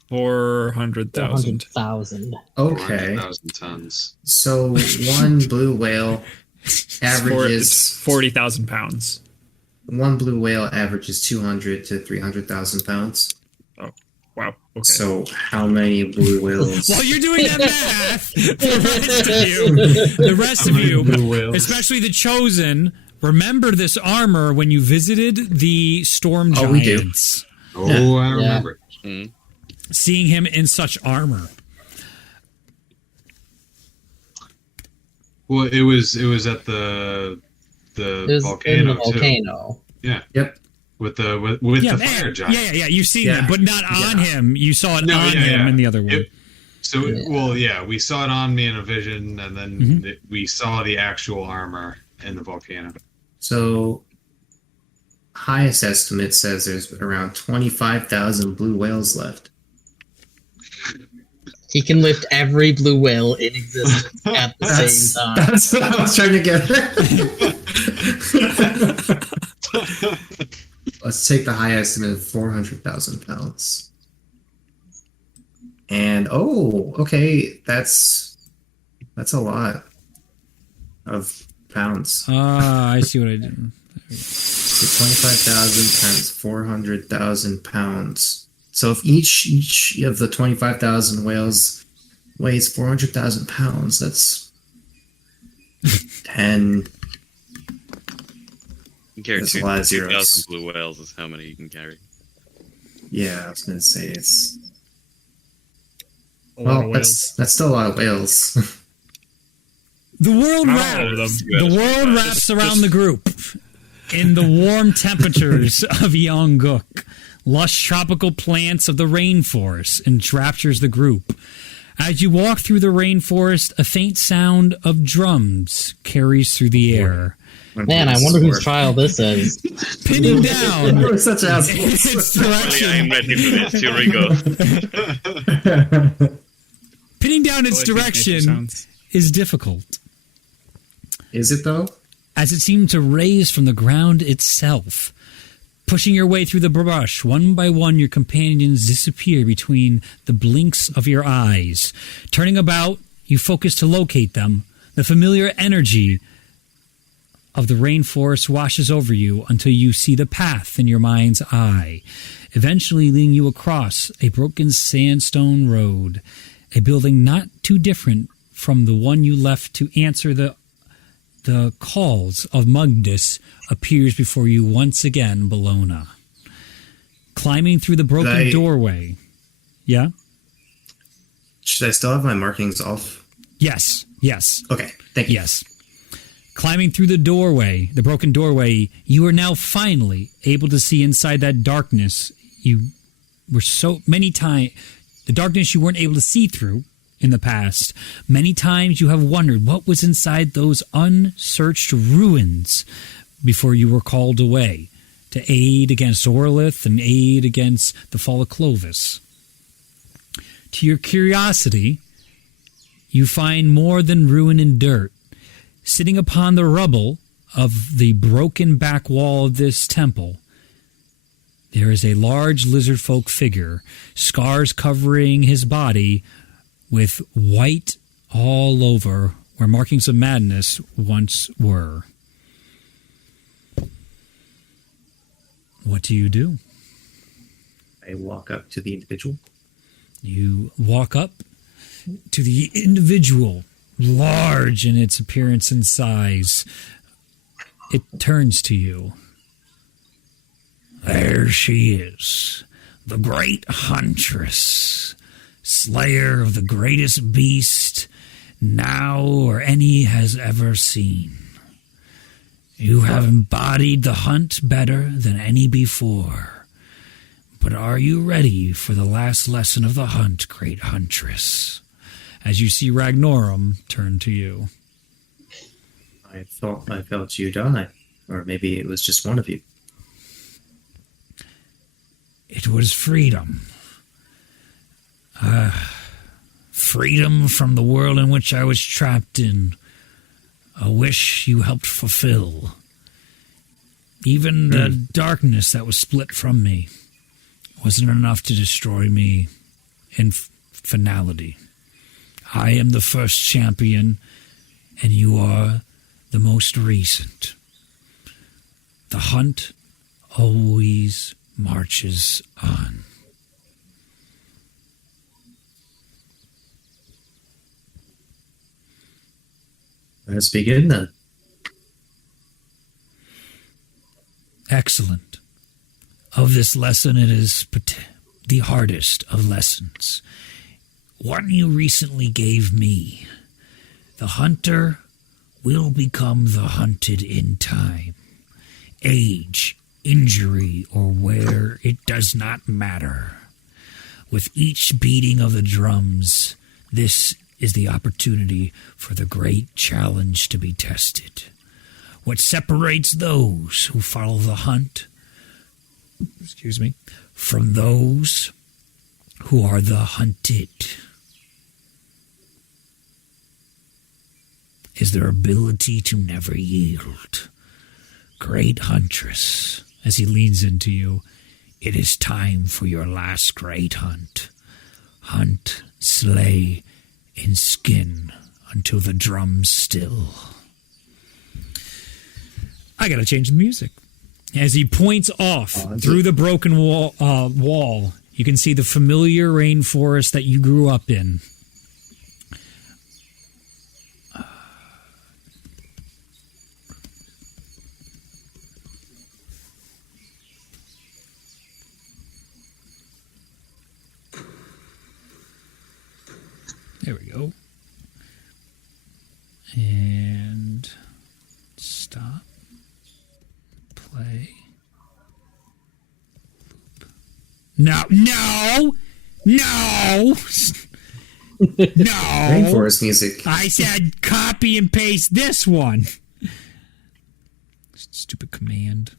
400,000. 400,000. Okay. 400,000 tons. So one blue whale averages It's 40,000 pounds. 200 to 300,000 pounds. Oh, wow. Okay. So how many blue whales? While you're doing that math, the rest of you, especially the Chosen, remember this armor when you visited the Storm Oh, we do. Giants. Oh, I remember. Seeing him in such armor. Well, it was at the It was volcano in the too. volcano. Yeah. Yep. With the Yeah, fire giant. yeah. You've seen Yeah. them, but not on him. You saw it No, on him in the other one. We saw it on me in a vision, and then we saw the actual armor in the volcano. So highest estimate says there's around 25,000 blue whales left. He can lift every blue whale in existence at the same time. That's what I was trying to get. Let's take the high estimate of 400,000 pounds. And okay, that's a lot of pounds. I see what I did. So 25,000 times 400,000 pounds. So if each of the 25,000 whales weighs 400,000 pounds, that's 10. You can carry That's a lot of 2,000 zeros. blue whales is how many you can carry. Yeah, I was gonna say it's. A lot of Well, whales. that's still a lot of whales. The world Not all of wraps. them. The world wraps around the group in the warm temperatures of Yongguk. Lush tropical plants of the rainforest enraptures the group. As you walk through the rainforest, a faint sound of drums carries through the air. Man, I wonder whose trial this is. Pinning down We're such assholes. its I am direction. ready for this. Here we go. Pinning down its I think nature direction sounds- is difficult, Is it though? as it seems to raise from the ground itself. Pushing your way through the brush, one by one your companions disappear between the blinks of your eyes. Turning about, you focus to locate them. The familiar energy of the rainforest washes over you until you see the path in your mind's eye, eventually leading you across a broken sandstone road, a building not too different from the one you left to answer the calls of Mugdus appears before you once again, Bologna. Climbing through the broken doorway. Yeah? Should I still have my markings off? Yes. Okay, thank you. Yes. Climbing through the doorway, the broken doorway, you are now finally able to see inside that darkness you were so many times, the darkness you weren't able to see through in the past. Many times you have wondered what was inside those unsearched ruins before you were called away to aid against Orlith and aid against the fall of Clovis. To your curiosity, you find more than ruin and dirt. Sitting upon the rubble of the broken back wall of this temple, there is a large lizard folk figure, scars covering his body with white all over where markings of madness once were. What do you do? I walk up to the individual. You walk up to the individual large in its appearance and size. It turns to you. There she is, the great huntress, slayer of the greatest beast now or any has ever seen. You have embodied the hunt better than any before. But are you ready for the last lesson of the hunt, great huntress? As you see Ragnorum turn to you. I thought I felt you die. Or maybe it was just one of you. It was freedom. Freedom from the world in which I was trapped in. A wish you helped fulfill. Even the darkness that was split from me wasn't enough to destroy me in finality. I am the first champion, and you are the most recent. The hunt always marches on. Let's begin then. Excellent. Of this lesson, it is the hardest of lessons. One you recently gave me. The hunter will become the hunted in time. Age, injury, or where, it does not matter. With each beating of the drums, this is the opportunity for the great challenge to be tested. What separates those who follow the hunt, from those who are the hunted, is their ability to never yield. Great huntress, as he leans into you, it is time for your last great hunt. Hunt, slay, and skin until the drums still. I gotta change the music. As he points off through the broken wall, you can see the familiar rainforest that you grew up in. There we go. And stop. Play. No. Rainforest music. I said copy and paste this one. Stupid command.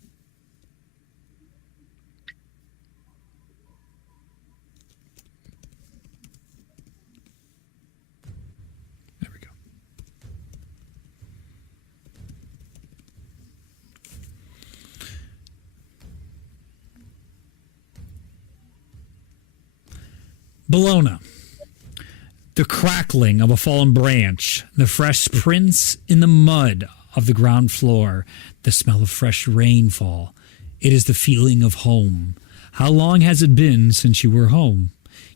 There we go. Bologna. The crackling of a fallen branch, the fresh prints in the mud of the ground floor, the smell of fresh rainfall. It is the feeling of home. How long has it been since you were home?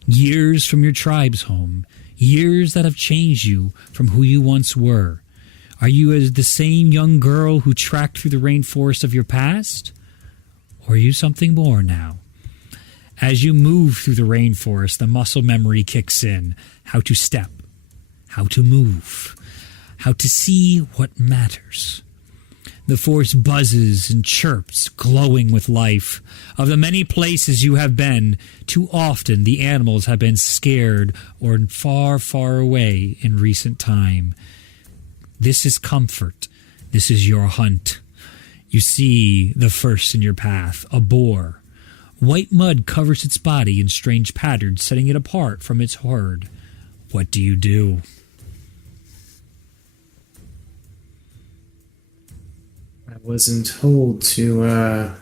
Years from your tribe's home. Years that have changed you from who you once were. Are you as the same young girl who tracked through the rainforest of your past? Or are you something more now? As you move through the rainforest, the muscle memory kicks in. How to step, how to move, how to see what matters. The forest buzzes and chirps, glowing with life. Of the many places you have been, too often the animals have been scared or far, far away in recent time. This is comfort. This is your hunt. You see the first in your path, a boar. White mud covers its body in strange patterns, setting it apart from its herd. What do you do? I wasn't told to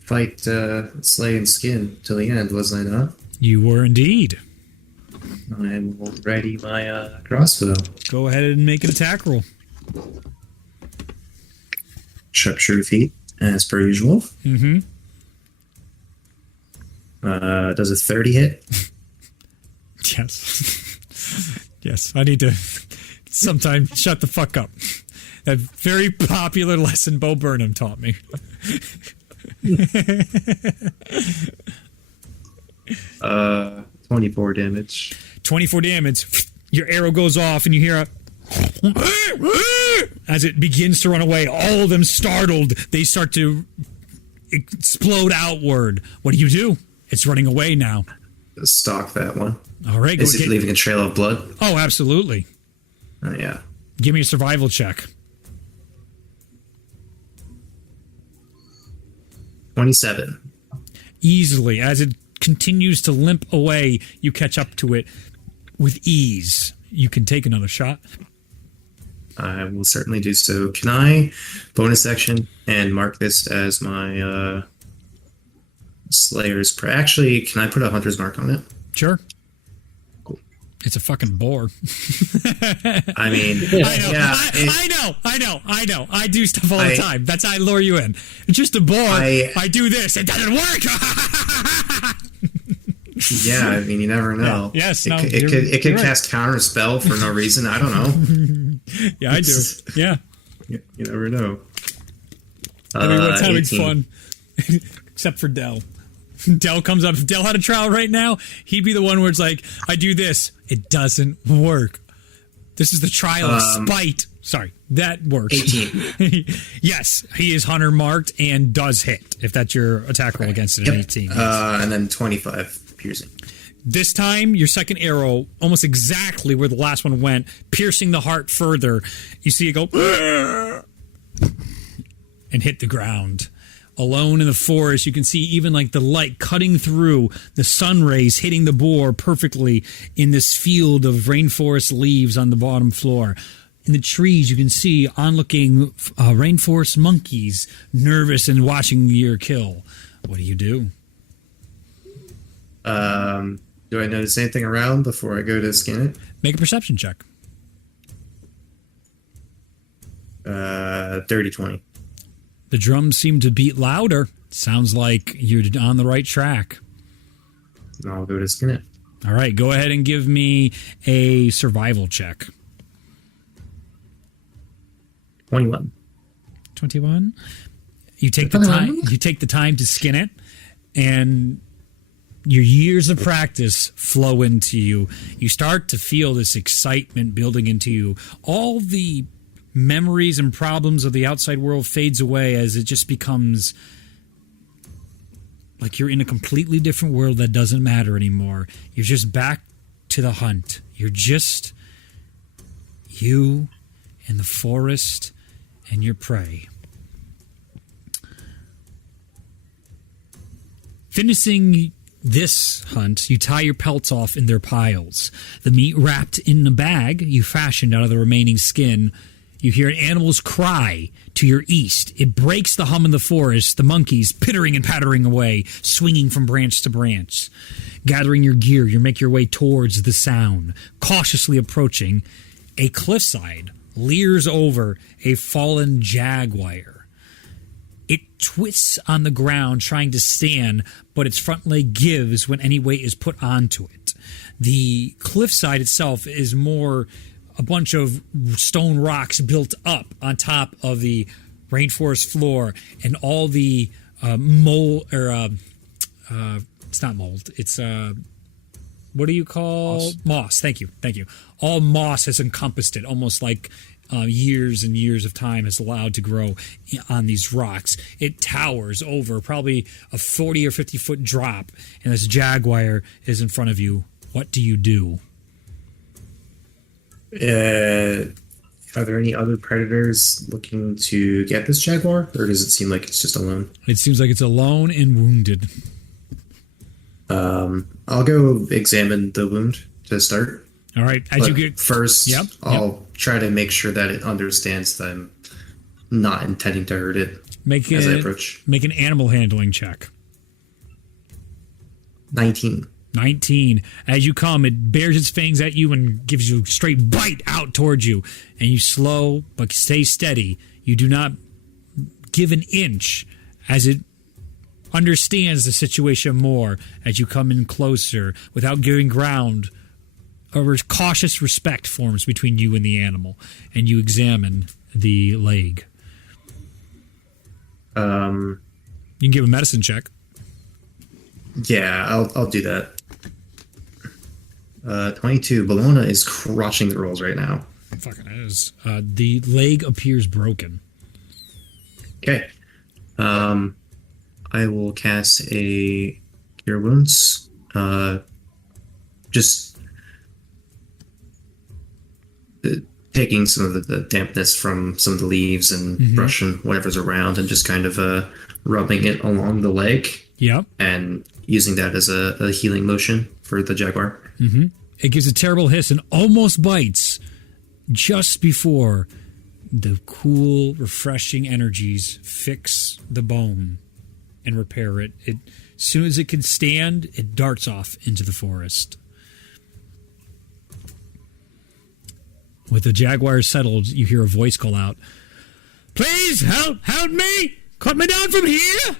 fight, slay, and skin till the end, was I not? You were indeed. I will ready my crossbow. Go ahead and make an attack roll. Sharpshooter feat, as per usual. Mm-hmm. Does a 30 hit? Yes. Yes, I need to sometime shut the fuck up. That very popular lesson Bo Burnham taught me. 24 damage. 24 damage. Your arrow goes off and you hear a... As it begins to run away, all of them startled, they start to explode outward. What do? It's running away now. Stalk that one. All right. Is it leaving a trail of blood? Oh, absolutely. Yeah. Give me a survival check. 27. Easily. As it continues to limp away, you catch up to it with ease. You can take another shot. I will certainly do so. Can I bonus action and mark this as my Slayer's Prey? Actually, can I put a Hunter's Mark on it? Sure. Cool. It's a fucking boar. I mean, I know. I do stuff all the time. That's how I lure you in. It's just a boar. I do this. It doesn't work. Yeah, I mean, you never know. Yeah. Yes, it could cast counter spell for no reason. I don't know. Yeah, I do. Yeah, you never know. Everyone's having 18. fun, except for Dell. Dell comes up. If Dell had a trial right now, he'd be the one where it's like, I do this, it doesn't work. This is the trial of spite. Sorry, that works. 18. Yes, he is hunter marked and does hit. If that's your attack roll against it, an 18. And then 25 piercing. This time, your second arrow, almost exactly where the last one went, piercing the heart further. You see it go and hit the ground. Alone in the forest, you can see even like the light cutting through, the sun rays hitting the boar perfectly in this field of rainforest leaves on the bottom floor. In the trees, you can see onlooking rainforest monkeys, nervous and watching your kill. What do? Do I notice anything around before I go to scan it? Make a perception check. 30-20. The drums seem to beat louder. Sounds like you're on the right track. I'll go to scan it. All right, go ahead and give me a survival check. 21. 21. You take the time. You take the time to skin it, and your years of practice flow into you. You start to feel this excitement building into you. All the memories and problems of the outside world fades away as it just becomes like you're in a completely different world that doesn't matter anymore. You're just back to the hunt. You're just you in the forest and your prey. Finishing this hunt, you tie your pelts off in their piles. The meat wrapped in a bag you fashioned out of the remaining skin. You hear an animal's cry to your east. It breaks the hum in the forest, the monkeys pittering and pattering away, swinging from branch to branch. Gathering your gear, you make your way towards the sound. Cautiously approaching, a cliffside leers over a fallen jaguar. It twists on the ground trying to stand, but its front leg gives when any weight is put onto it. The cliffside itself is more a bunch of stone rocks built up on top of the rainforest floor, and all the mold, or it's not mold, it's what do you call moss? Thank you. All moss has encompassed it, almost like years and years of time has allowed to grow on these rocks. It towers over probably a 40 or 50 foot drop, and this jaguar is in front of you. What do you do? Are there any other predators looking to get this jaguar, or does it seem like it's just alone? It seems like it's alone and wounded. I'll go examine the wound to start. All right. As you get first, I'll try to make sure that it understands that I'm not intending to hurt it as I approach. Make an animal handling check. 19. 19. As you come, it bares its fangs at you and gives you a straight bite out towards you. And you slow, but stay steady. You do not give an inch as it understands the situation more as you come in closer without giving ground. a cautious respect forms between you and the animal, and you examine the leg. You can give a medicine check. Yeah, I'll do that. 22. Bologna is crushing the rolls right now. Fucking is. The leg appears broken. Okay. I will cast a Cure Wounds. Just taking some of the dampness from some of the leaves and brushing whatever's around and just kind of rubbing it along the leg. Yep. And using that as a healing motion for the jaguar. Mm-hmm. It gives a terrible hiss and almost bites just before the cool, refreshing energies fix the bone and repair it. As soon as it can stand, it darts off into the forest. With the jaguar settled, you hear a voice call out, "Please help me! Cut me down from here!"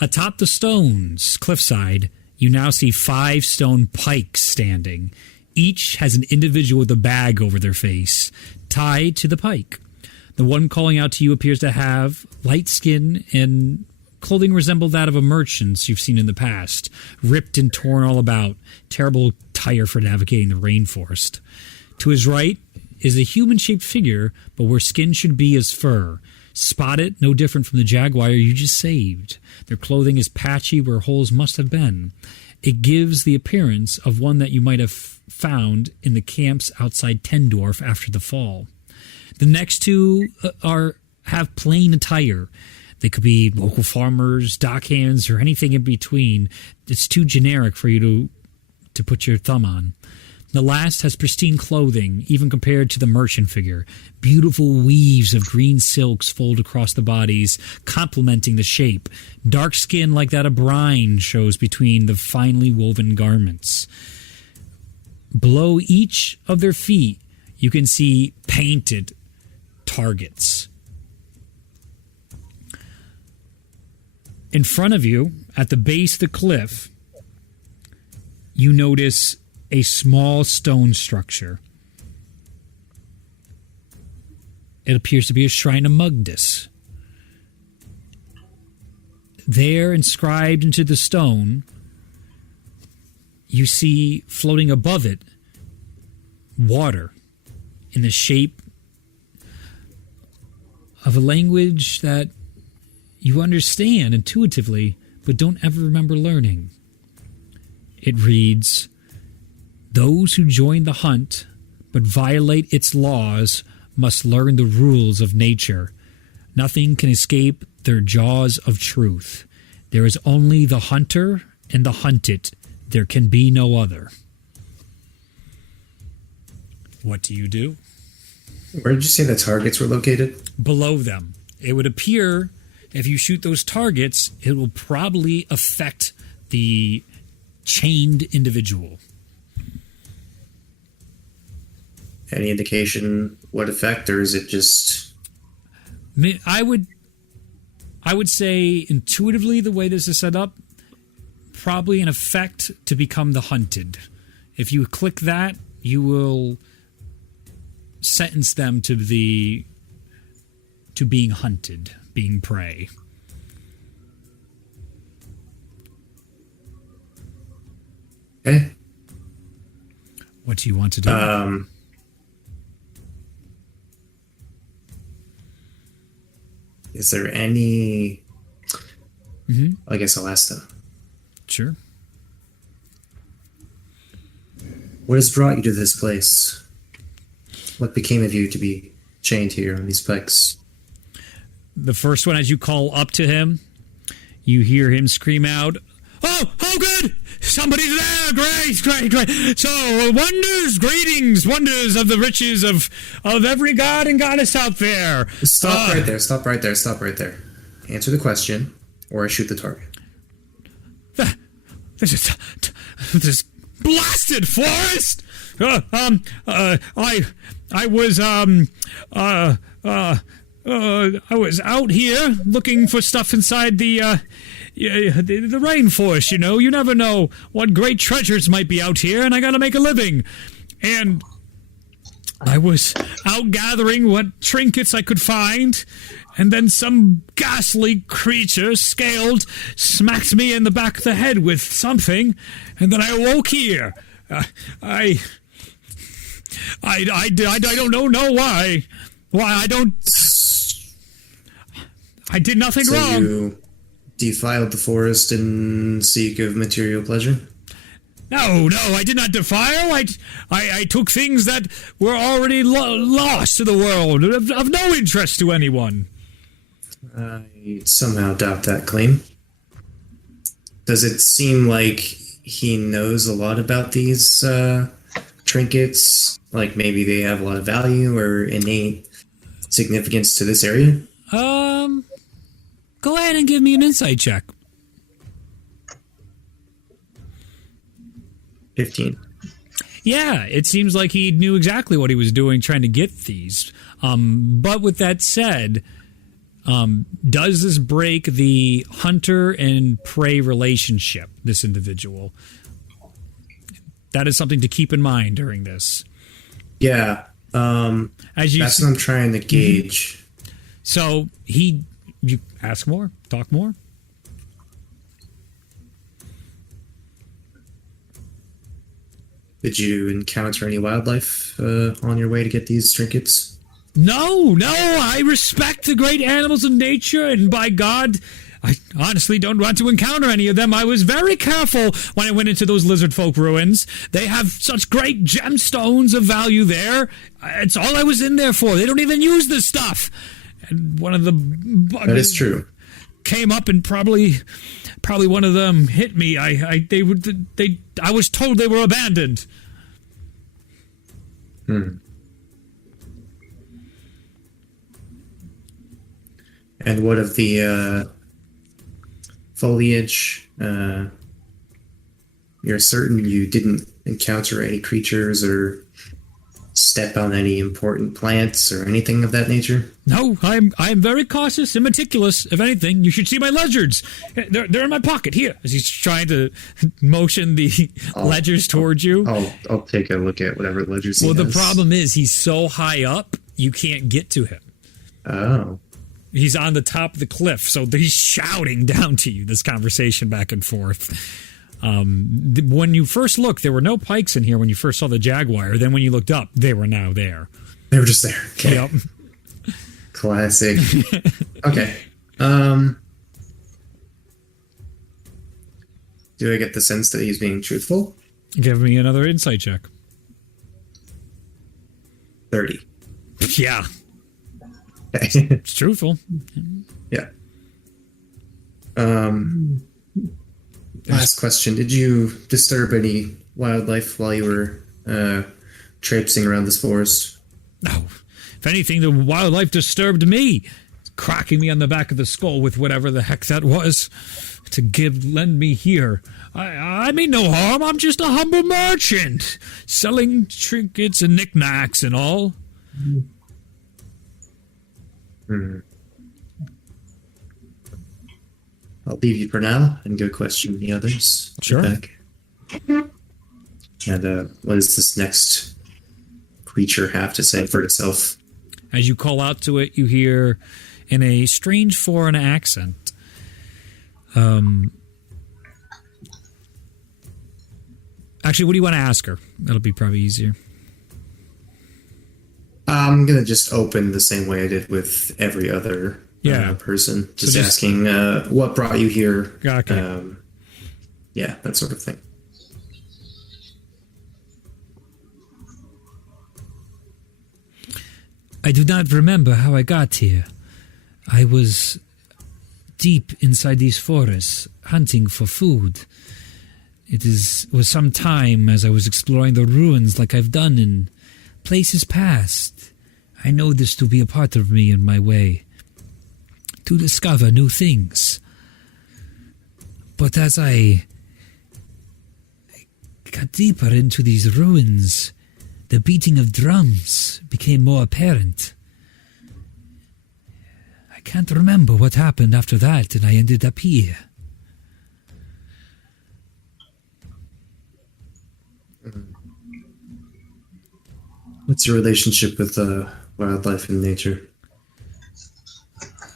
Atop the stones, cliffside, you now see 5 stone pikes standing. Each has an individual with a bag over their face, tied to the pike. The one calling out to you appears to have light skin and clothing resemble that of a merchant you've seen in the past, ripped and torn all about, terrible tire for navigating the rainforest. To his right is a human-shaped figure, but where skin should be is fur. Spotted, no different from the jaguar you just saved. Their clothing is patchy where holes must have been. It gives the appearance of one that you might have found in the camps outside Tendorf after the fall. The next two have plain attire. They could be local farmers, dockhands, or anything in between. It's too generic for you to put your thumb on. The last has pristine clothing, even compared to the merchant figure. Beautiful weaves of green silks fold across the bodies, complementing the shape. Dark skin like that of brine shows between the finely woven garments. Below each of their feet, you can see painted targets. In front of you, at the base of the cliff, you notice a small stone structure. It appears to be a shrine of Mugdis. There, inscribed into the stone, you see floating above it water in the shape of a language that you understand intuitively but don't ever remember learning. It reads, "Those who join the hunt but violate its laws must learn the rules of nature. Nothing can escape their jaws of truth. There is only the hunter and the hunted. There can be no other." What do you do? Where did you say the targets were located? Below them. It would appear if you shoot those targets, it will probably affect the chained individual. Any indication what effect, or is it just... I would say intuitively the way this is set up, probably an effect to become the hunted. If you click that, you will sentence them to being hunted, being prey. Okay. What do you want to do? Is there any... I guess I'll ask them. Sure. What has brought you to this place? What became of you to be chained here on these pikes? The first one, as you call up to him, you hear him scream out, "Oh, good! Somebody's there! Great! So, wonders, greetings, wonders of the riches of every god and goddess out there." Stop right there. Answer the question, or I shoot the target. This blasted forest! I was out here looking for stuff inside the rainforest, you know. You never know what great treasures might be out here, and I gotta make a living. and I was out gathering what trinkets I could find, and then some ghastly creature smacked me in the back of the head with something, and then I awoke here. I don't know why. I did nothing wrong. You defiled the forest in seek of material pleasure? No, I did not defile. I took things that were already lost to the world, of no interest to anyone. I somehow doubt that claim. Does it seem like he knows a lot about these trinkets? Like maybe they have a lot of value or innate significance to this area? Go ahead and give me an insight check. 15. Yeah, it seems like he knew exactly what he was doing trying to get these. But with that said, does this break the hunter and prey relationship, this individual? That is something to keep in mind during this. Yeah. That's what I'm trying to gauge. So you ask more, talk more. Did you encounter any wildlife on your way to get these trinkets? No, I respect the great animals of nature, and by God, I honestly don't want to encounter any of them. I was very careful when I went into those lizard folk ruins. They have such great gemstones of value there. It's all I was in there for. They don't even use this stuff. And one of the buggers that is true. Came up and probably one of them hit me. I was told they were abandoned. And what of the foliage? You're certain you didn't encounter any creatures or step on any important plants or anything of that nature? No, I'm very cautious and meticulous. If anything, you should see my ledgers. They're in my pocket here. As he's trying to motion the ledgers towards you. I'll take a look at whatever ledgers he has. Well, the problem is he's so high up, you can't get to him. Oh. He's on the top of the cliff, so he's shouting down to you, this conversation back and forth. When you first looked, there were no pikes in here when you first saw the jaguar. Then when you looked up, they were now there. They were just there. Okay. Yep. Classic. Okay. Do I get the sense that he's being truthful? Give me another insight check. 30. Yeah. It's truthful. Yeah. Last question. Did you disturb any wildlife while you were traipsing around this forest? No. If anything, the wildlife disturbed me, cracking me on the back of the skull with whatever the heck that was to lend me here. I mean no harm. I'm just a humble merchant, selling trinkets and knickknacks and all. I'll leave you for now and go question the others. Sure. Back. And what does this next creature have to say for itself? As you call out to it, you hear in a strange foreign accent. Actually, what do you want to ask her? That'll be probably easier. I'm going to just open the same way I did with every other person. Just asking what brought you here. Okay. Yeah, that sort of thing. I do not remember how I got here. I was deep inside these forests, hunting for food. It was some time as I was exploring the ruins like I've done in places past. I know this to be a part of me in my way, to discover new things. But as I got deeper into these ruins, the beating of drums became more apparent. I can't remember what happened after that, and I ended up here. What's your relationship with wildlife and nature?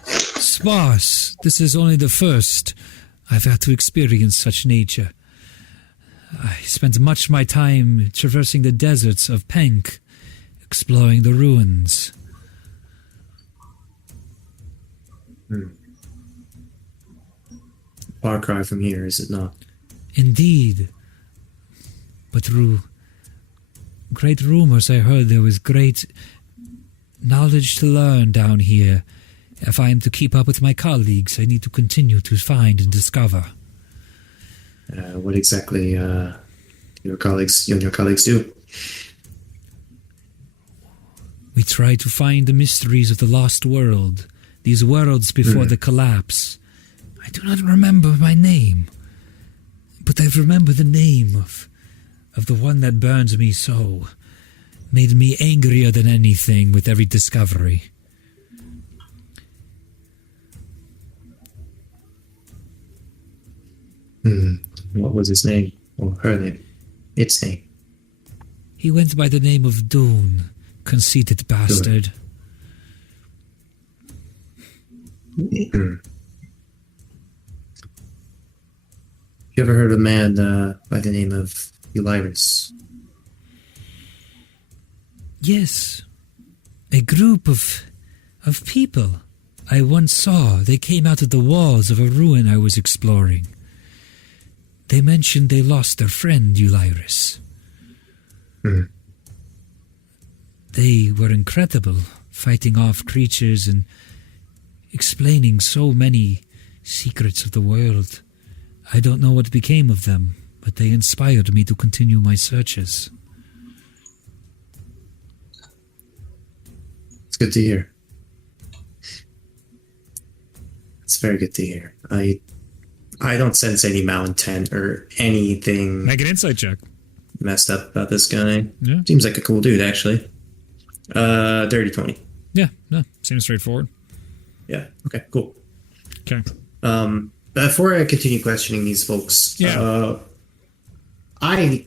Sparse. This is only the first I've had to experience such nature. I spent much of my time traversing the deserts of Penk, exploring the ruins. Far cry from here, is it not? Indeed. But through great rumors I heard there was great knowledge to learn down here. If I am to keep up with my colleagues, I need to continue to find and discover. What exactly you and your colleagues do? We try to find the mysteries of the lost world, these worlds before the collapse. I do not remember my name, but I remember the name of the one that burns me so, made me angrier than anything with every discovery. What was his name? Or her name? Its name? He went by the name of Dune, conceited bastard. You ever heard of a man by the name of Ulyrus? Yes, a group of people I once saw. They came out of the walls of a ruin I was exploring. They mentioned they lost their friend, Ulyrus. They were incredible, fighting off creatures and explaining so many secrets of the world. I don't know what became of them, but they inspired me to continue my searches. It's good to hear. It's very good to hear. I don't sense any malintent or anything Make an insight check. messed up about this guy. Yeah. Seems like a cool dude, actually. Dirty 20. Yeah, no, seems straightforward. Yeah, okay, cool. Okay. Before I continue questioning these folks, I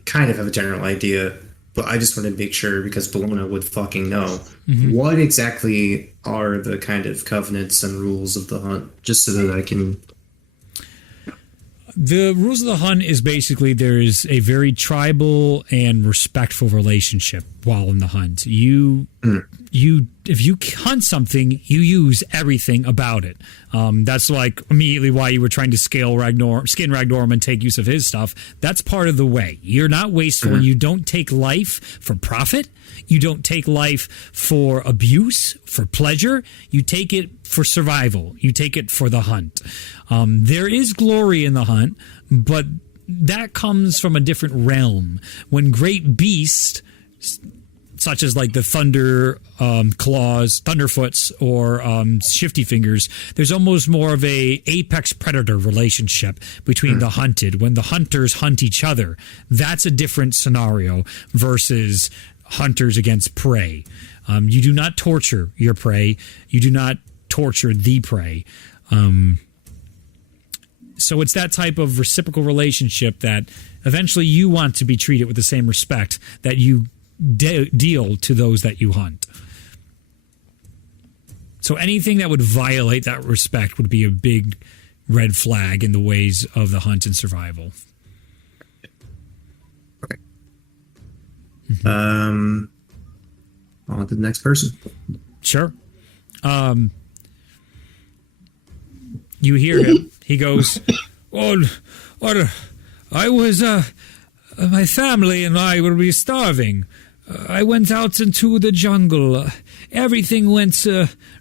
kind of have a general idea, but I just wanted to make sure, because Bologna would fucking know, what exactly are the kind of covenants and rules of the hunt, just so that I can... The rules of the hunt is basically there is a very tribal and respectful relationship while in the hunt. If you hunt something, you use everything about it. That's like immediately why you were trying to skin Ragnorum and take use of his stuff. That's part of the way. You're not wasteful and you don't take life for profit. You don't take life for abuse, for pleasure. You take it for survival. You take it for the hunt. There is glory in the hunt, but that comes from a different realm. When great beasts, such as like the thunder claws, thunderfoots, or shifty fingers, there's almost more of a apex predator relationship between the hunted. When the hunters hunt each other, that's a different scenario versus hunters against prey. You do not torture your prey. You do not torture the prey. So it's that type of reciprocal relationship that eventually you want to be treated with the same respect that you deal to those that you hunt. So anything that would violate that respect would be a big red flag in the ways of the hunt and survival. Okay. On to the next person. Sure. You hear him. He goes, I was, my family and I were starving. I went out into the jungle. Everything went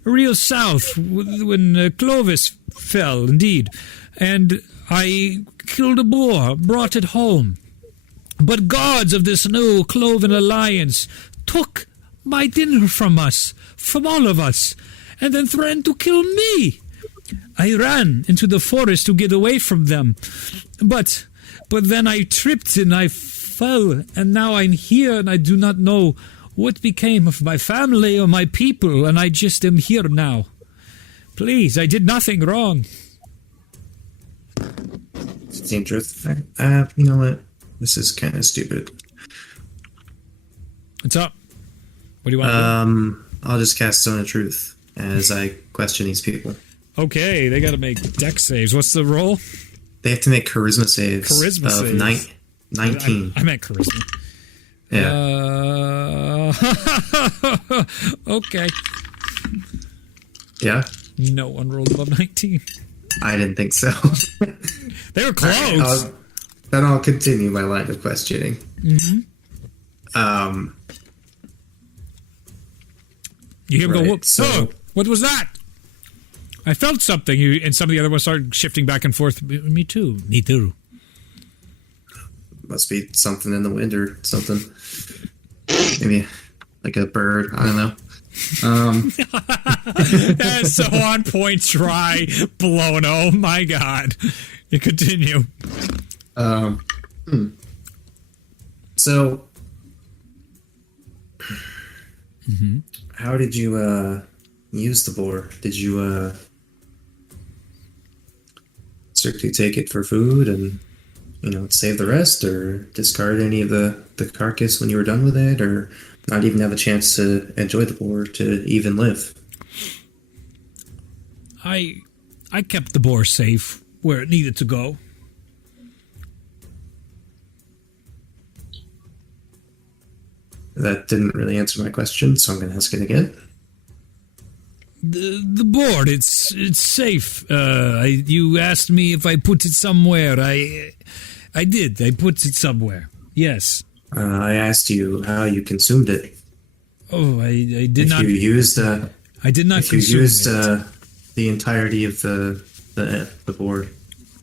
real south when Clovis fell, indeed. And I killed a boar, brought it home. But gods of this new Cloven alliance took my dinner from us, from all of us, and then threatened to kill me. I ran into the forest to get away from them. But then I tripped and I fell, and now I'm here and I do not know what became of my family or my people, and I just am here now. Please, I did nothing wrong. Same truth. You know what? This is kind of stupid. What's up? What do you want to do? I'll just cast Zone of Truth as I question these people. Okay, they got to make deck saves. What's the roll? They have to make charisma saves. Charisma saves. 19. I meant charisma. Yeah. Okay. Yeah? No one rolled above 19. I didn't think so. They were close. Then I'll continue my line of questioning. You hear him go, whoop. So, Oh, what was that? I felt something. And some of the other ones started shifting back and forth. Me too. Me too. must be something in the wind or something. Maybe like a bird. I don't know. That's so on point, try blown. Oh my god. You continue. So how did you use the boar? Did you strictly take it for food and save the rest, or discard any of the carcass when you were done with it, or not even have a chance to enjoy the boar to even live? I kept the boar safe where it needed to go. That didn't really answer my question, so I'm going to ask it again. The board, it's safe. You asked me if I put it somewhere. I did. I put it somewhere. Yes. I asked you how you consumed it. Oh, I did not. If you used, I did not. If you used the entirety of the board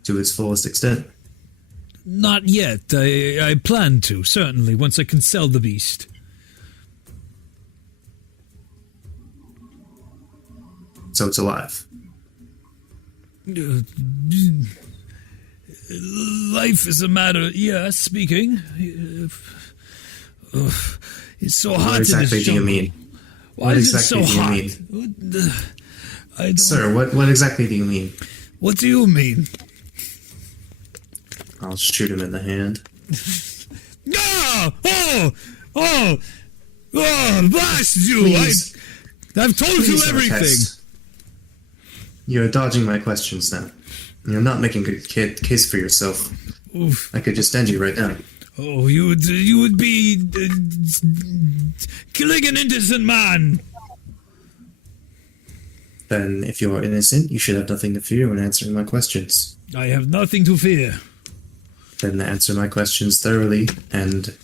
to its fullest extent. Not yet. I plan to, certainly, once I can sell the beast. So it's alive. Life is a matter. Yeah, speaking. It's so hot. What exactly do you mean? Why is it so hot? Sir, what exactly do you mean? What do you mean? I'll shoot him in the hand. No! Oh! Blast you! Please. I've told you everything. You're dodging my questions now. You're not making a good case for yourself. Oof. I could just end you right now. Oh, you would be killing an innocent man. Then, if you are innocent, you should have nothing to fear when answering my questions. I have nothing to fear. Then answer my questions thoroughly and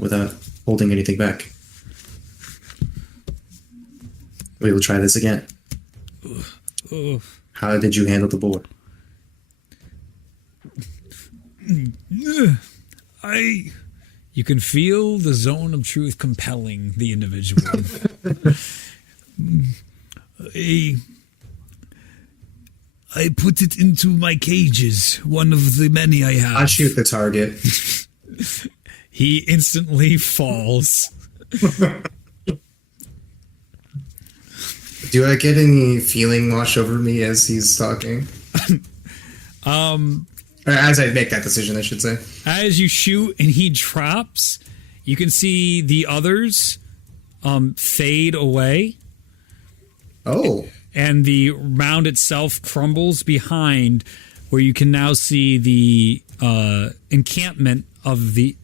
without holding anything back. We will try this again. How did you handle the board? You can feel the zone of truth compelling the individual. I put it into my cages, one of the many I have. I shoot the target. He instantly falls. Do I get any feeling wash over me as he's talking? Or as I make that decision, I should say. As you shoot and he drops, you can see the others fade away. Oh. And the mound itself crumbles behind, where you can now see the encampment of the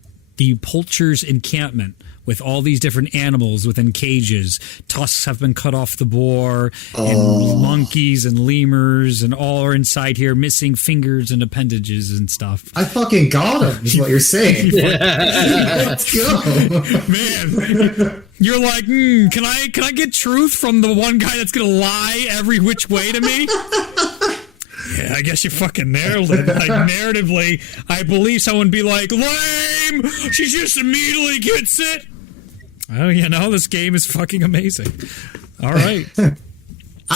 poultry's encampment, with all these different animals within cages. Tusks have been cut off the boar, and monkeys and lemurs, and all are inside here, missing fingers and appendages and stuff. I fucking got him, is what you're saying. Let's go. Man, you're like, can I get truth from the one guy that's going to lie every which way to me? Yeah, I guess you fucking nailed it. Like, narratively, I believe someone would be like, lame! She just immediately gets it! Oh, this game is fucking amazing. All right. I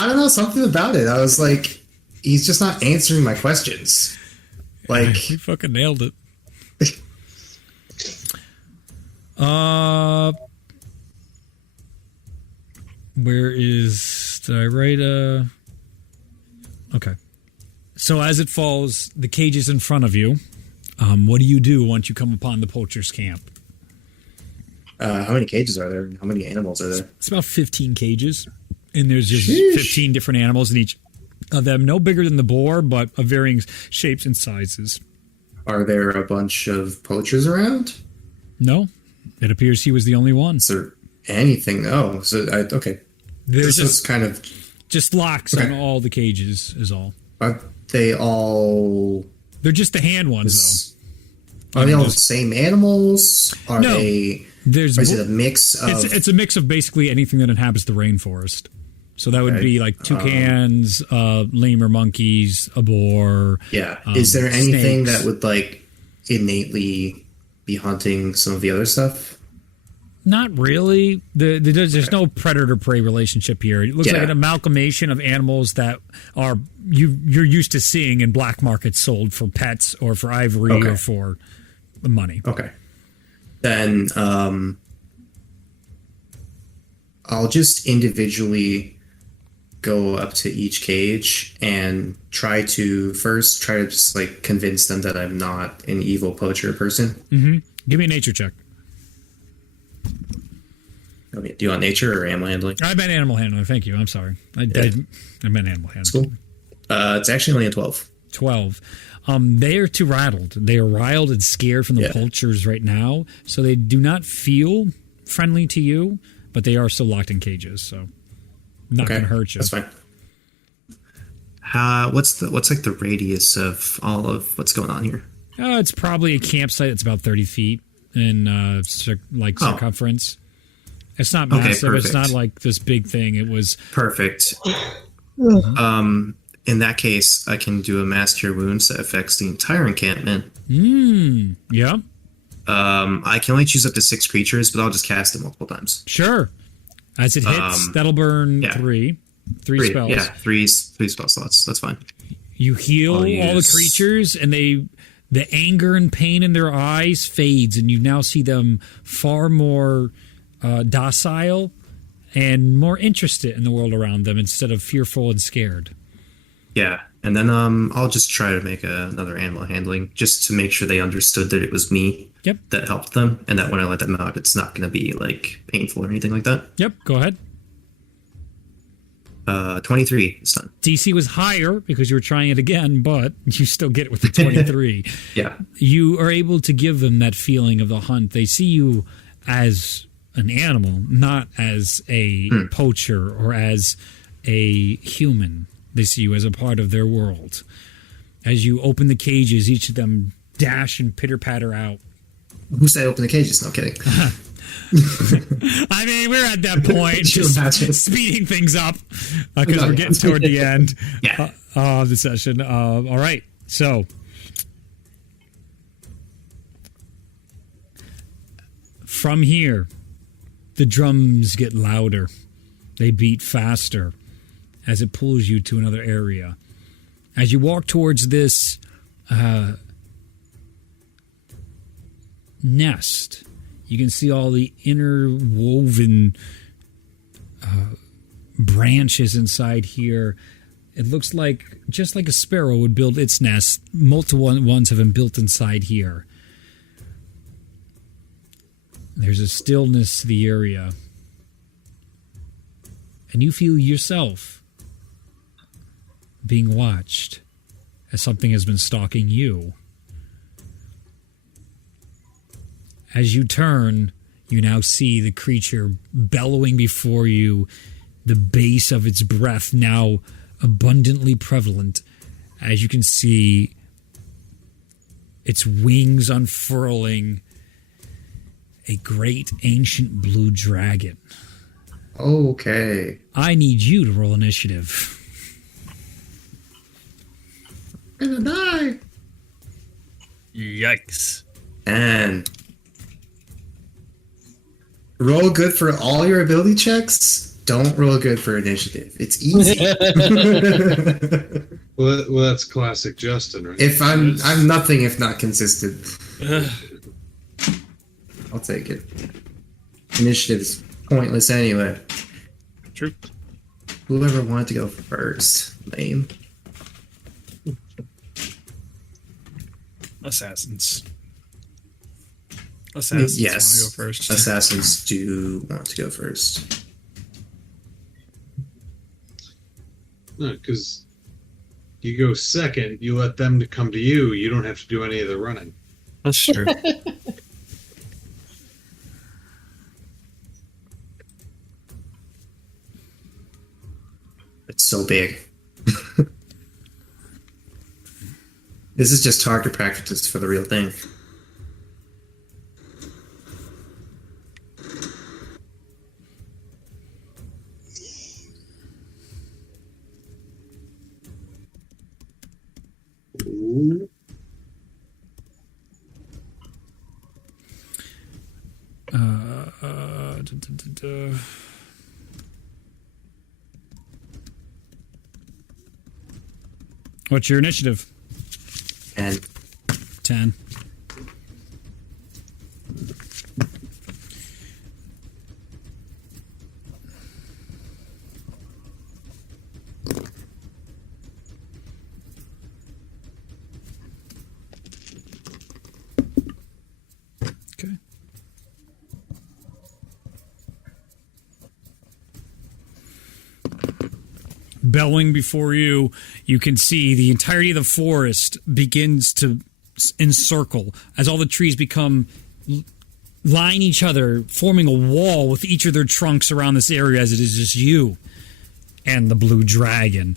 don't know, something about it. I was like, he's just not answering my questions. Like, you fucking nailed it. Where is... Did I write Okay. So as it falls, the cage is in front of you. What do you do once you come upon the poacher's camp? How many cages are there? How many animals are there? It's about 15 cages, and there's just Sheesh. 15 different animals in each of them. No bigger than the boar, but of varying shapes and sizes. Are there a bunch of poachers around? No, it appears he was the only one. Is there anything? Oh, okay. There's This is kind of... just locks on all the cages is all. Are they all... They're just the hand ones, Are they all the same animals? Are No. they... There's Or is it a mix of... it's a mix of basically anything that inhabits the rainforest. So that would Okay. be like toucans, lemur monkeys, a boar. Yeah. Is there anything snakes. that would like innately be hunting some of the other stuff? Not really. There's no predator-prey relationship here. It looks like an amalgamation of animals that are you're used to seeing in black markets sold for pets or for ivory or for money. Okay. Then I'll just individually go up to each cage and try to just like convince them that I'm not an evil poacher person. Mm-hmm. Give me a nature check. Okay. Do you want nature or animal handling? I meant animal handling. Thank you. I'm sorry. I meant animal handling. Cool. It's actually only a 12. 12. They are too rattled. They are riled and scared from the poachers right now, so they do not feel friendly to you, but they are still locked in cages, so not going to hurt you. That's fine. What's like the radius of all of what's going on here? It's probably a campsite that's about 30 feet in circumference. It's not massive. It's not like this big thing. It was perfect. In that case, I can do a mass cure wounds that affects the entire encampment. Yeah. I can only choose up to 6 creatures, but I'll just cast it multiple times. Sure. As it hits, that'll burn 3 spells. Yeah, three spell slots. That's fine. You heal all the creatures, and the anger and pain in their eyes fades, and you now see them far more docile and more interested in the world around them instead of fearful and scared. Yeah, and then I'll just try to make another animal handling just to make sure they understood that it was me that helped them, and that when I let them out, it's not going to be like painful or anything like that. Yep, go ahead. 23 this time. DC was higher because you were trying it again, but you still get it with the 23. Yeah. You are able to give them that feeling of the hunt. They see you as an animal, not as a poacher or as a human. They see you as a part of their world. As you open the cages, each of them dash and pitter-patter out. Who said open the cages? No kidding. I mean, we're at that point, just speeding things up because we're getting toward the end of the session. All right, so from here, the drums get louder. They beat faster as it pulls you to another area. As you walk towards this nest, you can see all the interwoven branches inside here. It looks like just like a sparrow would build its nest. Multiple ones have been built inside here. There's a stillness to the area. And you feel yourself being watched as something has been stalking you. As you turn, you now see the creature bellowing before you, the base of its breath now abundantly prevalent. As you can see, its wings unfurling, a great ancient blue dragon. Okay. I need you to roll initiative. I'm gonna die. Yikes. And roll good for all your ability checks. Don't roll good for initiative. It's easy. Well, that's classic Justin, right? If I'm nothing if not consistent. I'll take it. Initiative's pointless anyway. True. Whoever wanted to go first. Lame. Assassins. Assassins Yes. want to go first. Assassins do want to go first. No, because you go second, you let them to come to you. You don't have to do any of the running. That's true. It's so big. This is just target practice for the real thing. What's your initiative? And 10. Okay. Bellowing before you, you can see the entirety of the forest begins to encircle as all the trees become line each other, forming a wall with each of their trunks around this area, as it is just you and the blue dragon.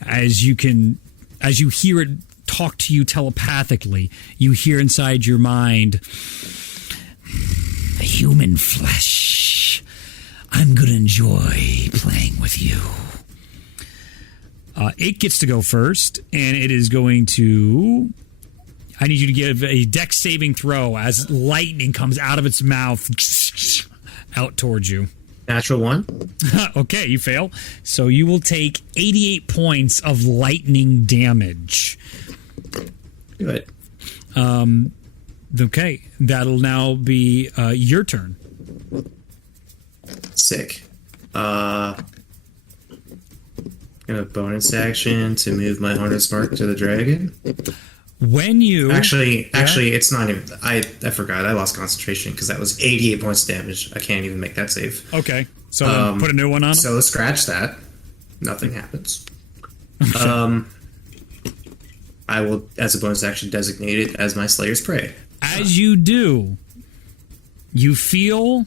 As you hear it talk to you telepathically, you hear inside your mind, human flesh. I'm going to enjoy playing with you. It gets to go first, and it is going to... I need you to give a dex saving throw as lightning comes out of its mouth out towards you. natural 1. Okay, you fail. So you will take 88 points of lightning damage. Good. Okay, that'll now be your turn. Sick. Gonna bonus action to move my Hunter's Mark to the dragon. When you Actually, it's not even. I forgot. I lost concentration because that was 88 points of damage. I can't even make that save. Okay, so then put a new one on him. So scratch that. Nothing happens. I will, as a bonus action, designate it as my Slayer's Prey. As you do, you feel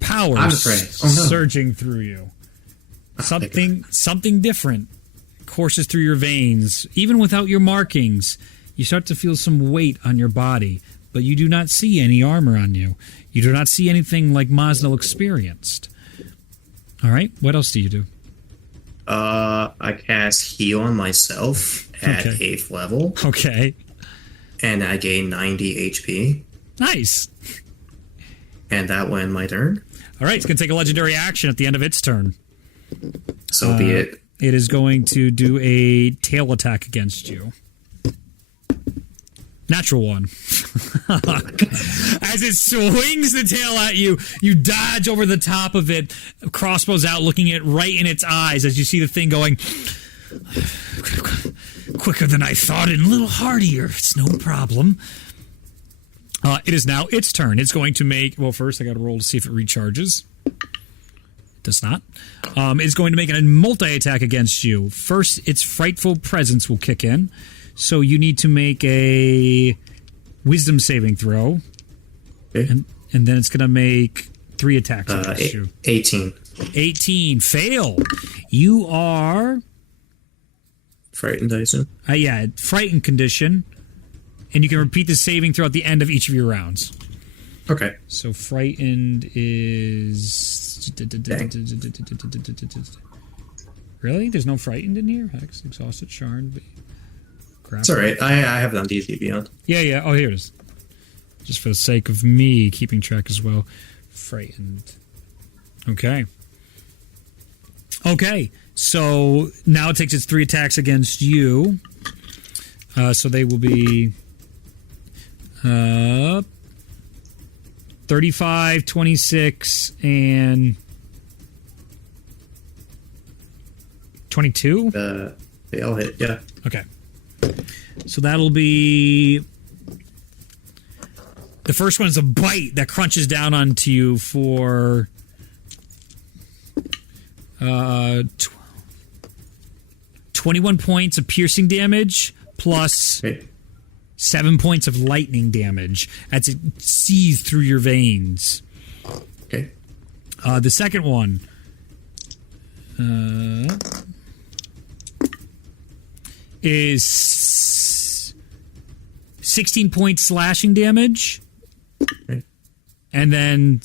power I'm the prey. Oh, no. surging through you. Something different courses through your veins. Even without your markings, you start to feel some weight on your body, but you do not see any armor on you. You do not see anything like Mosnell experienced. All right, what else do you do? I cast Heal on myself at 8th level, Okay, and I gain 90 HP, nice. and that will end my turn. All right, it's going to take a legendary action at the end of its turn. So be it. It is going to do a tail attack against you. Natural 1. As it swings the tail at you, you dodge over the top of it, crossbows out, looking it right in its eyes as you see the thing going quicker than I thought and a little hardier. It's no problem. It is now its turn. It's going to make... Well, first I got to roll to see if it recharges. Does not. It's going to make a multi-attack against you. First, its frightful presence will kick in. So you need to make a wisdom saving throw. Okay. And then it's going to make 3 attacks against you. 18. 18. Fail. You are... Frightened, I assume. Yeah, frightened condition. And you can repeat the saving throughout the end of each of your rounds. Okay. So frightened is... Really? There's no frightened in here? Hex, exhausted, shard. It's alright. I have it on D&D Beyond. Yeah. Oh, here it is. Just for the sake of me keeping track as well. Frightened. Okay. So now it takes its 3 attacks against you. So they will be 35, 26, and 22? They all hit, yeah. Okay. So that'll be... The first one is a bite that crunches down onto you for 21 points of piercing damage plus 7 points of lightning damage as it seethes through your veins. Okay. The second one is 16 points slashing damage. Okay. And then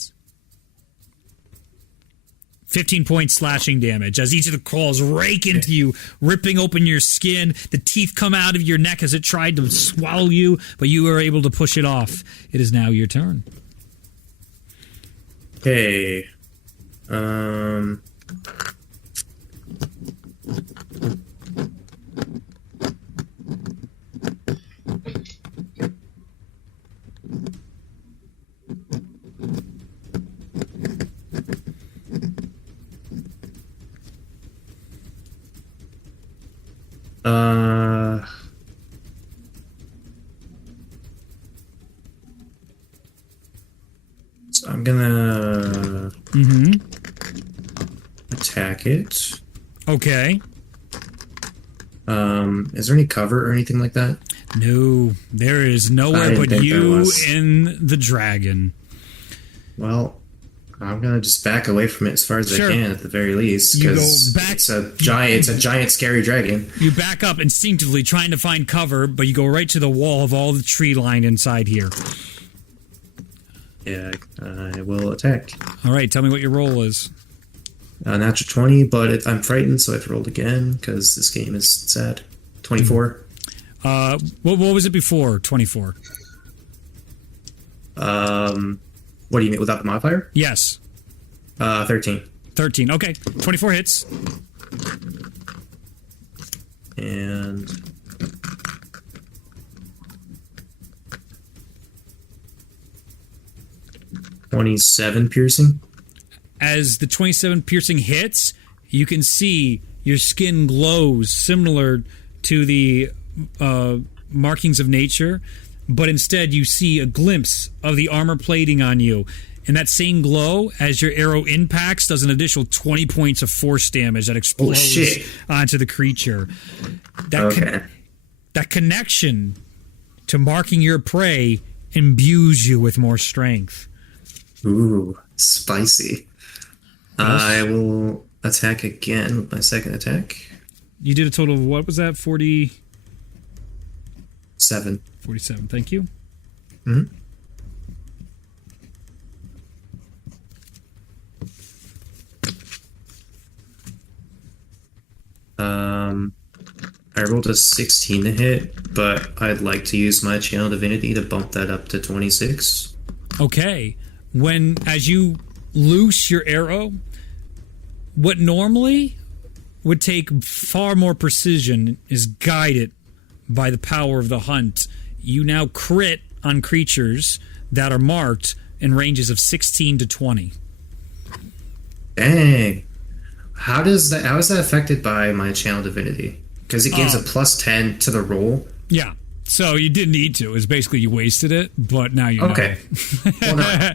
15 points slashing damage as each of the claws rake into you, ripping open your skin. The teeth come out of your neck as it tried to swallow you, but you were able to push it off. It is now your turn. Okay. So I'm gonna attack it. Okay. Is there any cover or anything like that? No, there is I nowhere didn't but think there you was. and the dragon. Well, I'm gonna just back away from it as far as Sure. I can, at the very least, You go because back- it's a giant, scary dragon. You back up instinctively, trying to find cover, but you go right to the wall of all the tree line inside here. Yeah, I will attack. All right, tell me what your roll is. Natural 20, but I'm frightened, so I have to roll again because this game is sad. 24. What was it before? 24. What do you mean without the modifier? Yes. 13. 13. Okay. 24 hits. And 27 piercing. As the 27 piercing hits, you can see your skin glows similar to the markings of nature, but instead you see a glimpse of the armor plating on you. And that same glow, as your arrow impacts, does an additional 20 points of force damage that explodes onto the creature. That connection to marking your prey imbues you with more strength. Ooh, spicy. I will attack again with my second attack. You did a total of, what was that, 47? 7. Thank you. Mm-hmm. I rolled a 16 to hit, but I'd like to use my Channel Divinity to bump that up to 26. Okay. As you loose your arrow, what normally would take far more precision is guided by the power of the hunt. You now crit on creatures that are marked in ranges of 16 to 20. Dang. How is that affected by my Channel Divinity? Because it gives a plus 10 to the roll. Yeah. So you didn't need to. It's basically you wasted it, but now you know. Okay. Well, no.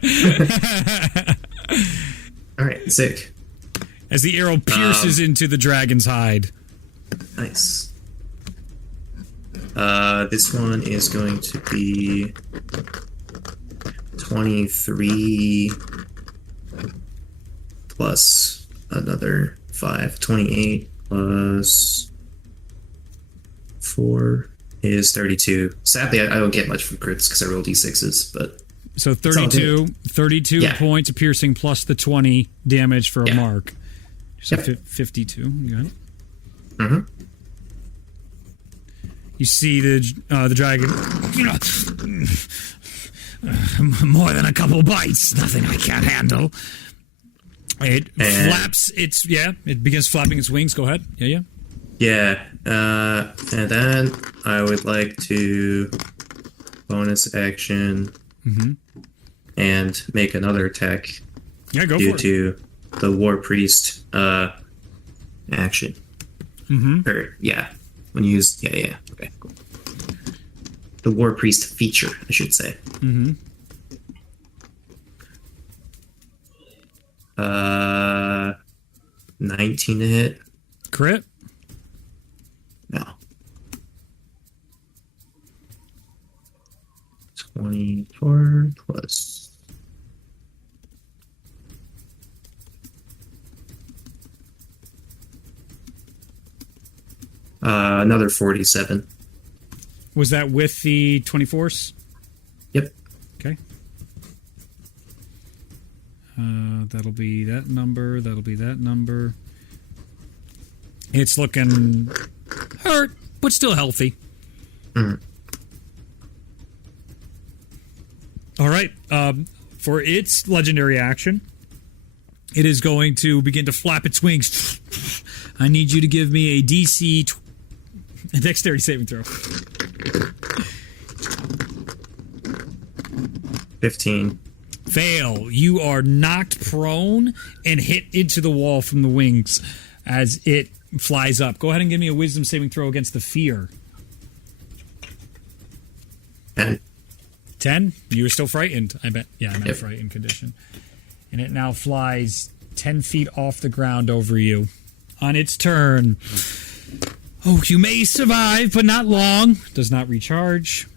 All right, sick. As the arrow pierces into the dragon's hide. Nice. This one is going to be 23 plus another 5. 28 plus 4 is 32. Sadly, I don't get much from crits because I roll d6s, but... So 32 points of piercing plus the 20 damage for a mark. So 52. You got it? Mm-hmm. You see the dragon. More than a couple bites. Nothing I can't handle. It flaps its... Yeah, it begins flapping its wings. Go ahead. Yeah. Yeah, and then I would like to bonus action and make another attack. Yeah, go due for it. to the War Priest action. When you use okay, cool. The War Priest feature, I should say. 19 to hit. Crit? No. 24 plus. Another 47. Was that with the 24s? Yep. Okay. That'll be that number. That'll be that number. It's looking hurt, but still healthy. Mm. All right. For its legendary action, it is going to begin to flap its wings. I need you to give me a DC a dexterity saving throw. 15. Fail. You are knocked prone and hit into the wall from the wings as it flies up. Go ahead and give me a wisdom saving throw against the fear. 10. 10? You were still frightened, I bet. Yeah, I'm in a Yep. frightened condition. And it now flies 10 feet off the ground over you. On its turn. Oh, you may survive, but not long. Does not recharge.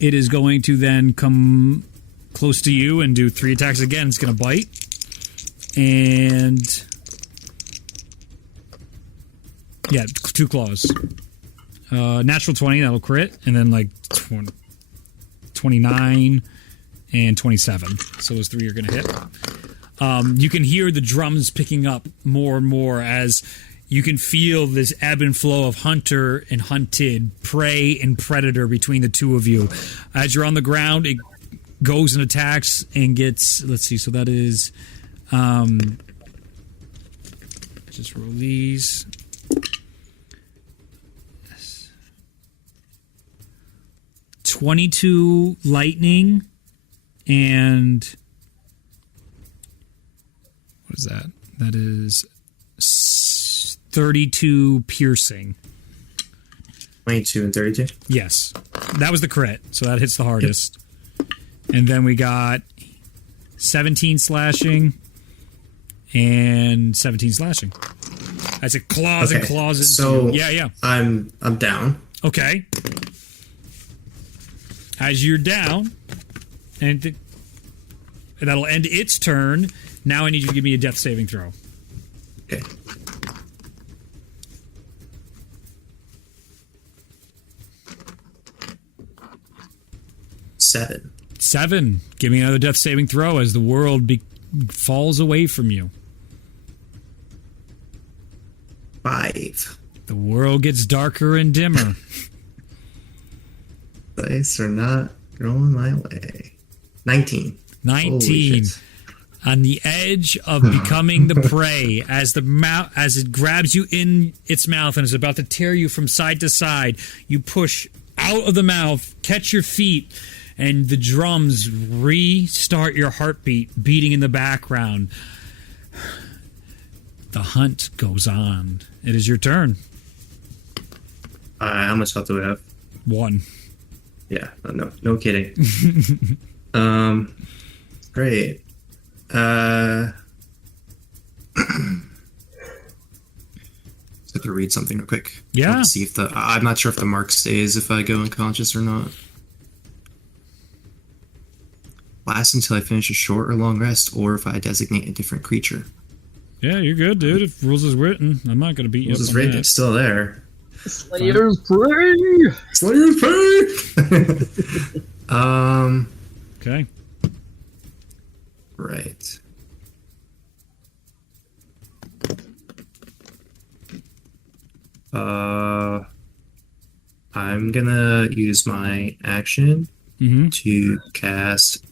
It is going to then come close to you and do 3 attacks again. It's going to bite. And... yeah, 2 claws. Natural 20, that'll crit. And then like 29 and 27. So those 3 are going to hit. You can hear the drums picking up more and more as you can feel this ebb and flow of hunter and hunted, prey and predator between the two of you. As you're on the ground, it goes and attacks and gets, let's see, so that is, just roll these. 22 lightning and what is that? That is 32 piercing. 22 and 32? Yes. That was the crit, so that hits the hardest. Yep. And then we got 17 slashing and 17 slashing. As it claws and claws into so you. Yeah. I'm down. Okay. As you're down, and that'll end its turn. Now I need you to give me a death saving throw. Okay. Seven. Give me another death saving throw as the world falls away from you. 5. The world gets darker and dimmer. Dice are not going my way. 19. 19. On the edge of becoming the prey as it grabs you in its mouth and is about to tear you from side to side, you push out of the mouth, catch your feet, and the drums restart your heartbeat beating in the background. The hunt goes on. It is your turn. How much health do we have? 1. Yeah, no kidding. Great. I have to read something real quick. Yeah. See if I'm not sure if the mark stays if I go unconscious or not. Lasts until I finish a short or long rest, or if I designate a different creature. Yeah, you're good, dude. If rules is written, I'm not going to beat you up on written, that. it's still there. Slayer's Prey! Slayer's Prey! Okay. Right. I'm gonna use my action to cast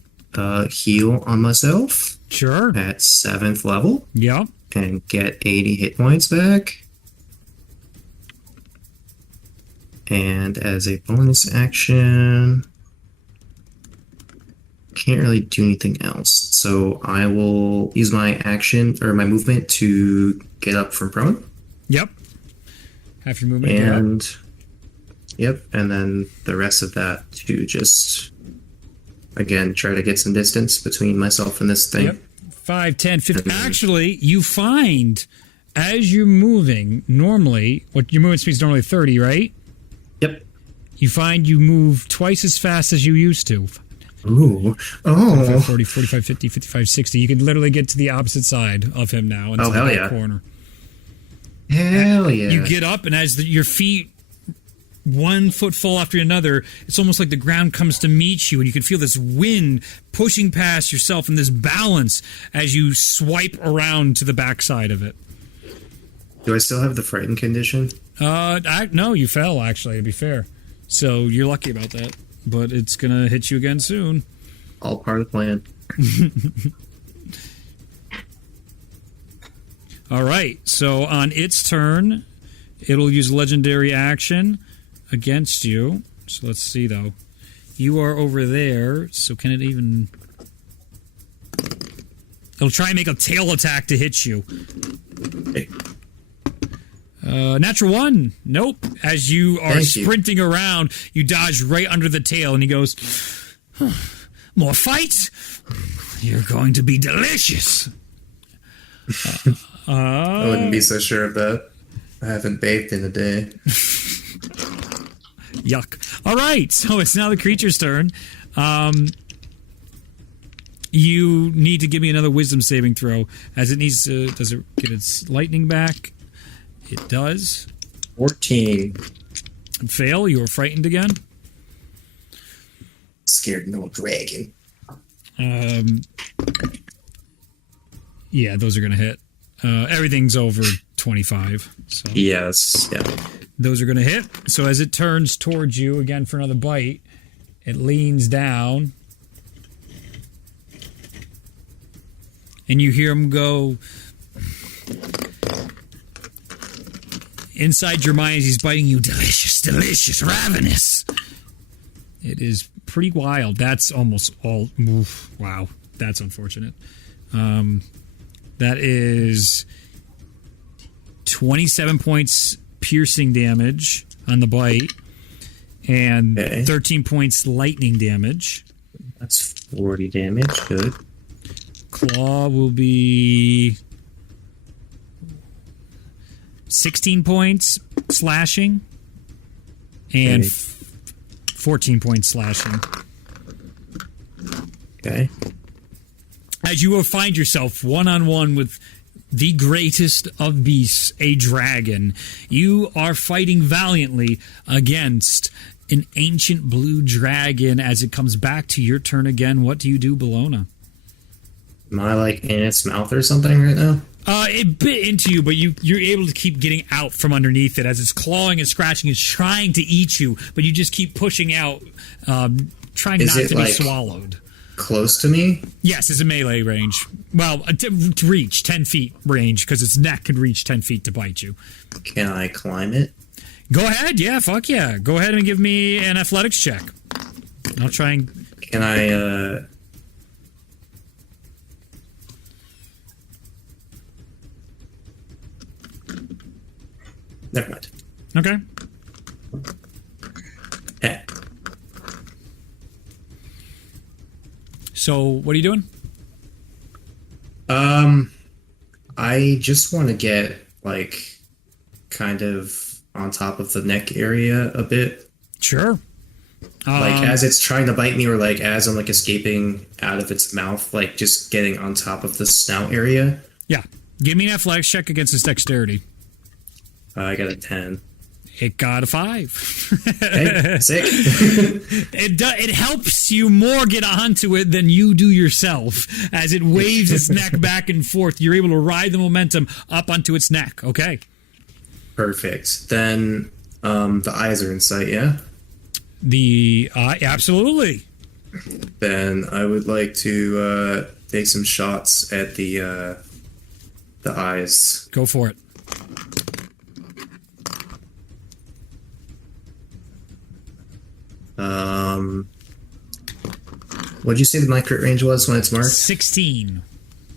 heal on myself. Sure. At 7th level. Yeah. And get 80 hit points back. And as a bonus action, can't really do anything else. So I will use my action or my movement to get up from prone. Yep. Have your movement. And yep, and then the rest of that to just again try to get some distance between myself and this thing. Yep. 5, 10, 15. Actually, you find as you're moving, normally, what your movement speed is normally 30, right? Yep. You find you move twice as fast as you used to. Ooh. Oh. 45, 40, 45, 50, 55, 60. You can literally get to the opposite side of him now. Into hell the yeah. corner. Hell yeah. You get up, and as your feet, one foot fall after another, it's almost like the ground comes to meet you, and you can feel this wind pushing past yourself and this balance as you swipe around to the backside of it. Do I still have the frightened condition? No, you fell, actually, to be fair. So you're lucky about that. But it's going to hit you again soon. All part of the plan. All right. So on its turn, it'll use legendary action against you. So let's see, though. You are over there, so can it even... It'll try and make a tail attack to hit you. Hey. Natural 1. Nope. As you are sprinting around, you dodge right under the tail, and he goes, more fight? You're going to be delicious. I wouldn't be so sure of that. I haven't bathed in a day. Yuck. All right, so it's now the creature's turn. You need to give me another wisdom saving throw, as it needs to... Does it get its lightning back? It does. 14. Fail. You are frightened again. Scared no dragon. Yeah, those are going to hit. Everything's over 25. So Yes. Yeah. those are going to hit. So as it turns towards you again for another bite, it leans down. And you hear him go... Inside your mind as he's biting you, delicious, delicious, ravenous. It is pretty wild. That's almost all... Oof, wow, that's unfortunate. That is 27 points piercing damage on the bite and 13 points lightning damage. That's 40 damage. Good. Claw will be 16 points slashing and 14 points slashing. Okay. As you will find yourself one-on-one with the greatest of beasts, a dragon, you are fighting valiantly against an ancient blue dragon. As it comes back to your turn again, what do you do, Bologna? Am I like in its mouth or something right now? It bit into you, but you're able to keep getting out from underneath it as it's clawing and scratching. It's trying to eat you, but you just keep pushing out, trying not to be swallowed. Close to me? Yes, it's a melee range. Well, to reach 10 feet range, because its neck can reach 10 feet to bite you. Can I climb it? Go ahead, yeah, fuck yeah. Go ahead and give me an athletics check. I'll try and... Can I, Never mind. Okay. Yeah. So, what are you doing? I just want to get, like, kind of on top of the neck area a bit. Sure. Like, as it's trying to bite me, or, like, as I'm, like, escaping out of its mouth, like, just getting on top of the snout area. Yeah. Give me an athletics check against its dexterity. I got a 10. It got a 5. Hey, sick. It helps you more get onto it than you do yourself. As it waves its neck back and forth, you're able to ride the momentum up onto its neck. Okay. Perfect. Then the eyes are in sight, yeah? The absolutely. Then I would like to take some shots at the eyes. Go for it. What'd you say my crit range was when it's marked? 16.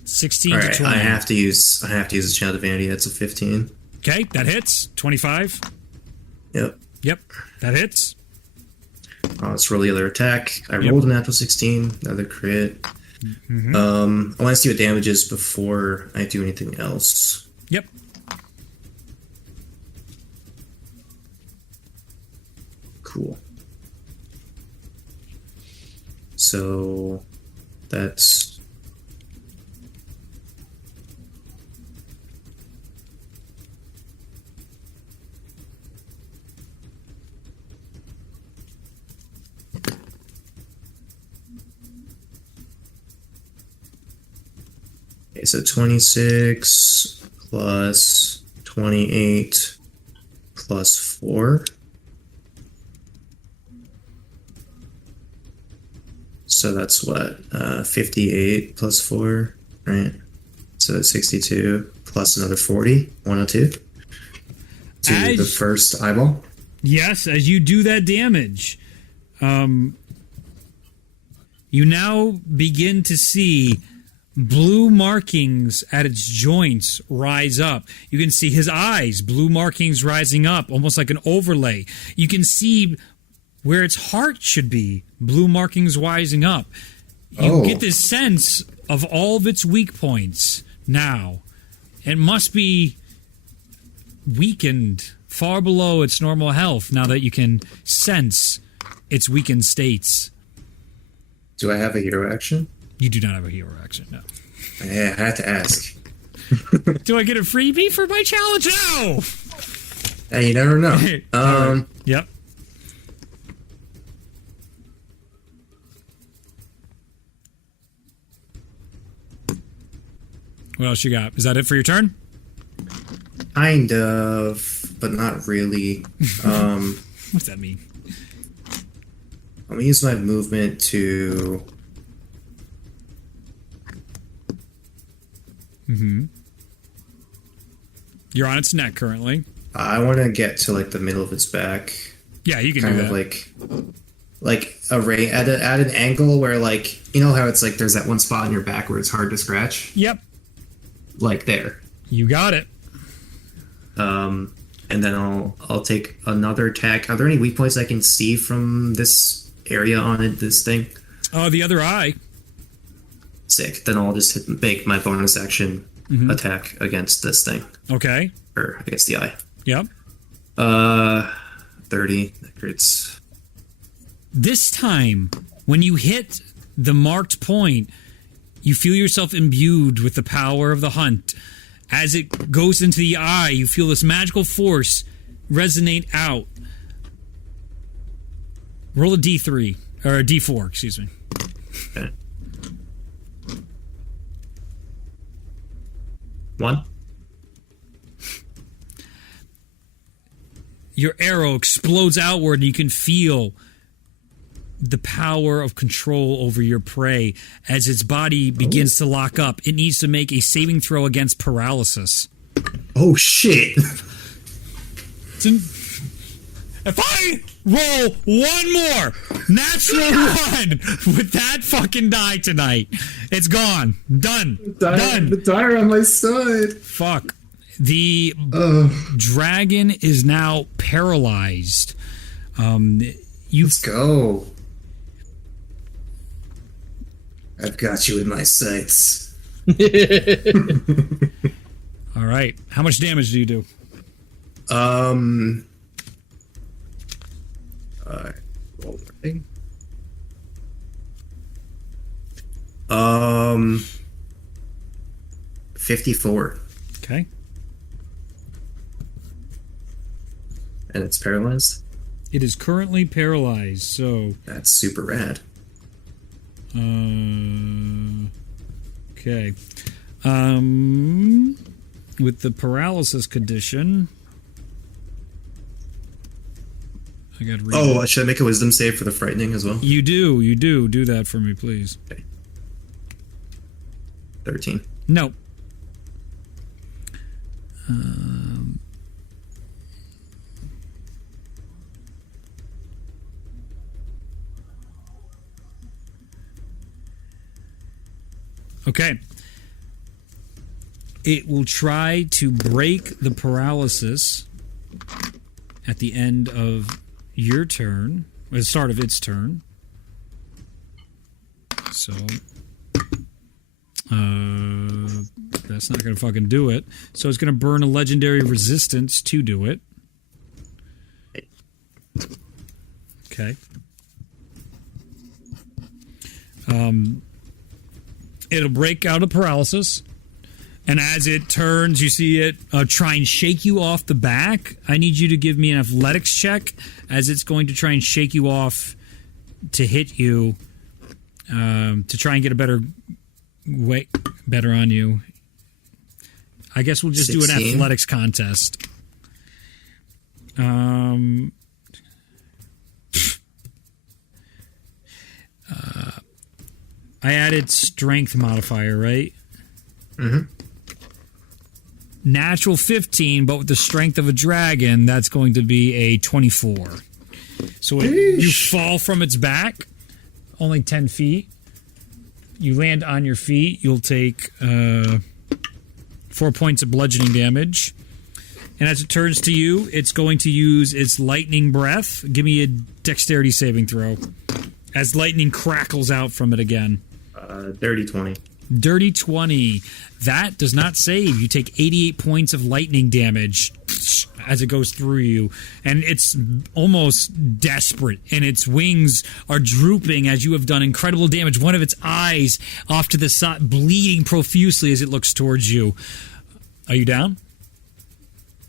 16 All to right, 20. I have to use a channel divinity. That's a 15. Okay, that hits. 25. Yep. Yep, that hits. Let's roll the other attack. I rolled a natural 16. Another crit. I want to see what damage is before I do anything else. Yep. Cool. So that's okay, so 26 plus 28 plus 4. So that's what, 58 plus 4, right? So that's 62 plus another 40, 102 to the first eyeball. Yes, as you do that damage, you now begin to see blue markings at its joints rise up. You can see his eyes, blue markings rising up, almost like an overlay. You can see where its heart should be, blue markings rising up. You get this sense of all of its weak points now. It must be weakened far below its normal health now that you can sense its weakened states. Do I have a hero action? You do not have a hero action, no. Yeah, I had to ask. Do I get a freebie for my challenge? No! Hey, you never know. Right. Yep. What else you got? Is that it for your turn? Kind of, but not really. What's that mean? I'm gonna use my movement to. You're on its neck currently. I want to get to like the middle of its back. Yeah, you can Kind do of that. like a ray at an angle where like you know how it's like there's that one spot in your back where it's hard to scratch. Yep. Like there. You got it. And then I'll take another attack. Are there any weak points I can see from this area on it, this thing? Oh, the other eye. Sick. Then I'll just make my bonus action attack against this thing. Okay. Or against the eye. Yep. 30. That crits. This time, when you hit the marked point, you feel yourself imbued with the power of the hunt. As it goes into the eye, you feel this magical force resonate out. Roll a D3, or a D4, excuse me. Okay. 1. Your arrow explodes outward and you can feel the power of control over your prey as its body begins to lock up. It needs to make a saving throw against paralysis. Oh shit! If I roll one more natural one with that fucking die tonight, it's gone. Done. Done. The die on my side. Fuck. The dragon is now paralyzed. Let's go. I've got you in my sights. All right. How much damage do you do? Roll thing. 54. Okay. And it's paralyzed? It is currently paralyzed, so... That's super rad. Okay. With the paralysis condition... I got. Should I make a wisdom save for the frightening as well? You do. Do that for me, please. Okay. 13. No. Okay. It will try to break the paralysis at the end of your turn, or the start of its turn. So That's not going to fucking do it. So it's going to burn a legendary resistance to do it. Okay. It'll break out of paralysis. And as it turns, you see it try and shake you off the back. I need you to give me an athletics check as it's going to try and shake you off to hit you, to try and get a better on you. I guess we'll just 16. Do an athletics contest. I added strength modifier, right? Mm-hmm. Natural 15, but with the strength of a dragon, that's going to be a 24. So you fall from its back, only 10 feet. You land on your feet. You'll take 4 points of bludgeoning damage. And as it turns to you, it's going to use its lightning breath. Give me a dexterity saving throw. As lightning crackles out from it again. Dirty 20. Dirty 20. That does not save. You take 88 points of lightning damage as it goes through you. And it's almost desperate. And its wings are drooping as you have done incredible damage. One of its eyes off to the side, bleeding profusely as it looks towards you. Are you down?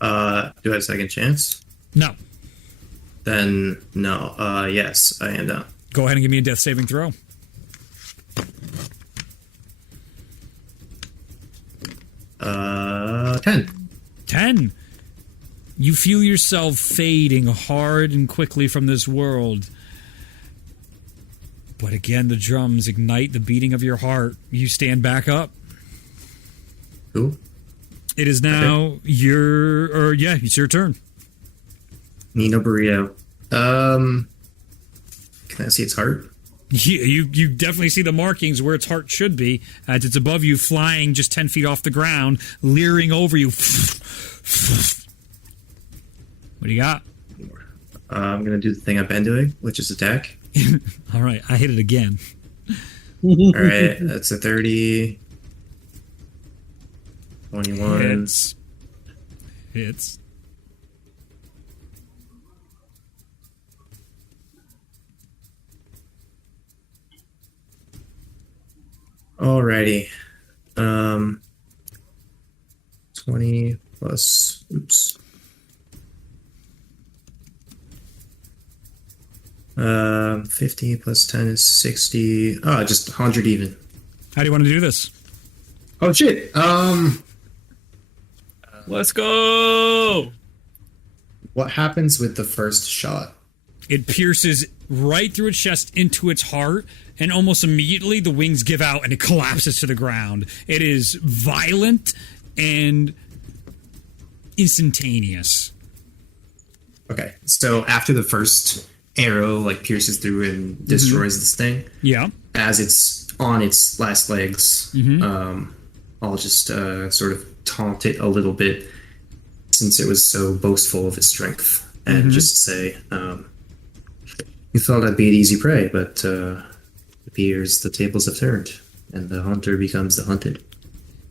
Do I have a second chance? No. Then, no. Yes, I am down. Go ahead and give me a death saving throw. 10. 10. You feel yourself fading hard and quickly from this world. But again, the drums ignite the beating of your heart. You stand back up. Who? It is now it's your turn. Nino Burrito. Can I see its heart? You definitely see the markings where its heart should be, as it's above you, flying just 10 feet off the ground, leering over you. What do you got? I'm going to do the thing I've been doing, which is attack. All right, I hit it again. All right, that's a 30. 21. Hits. Alrighty. 20 plus. Oops. 50 plus 10 is 60. Oh, just 100 even. How do you want to do this? Oh shit. Let's go. What happens with the first shot? It pierces right through its chest into its heart, and almost immediately the wings give out and it collapses to the ground. It is violent and instantaneous. Okay, so after the first arrow pierces through and destroys this thing, yeah, as it's on its last legs, I'll just sort of taunt it a little bit, since it was so boastful of its strength, and just say, you thought I'd be an easy prey, but it appears the tables have turned, and the hunter becomes the hunted.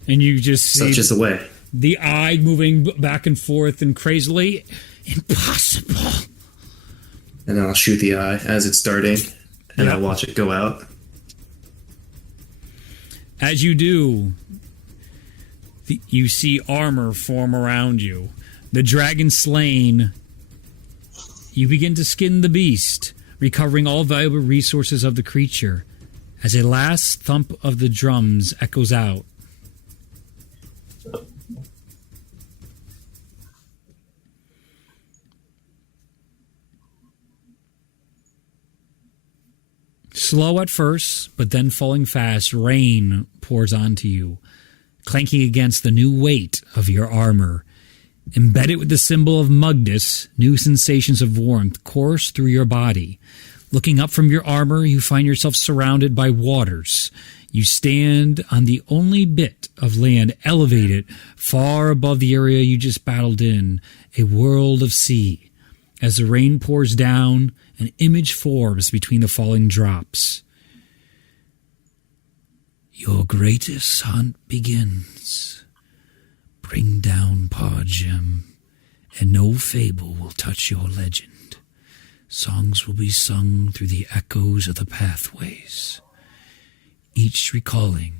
And you just see such is the way. The eye moving back and forth and crazily. Impossible. And then I'll shoot the eye as it's starting, and I'll watch it go out. As you do, you see armor form around you. The dragon slain. You begin to skin the beast, recovering all valuable resources of the creature, as a last thump of the drums echoes out. Slow at first, but then falling fast, rain pours onto you, clanking against the new weight of your armor. Embedded with the symbol of Mugdus, new sensations of warmth course through your body. Looking up from your armor, you find yourself surrounded by waters. You stand on the only bit of land elevated far above the area you just battled in, a world of sea. As the rain pours down, an image forms between the falling drops. Your greatest hunt begins. Bring down Paw Gem, and no fable will touch your legend. Songs will be sung through the echoes of the pathways, each recalling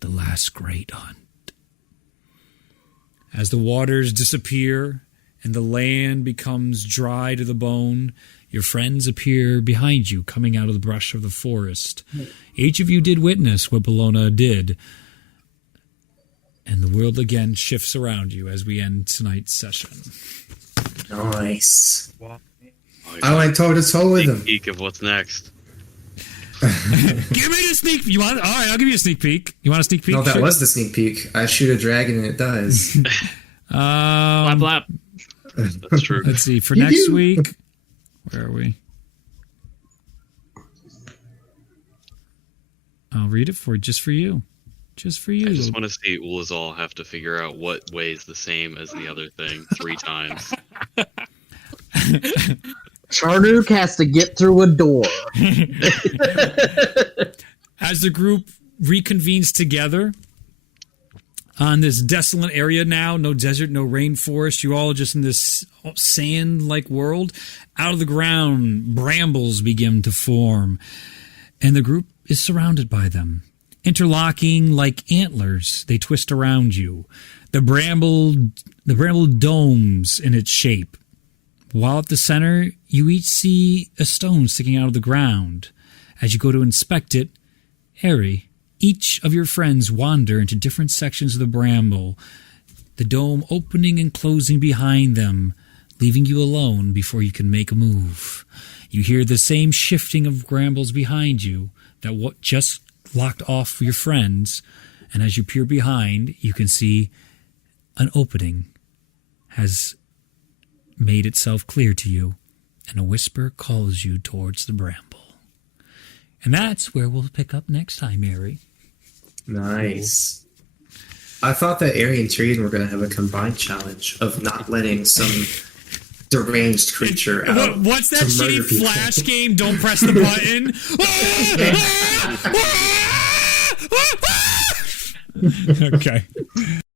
the last great hunt. As the waters disappear and the land becomes dry to the bone, your friends appear behind you, coming out of the brush of the forest. Each of you did witness what Bellona did, and the world again shifts around you as we end tonight's session. Nice. I went toe to toe with him. Peek of what's next. Give me the sneak. You want? All right, I'll give you a sneak peek. You want a sneak peek? No, that was the sneak peek. I shoot a dragon and it dies. Blap, blap. That's true. Let's see. For next week, where are we? I'll read it just for you. Just for you. I just want to see Ulazal have to figure out what weighs the same as the other thing 3 times. Charnook has to get through a door. As the group reconvenes together on this desolate area now, no desert, no rainforest, you're all just in this sand-like world. Out of the ground, brambles begin to form, and the group is surrounded by them. Interlocking like antlers, they twist around you. The bramble domes in its shape. While at the center, you each see a stone sticking out of the ground. As you go to inspect it, Harry, each of your friends wander into different sections of the bramble, the dome opening and closing behind them, leaving you alone before you can make a move. You hear the same shifting of brambles behind you that what just locked off your friends, and as you peer behind, you can see an opening has made itself clear to you, and a whisper calls you towards the bramble. And that's where we'll pick up next time, Mary. Nice. I thought that Ari and Tyrion were going to have a combined challenge of not letting some deranged creature out. What's that shitty Flash game? Don't press the button. Okay.